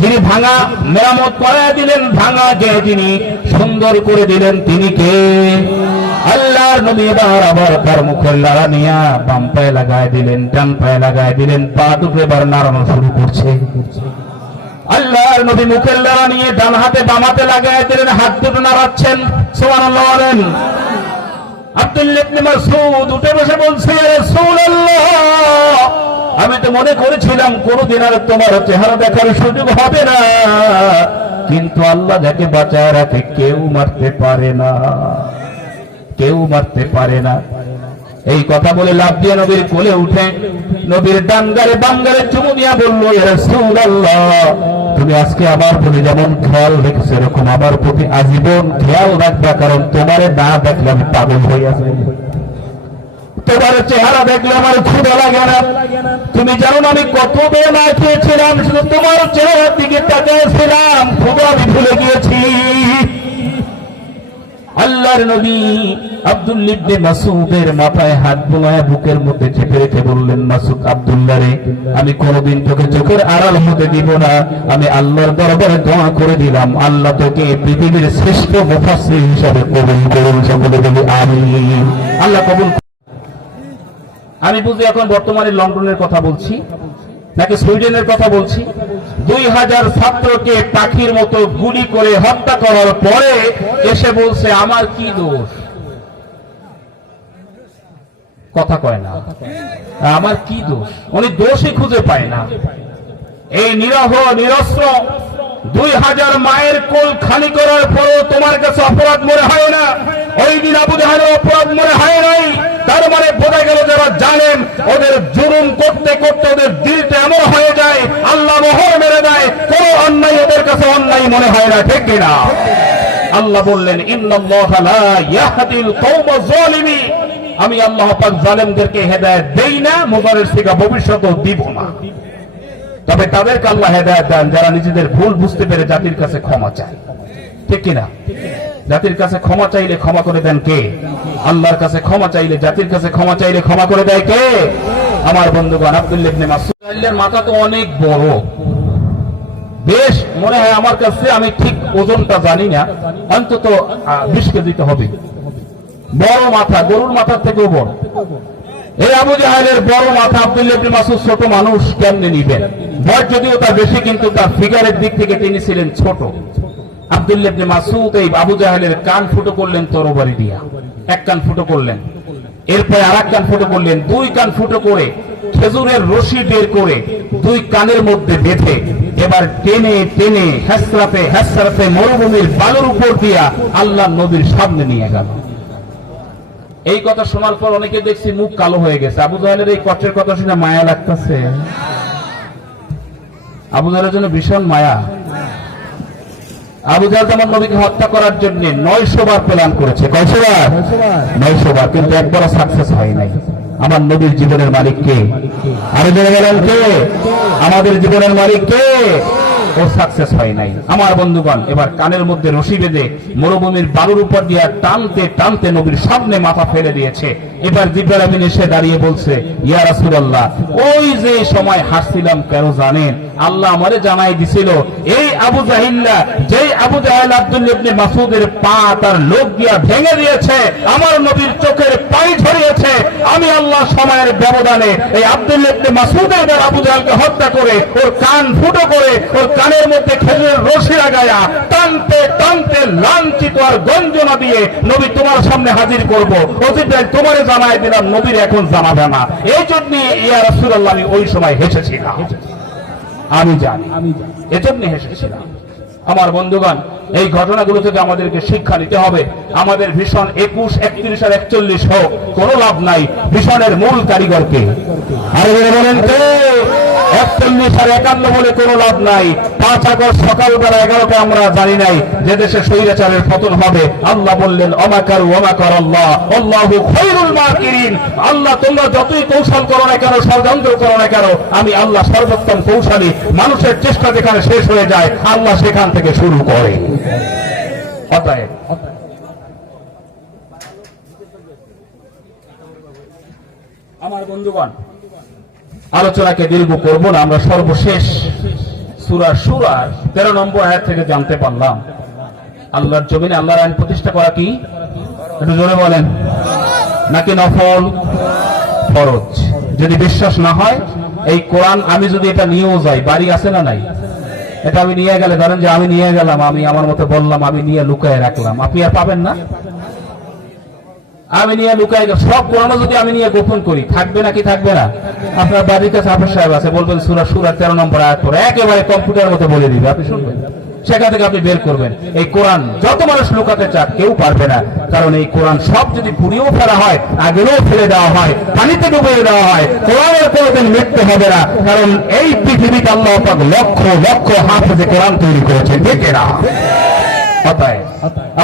যিনি ভাঙা মেরামত করে দিলেন, ভাঙা যে যিনি সুন্দর করে দিলেন, তিনি কে? আল্লাহর নবী। আবার তার মুখের লালা নিয়ে বাম পায়ে লাগায় দিলেন, ডান পায়ে লাগায় দিলেন, পা দুটো এবার নাড়ানো শুরু করছে। আল্লাহর নবী মুখের লালা নিয়ে ডান হাতে বাম হাতে লাগায় দিলেন, হাত দুটো নাড়াচ্ছেন। সুবহানাল্লাহ বলেন। আব্দুল্লাহ ইবনে মাসউদ উঠে বসে বলছে, ইয়া রাসূলুল্লাহ, আমি তো মনে করেছিলাম কোনদিন আর তোমার চেহারা দেখার সুযোগ হবে না, কিন্তু আল্লাহ যাকে বাঁচায় রাখে কেউ মারতে পারে না, কেউ মারতে পারে না। এই কথা বলে লাফ দিয়ে নবীর কোলে উঠে নবীর ডান গালে বাম গালে চুমু দিয়া বলল, ইয়া রাসূলুল্লাহ, তুমি আজকে আমার প্রতি যেমন খেয়াল রেখেছো এরকম আমার প্রতি আজীবন খেয়াল রাখবা, কারণ তোমারে না দেখলে আমি পাগল হইয়া যাই, তোমার চেহারা দেখলে আমার ক্ষুধা লাগে না। তুমি জানো না আমি কত বেলা না খেয়েছিলাম, শুধু তোমার চেহারার দিকে তাকিয়েছিলাম, ক্ষুধা আমি ভুলে গিয়েছি। আল্লাহর নবী আব্দুল্লাহ ইবনে মাসউদের মাথায় হাত বুলায় বুকের মধ্যে চেপে রেখে বললেন, মাসউদ, আব্দুল্লাহ রে, আমি কোনদিন তোকে চোখের আড়াল হতে দিব না। আমি আল্লাহর দরবারে দোয়া করে দিলাম, আল্লাহ তোকে পৃথিবীর শ্রেষ্ঠ মুফাসসির হিসেবে কবুল করুন। সকলে বলি আমিন। আল্লাহ কবুল। আমি বুঝি এখন বর্তমানে লন্ডনের কথা বলছি নাকি সুইডেনের কথা বলছি। 2000 ছাত্রকে পাখির মতো গুলি করে হত্যা করার পরে এসে বলছে আমার কি দোষ? কথা কয় না, আমার কি দোষ? উনি দোষই খুঁজে পায় না। এই নিরহ নিরস্ত্র 2000 মায়ের কোল খালি করার পরও তোমার কাছে অপরাধ মনে হয় না? ওই দিন আবু জাহেলের অপরাধ মনে হয় নাই? তার মানে বোঝা গেল যারা জানেন ওদের জুলুম করতে করতে ওদের দিলটা এমন হয়ে যায়, আল্লাহ মোহর মেরে দেয়, কোন অন্যায় ওদের কাছে অন্যায় মনে হয় না, ঠিক কিনা? আল্লাহ বললেন, ইন্নাল্লাহা লা ইয়াহদিল কওমা যালিমিন, আমি আল্লাহ পাক জালেমদেরকে হেদায়েত দেই না, মুবারের সিগা ভবিষ্যতেও দিব না। তবে তাদেরকে আল্লাহ হেদায়েত দেন যারা নিজেদের ভুল বুঝতে পেরে জাতির কাছে ক্ষমা চায়, ঠিক কিনা? জাতির কাছে ক্ষমা চাইলে ক্ষমা করে দেন কে? আল্লাহর কাছে ক্ষমা চাইলে, জাতির কাছে ক্ষমা চাইলে ক্ষমা করে দেয় কে? আমার বন্ধুগণ, আব্দুল্লাহ ইবনে মাসউদের মাথা তো অনেক বড়, বেশ মনে হয় আমার কাছে, আমি ঠিক ওজনটা জানি না, অন্তত 20 কেজিতে হবে। বড় মাথা, গরুর মাথার থেকেও বড়। এই আবু জাহেলের বড় মাথা আব্দুল্লাহ ইবনে মাসউদ ছোট মানুষ কেমনে নিবেন? বয়স যদিও তার বেশি, কিন্তু তার ফিগারের দিক থেকে তিনি ছিলেন ছোট। আব্দুল্লাহ ইবনে মাসউদ এই আবু জাহেলের কান ফুটো করলেন তরবারি দিয়া, এক কান ফুটো করলেন, এরপরে আরেক কান ফুটো করলেন, 2 কান ফুটো করে খেজুরের রশি বের করে 2 কানের মধ্যে বেঁধে এবার টেনে টেনে হেসরাতে হেসরাতে মরুভূমির বালুর উপর দিয়া আল্লাহ নবীর সামনে নিয়ে গেল। এই কথা শোনার পর অনেকে দেখছি মুখ কালো হয়ে গেছে। আবু জাহেলের এই কষ্টের কথা শুনে মায়া লাগতেছে। আবু জাহেলের জন্য ভীষণ মায়া। আবু জাহেল আমার নবীকে হত্যা করার জন্য 900 বার প্ল্যান করেছে। কয়শো বার? 900 বার, কিন্তু একবারও সাকসেস হয় নাই। আমার নবীর জীবনের মালিক কে? আরো জোরে বলেন কে? আমাদের জীবনের মালিক কে? ও সাকসেস হয় নাই। আমার বন্ধুগণ, এবার কানের মধ্যে রশি বেঁধে মরুভূমির বালুর উপর দিয়ে টানতে টানতে নবীর সামনে মাথা ফেলে দিয়েছে। এবার জিবরাইল আমিন এসে দাঁড়িয়ে বলছে, ইয়া রাসূলুল্লাহ, ওই যে সময় হাসছিলাম কেন জানেন? আল্লাহ আমারে জানাই দিছিল এই আবু জাহিল্লা, যেই আবু জাহেল আব্দুল্লাহ ইবনে মাসউদের পা তার লোক দিয়া ভেঙে দিয়েছে, আমার নবীর চোখের পানি ঝরিয়েছে, আমি আল্লাহ সময়ের ব্যবধানে এই আব্দুল্লাহ ইবনে মাসউদের দ্বারা আবু জাহেলকে হত্যা করে ওর কান ফুটো করে ওর কানের মধ্যে খেজুরের রশি লাগায়া টানতে টানতে লাঞ্ছিত আর গঞ্জনা দিয়ে নবী তোমার সামনে হাজির করব। ও জিবরাইল, তোমারে জানাই দিলাম, নবীর এখন জানাবে না। এই জন্য ইয়া রাসূলুল্লাহ আমি ওই সময় হেসেছিলাম, আমি জানি, এজন্য হেসেছিলাম। আমার বন্ধুগণ, এই ঘটনাগুলো থেকে আমাদেরকে শিক্ষা নিতে হবে। আমাদের ভিশন 21, 31 আর 41 হোক, কোনো লাভ নাই। ভিশনের মূল কারিগরকে আরে বলেন তো, 41 আর 51 বলে কোনো লাভ নাই। 5 আগস্ট সকালবেলা 11টা আমরা জানি নাই যে দেশে স্বৈরাচারের পতন হবে। আল্লাহ বললেন অমাকারু ওয়ামাকার আল্লাহ আল্লাহু খায়রুল মাকিরিন। আল্লাহ তোমরা যতই কৌশল করো না কেন, ষড়যন্ত্র করো না কেন, আমি আল্লাহ সর্বোত্তম কৌশলী। মানুষের চেষ্টা যেখানে শেষ হয়ে যায়, আল্লাহ সেখান থেকে শুরু করে। অতএব আমার বন্ধুগণ, আলোচনাকে দীর্ঘ করব না। আমরা সর্বশেষ সূরা শুরার 13 নম্বর আয়াত থেকে জানতে পারলাম আল্লাহর জমিনে আল্লাহর আইন প্রতিষ্ঠা করা কি? একটু জোরে বলেন। নাকি নফল? ফরজ। যদি বিশ্বাস না হয়, এই কোরআন আমি যদি এটা নিয়েও যাই, বাড়ি আছে না নাই? এটা আমি নিয়ে গেলে, ধরেন যে আমি নিয়ে গেলাম, আমি আমার মতো বললাম, আমি নিয়ে লুকায় রাখলাম, আপনি আর পাবেন না। আমি নিয়ে লুকাই সব কোরআন যদি আমি নিয়ে গোপন করি, থাকবে নাকি থাকবে না? আপনার বাড়ির কাছে হাফেজ সাহেব আছে, বলবেন সূরা শুরা 13 নম্বর আয়াত পড়ে, একেবারে কম্পিউটারের মতো বলে দিবে, আপনি শুনবেন, সেখান থেকে আপনি বের করবেন। এই কোরআন যত মানুষ লুকাতে চাক, কেউ পারবে না। কারণ এই কোরআন সব যদি পুড়িয়েও ফেলা হয়, আগেও ফেলে দেওয়া হয়, পানিতে ডুবিয়ে দেওয়া হয়, কোরআনের কোনোদিন মৃত্যু হবে না। কারণ এই পৃথিবীতে আল্লাহ পাক লক্ষ লক্ষ হাফেজে কোরআন তৈরি করেছেন, ঠিক না?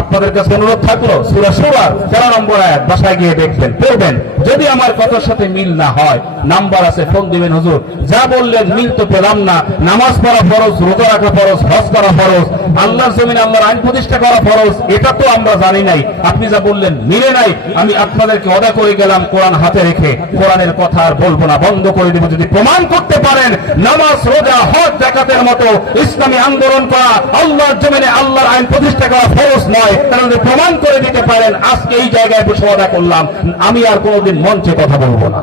আপনাদের কাছে অনুরোধ থাকলো, সূরা শুরার 13 নম্বর আয়াত বাসায় গিয়ে দেখবেন, পড়বেন। যদি আমার কথার সাথে মিল না হয়, নাম্বার আছে, ফোন দিবেন। হুজুর যা বললেন মিল তো পেলাম না, নামাজ পড়া ফরজ, রোজা রাখা ফরজ, হজ করা ফরজ, আল্লাহর জমিনে আল্লাহর আইন প্রতিষ্ঠা করা ফরজ, এটা তো আমরা জানি নাই। আপনি যা বললেন মিলে নাই। আমি আপনাদেরকে ওয়াদা করে গেলাম, কোরআন হাতে রেখে কোরআনের কথা আর বলবো না, বন্ধ করে দেব। যদি প্রমাণ করতে পারেন নামাজ, রোজা, হজ, যাকাতের মতো ইসলামী আন্দোলন করা, আল্লাহর জমিনে আল্লাহর আইন প্রতিষ্ঠা করা ফরজ নয়, কারণ প্রমাণ করে দিতে পারেন, আজকে এই জায়গায় বসে ওয়াদা করলাম, আমি আর কোনোদিন মঞ্চে কথা বলবো না।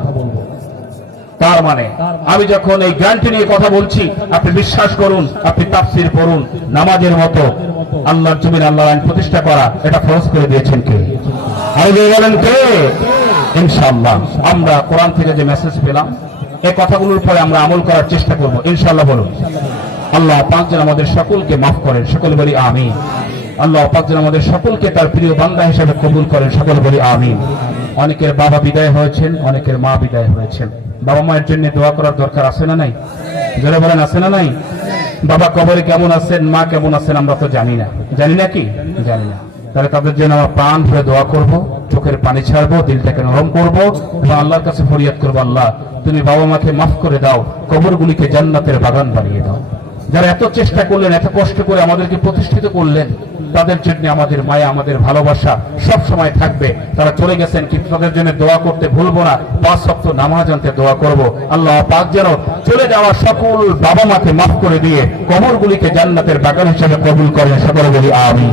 তার মানে আমি যখন এই গ্যারান্টি নিয়ে কথা বলছি, আপনি বিশ্বাস করুন, আপনি তাফসীর পড়ুন, নামাজের মতো আল্লাহর জমিনে আল্লাহর আইন প্রতিষ্ঠা করা, এটা ফরজ করে দিয়েছেন কে? আর বলেন কে? ইনশাআল্লাহ আমরা কোরআন থেকে যে মেসেজ পেলাম, এই কথাগুলোর পরে আমরা আমল করার চেষ্টা করব, ইনশাআল্লাহ। বলুন আল্লাহ পাক যেন আমাদের সকলকে মাফ করেন, সকলে বলি আমিন। আল্লাহ পাক যেন আমাদের সকলকে তার প্রিয় বান্দা হিসেবে কবুল করেন, সকলে বলি আমিন। অনেকের বাবা বিদায় হয়েছেন, অনেকের মা বিদায় হয়েছেন। বাবা মায়ের জন্য দোয়া করার দরকার আছে না নাই? যারা বলেন আছে না নাই? বাবা কবরে কেমন আছেন, মা কেমন আছেন, আমরা তো জানি না। জানি না কি? জানি না। তাহলে তাদের জন্য আমরা প্রাণ ভরে দোয়া করব, চোখের পানি ছাড়বো, দিলটাকে নরম করব এবং আল্লাহর কাছে ফরিয়াদ করবো, আল্লাহ তুমি বাবা মাকে মাফ করে দাও, কবরগুলিকে জান্নাতের বাগান বানিয়ে দাও। যারা এত চেষ্টা করলেন, এত কষ্ট করে আমাদেরকে প্রতিষ্ঠিত করলেন, তাদের জন্য আমাদের মায়া, আমাদের ভালোবাসা সব সময় থাকবে। তারা চলে গেছেন, কিন্তু তাদের জন্য দোয়া করতে ভুলবো না। 5 ওয়াক্ত নামাজ আনতে দোয়া করব। আল্লাহ পাক যেন চলে যাওয়া সকল বাবা মাকে মাফ করে দিয়ে কবরগুলিকে জান্নাতের বাগান হিসেবে কবুল করেন, সকলে বলি আমিন।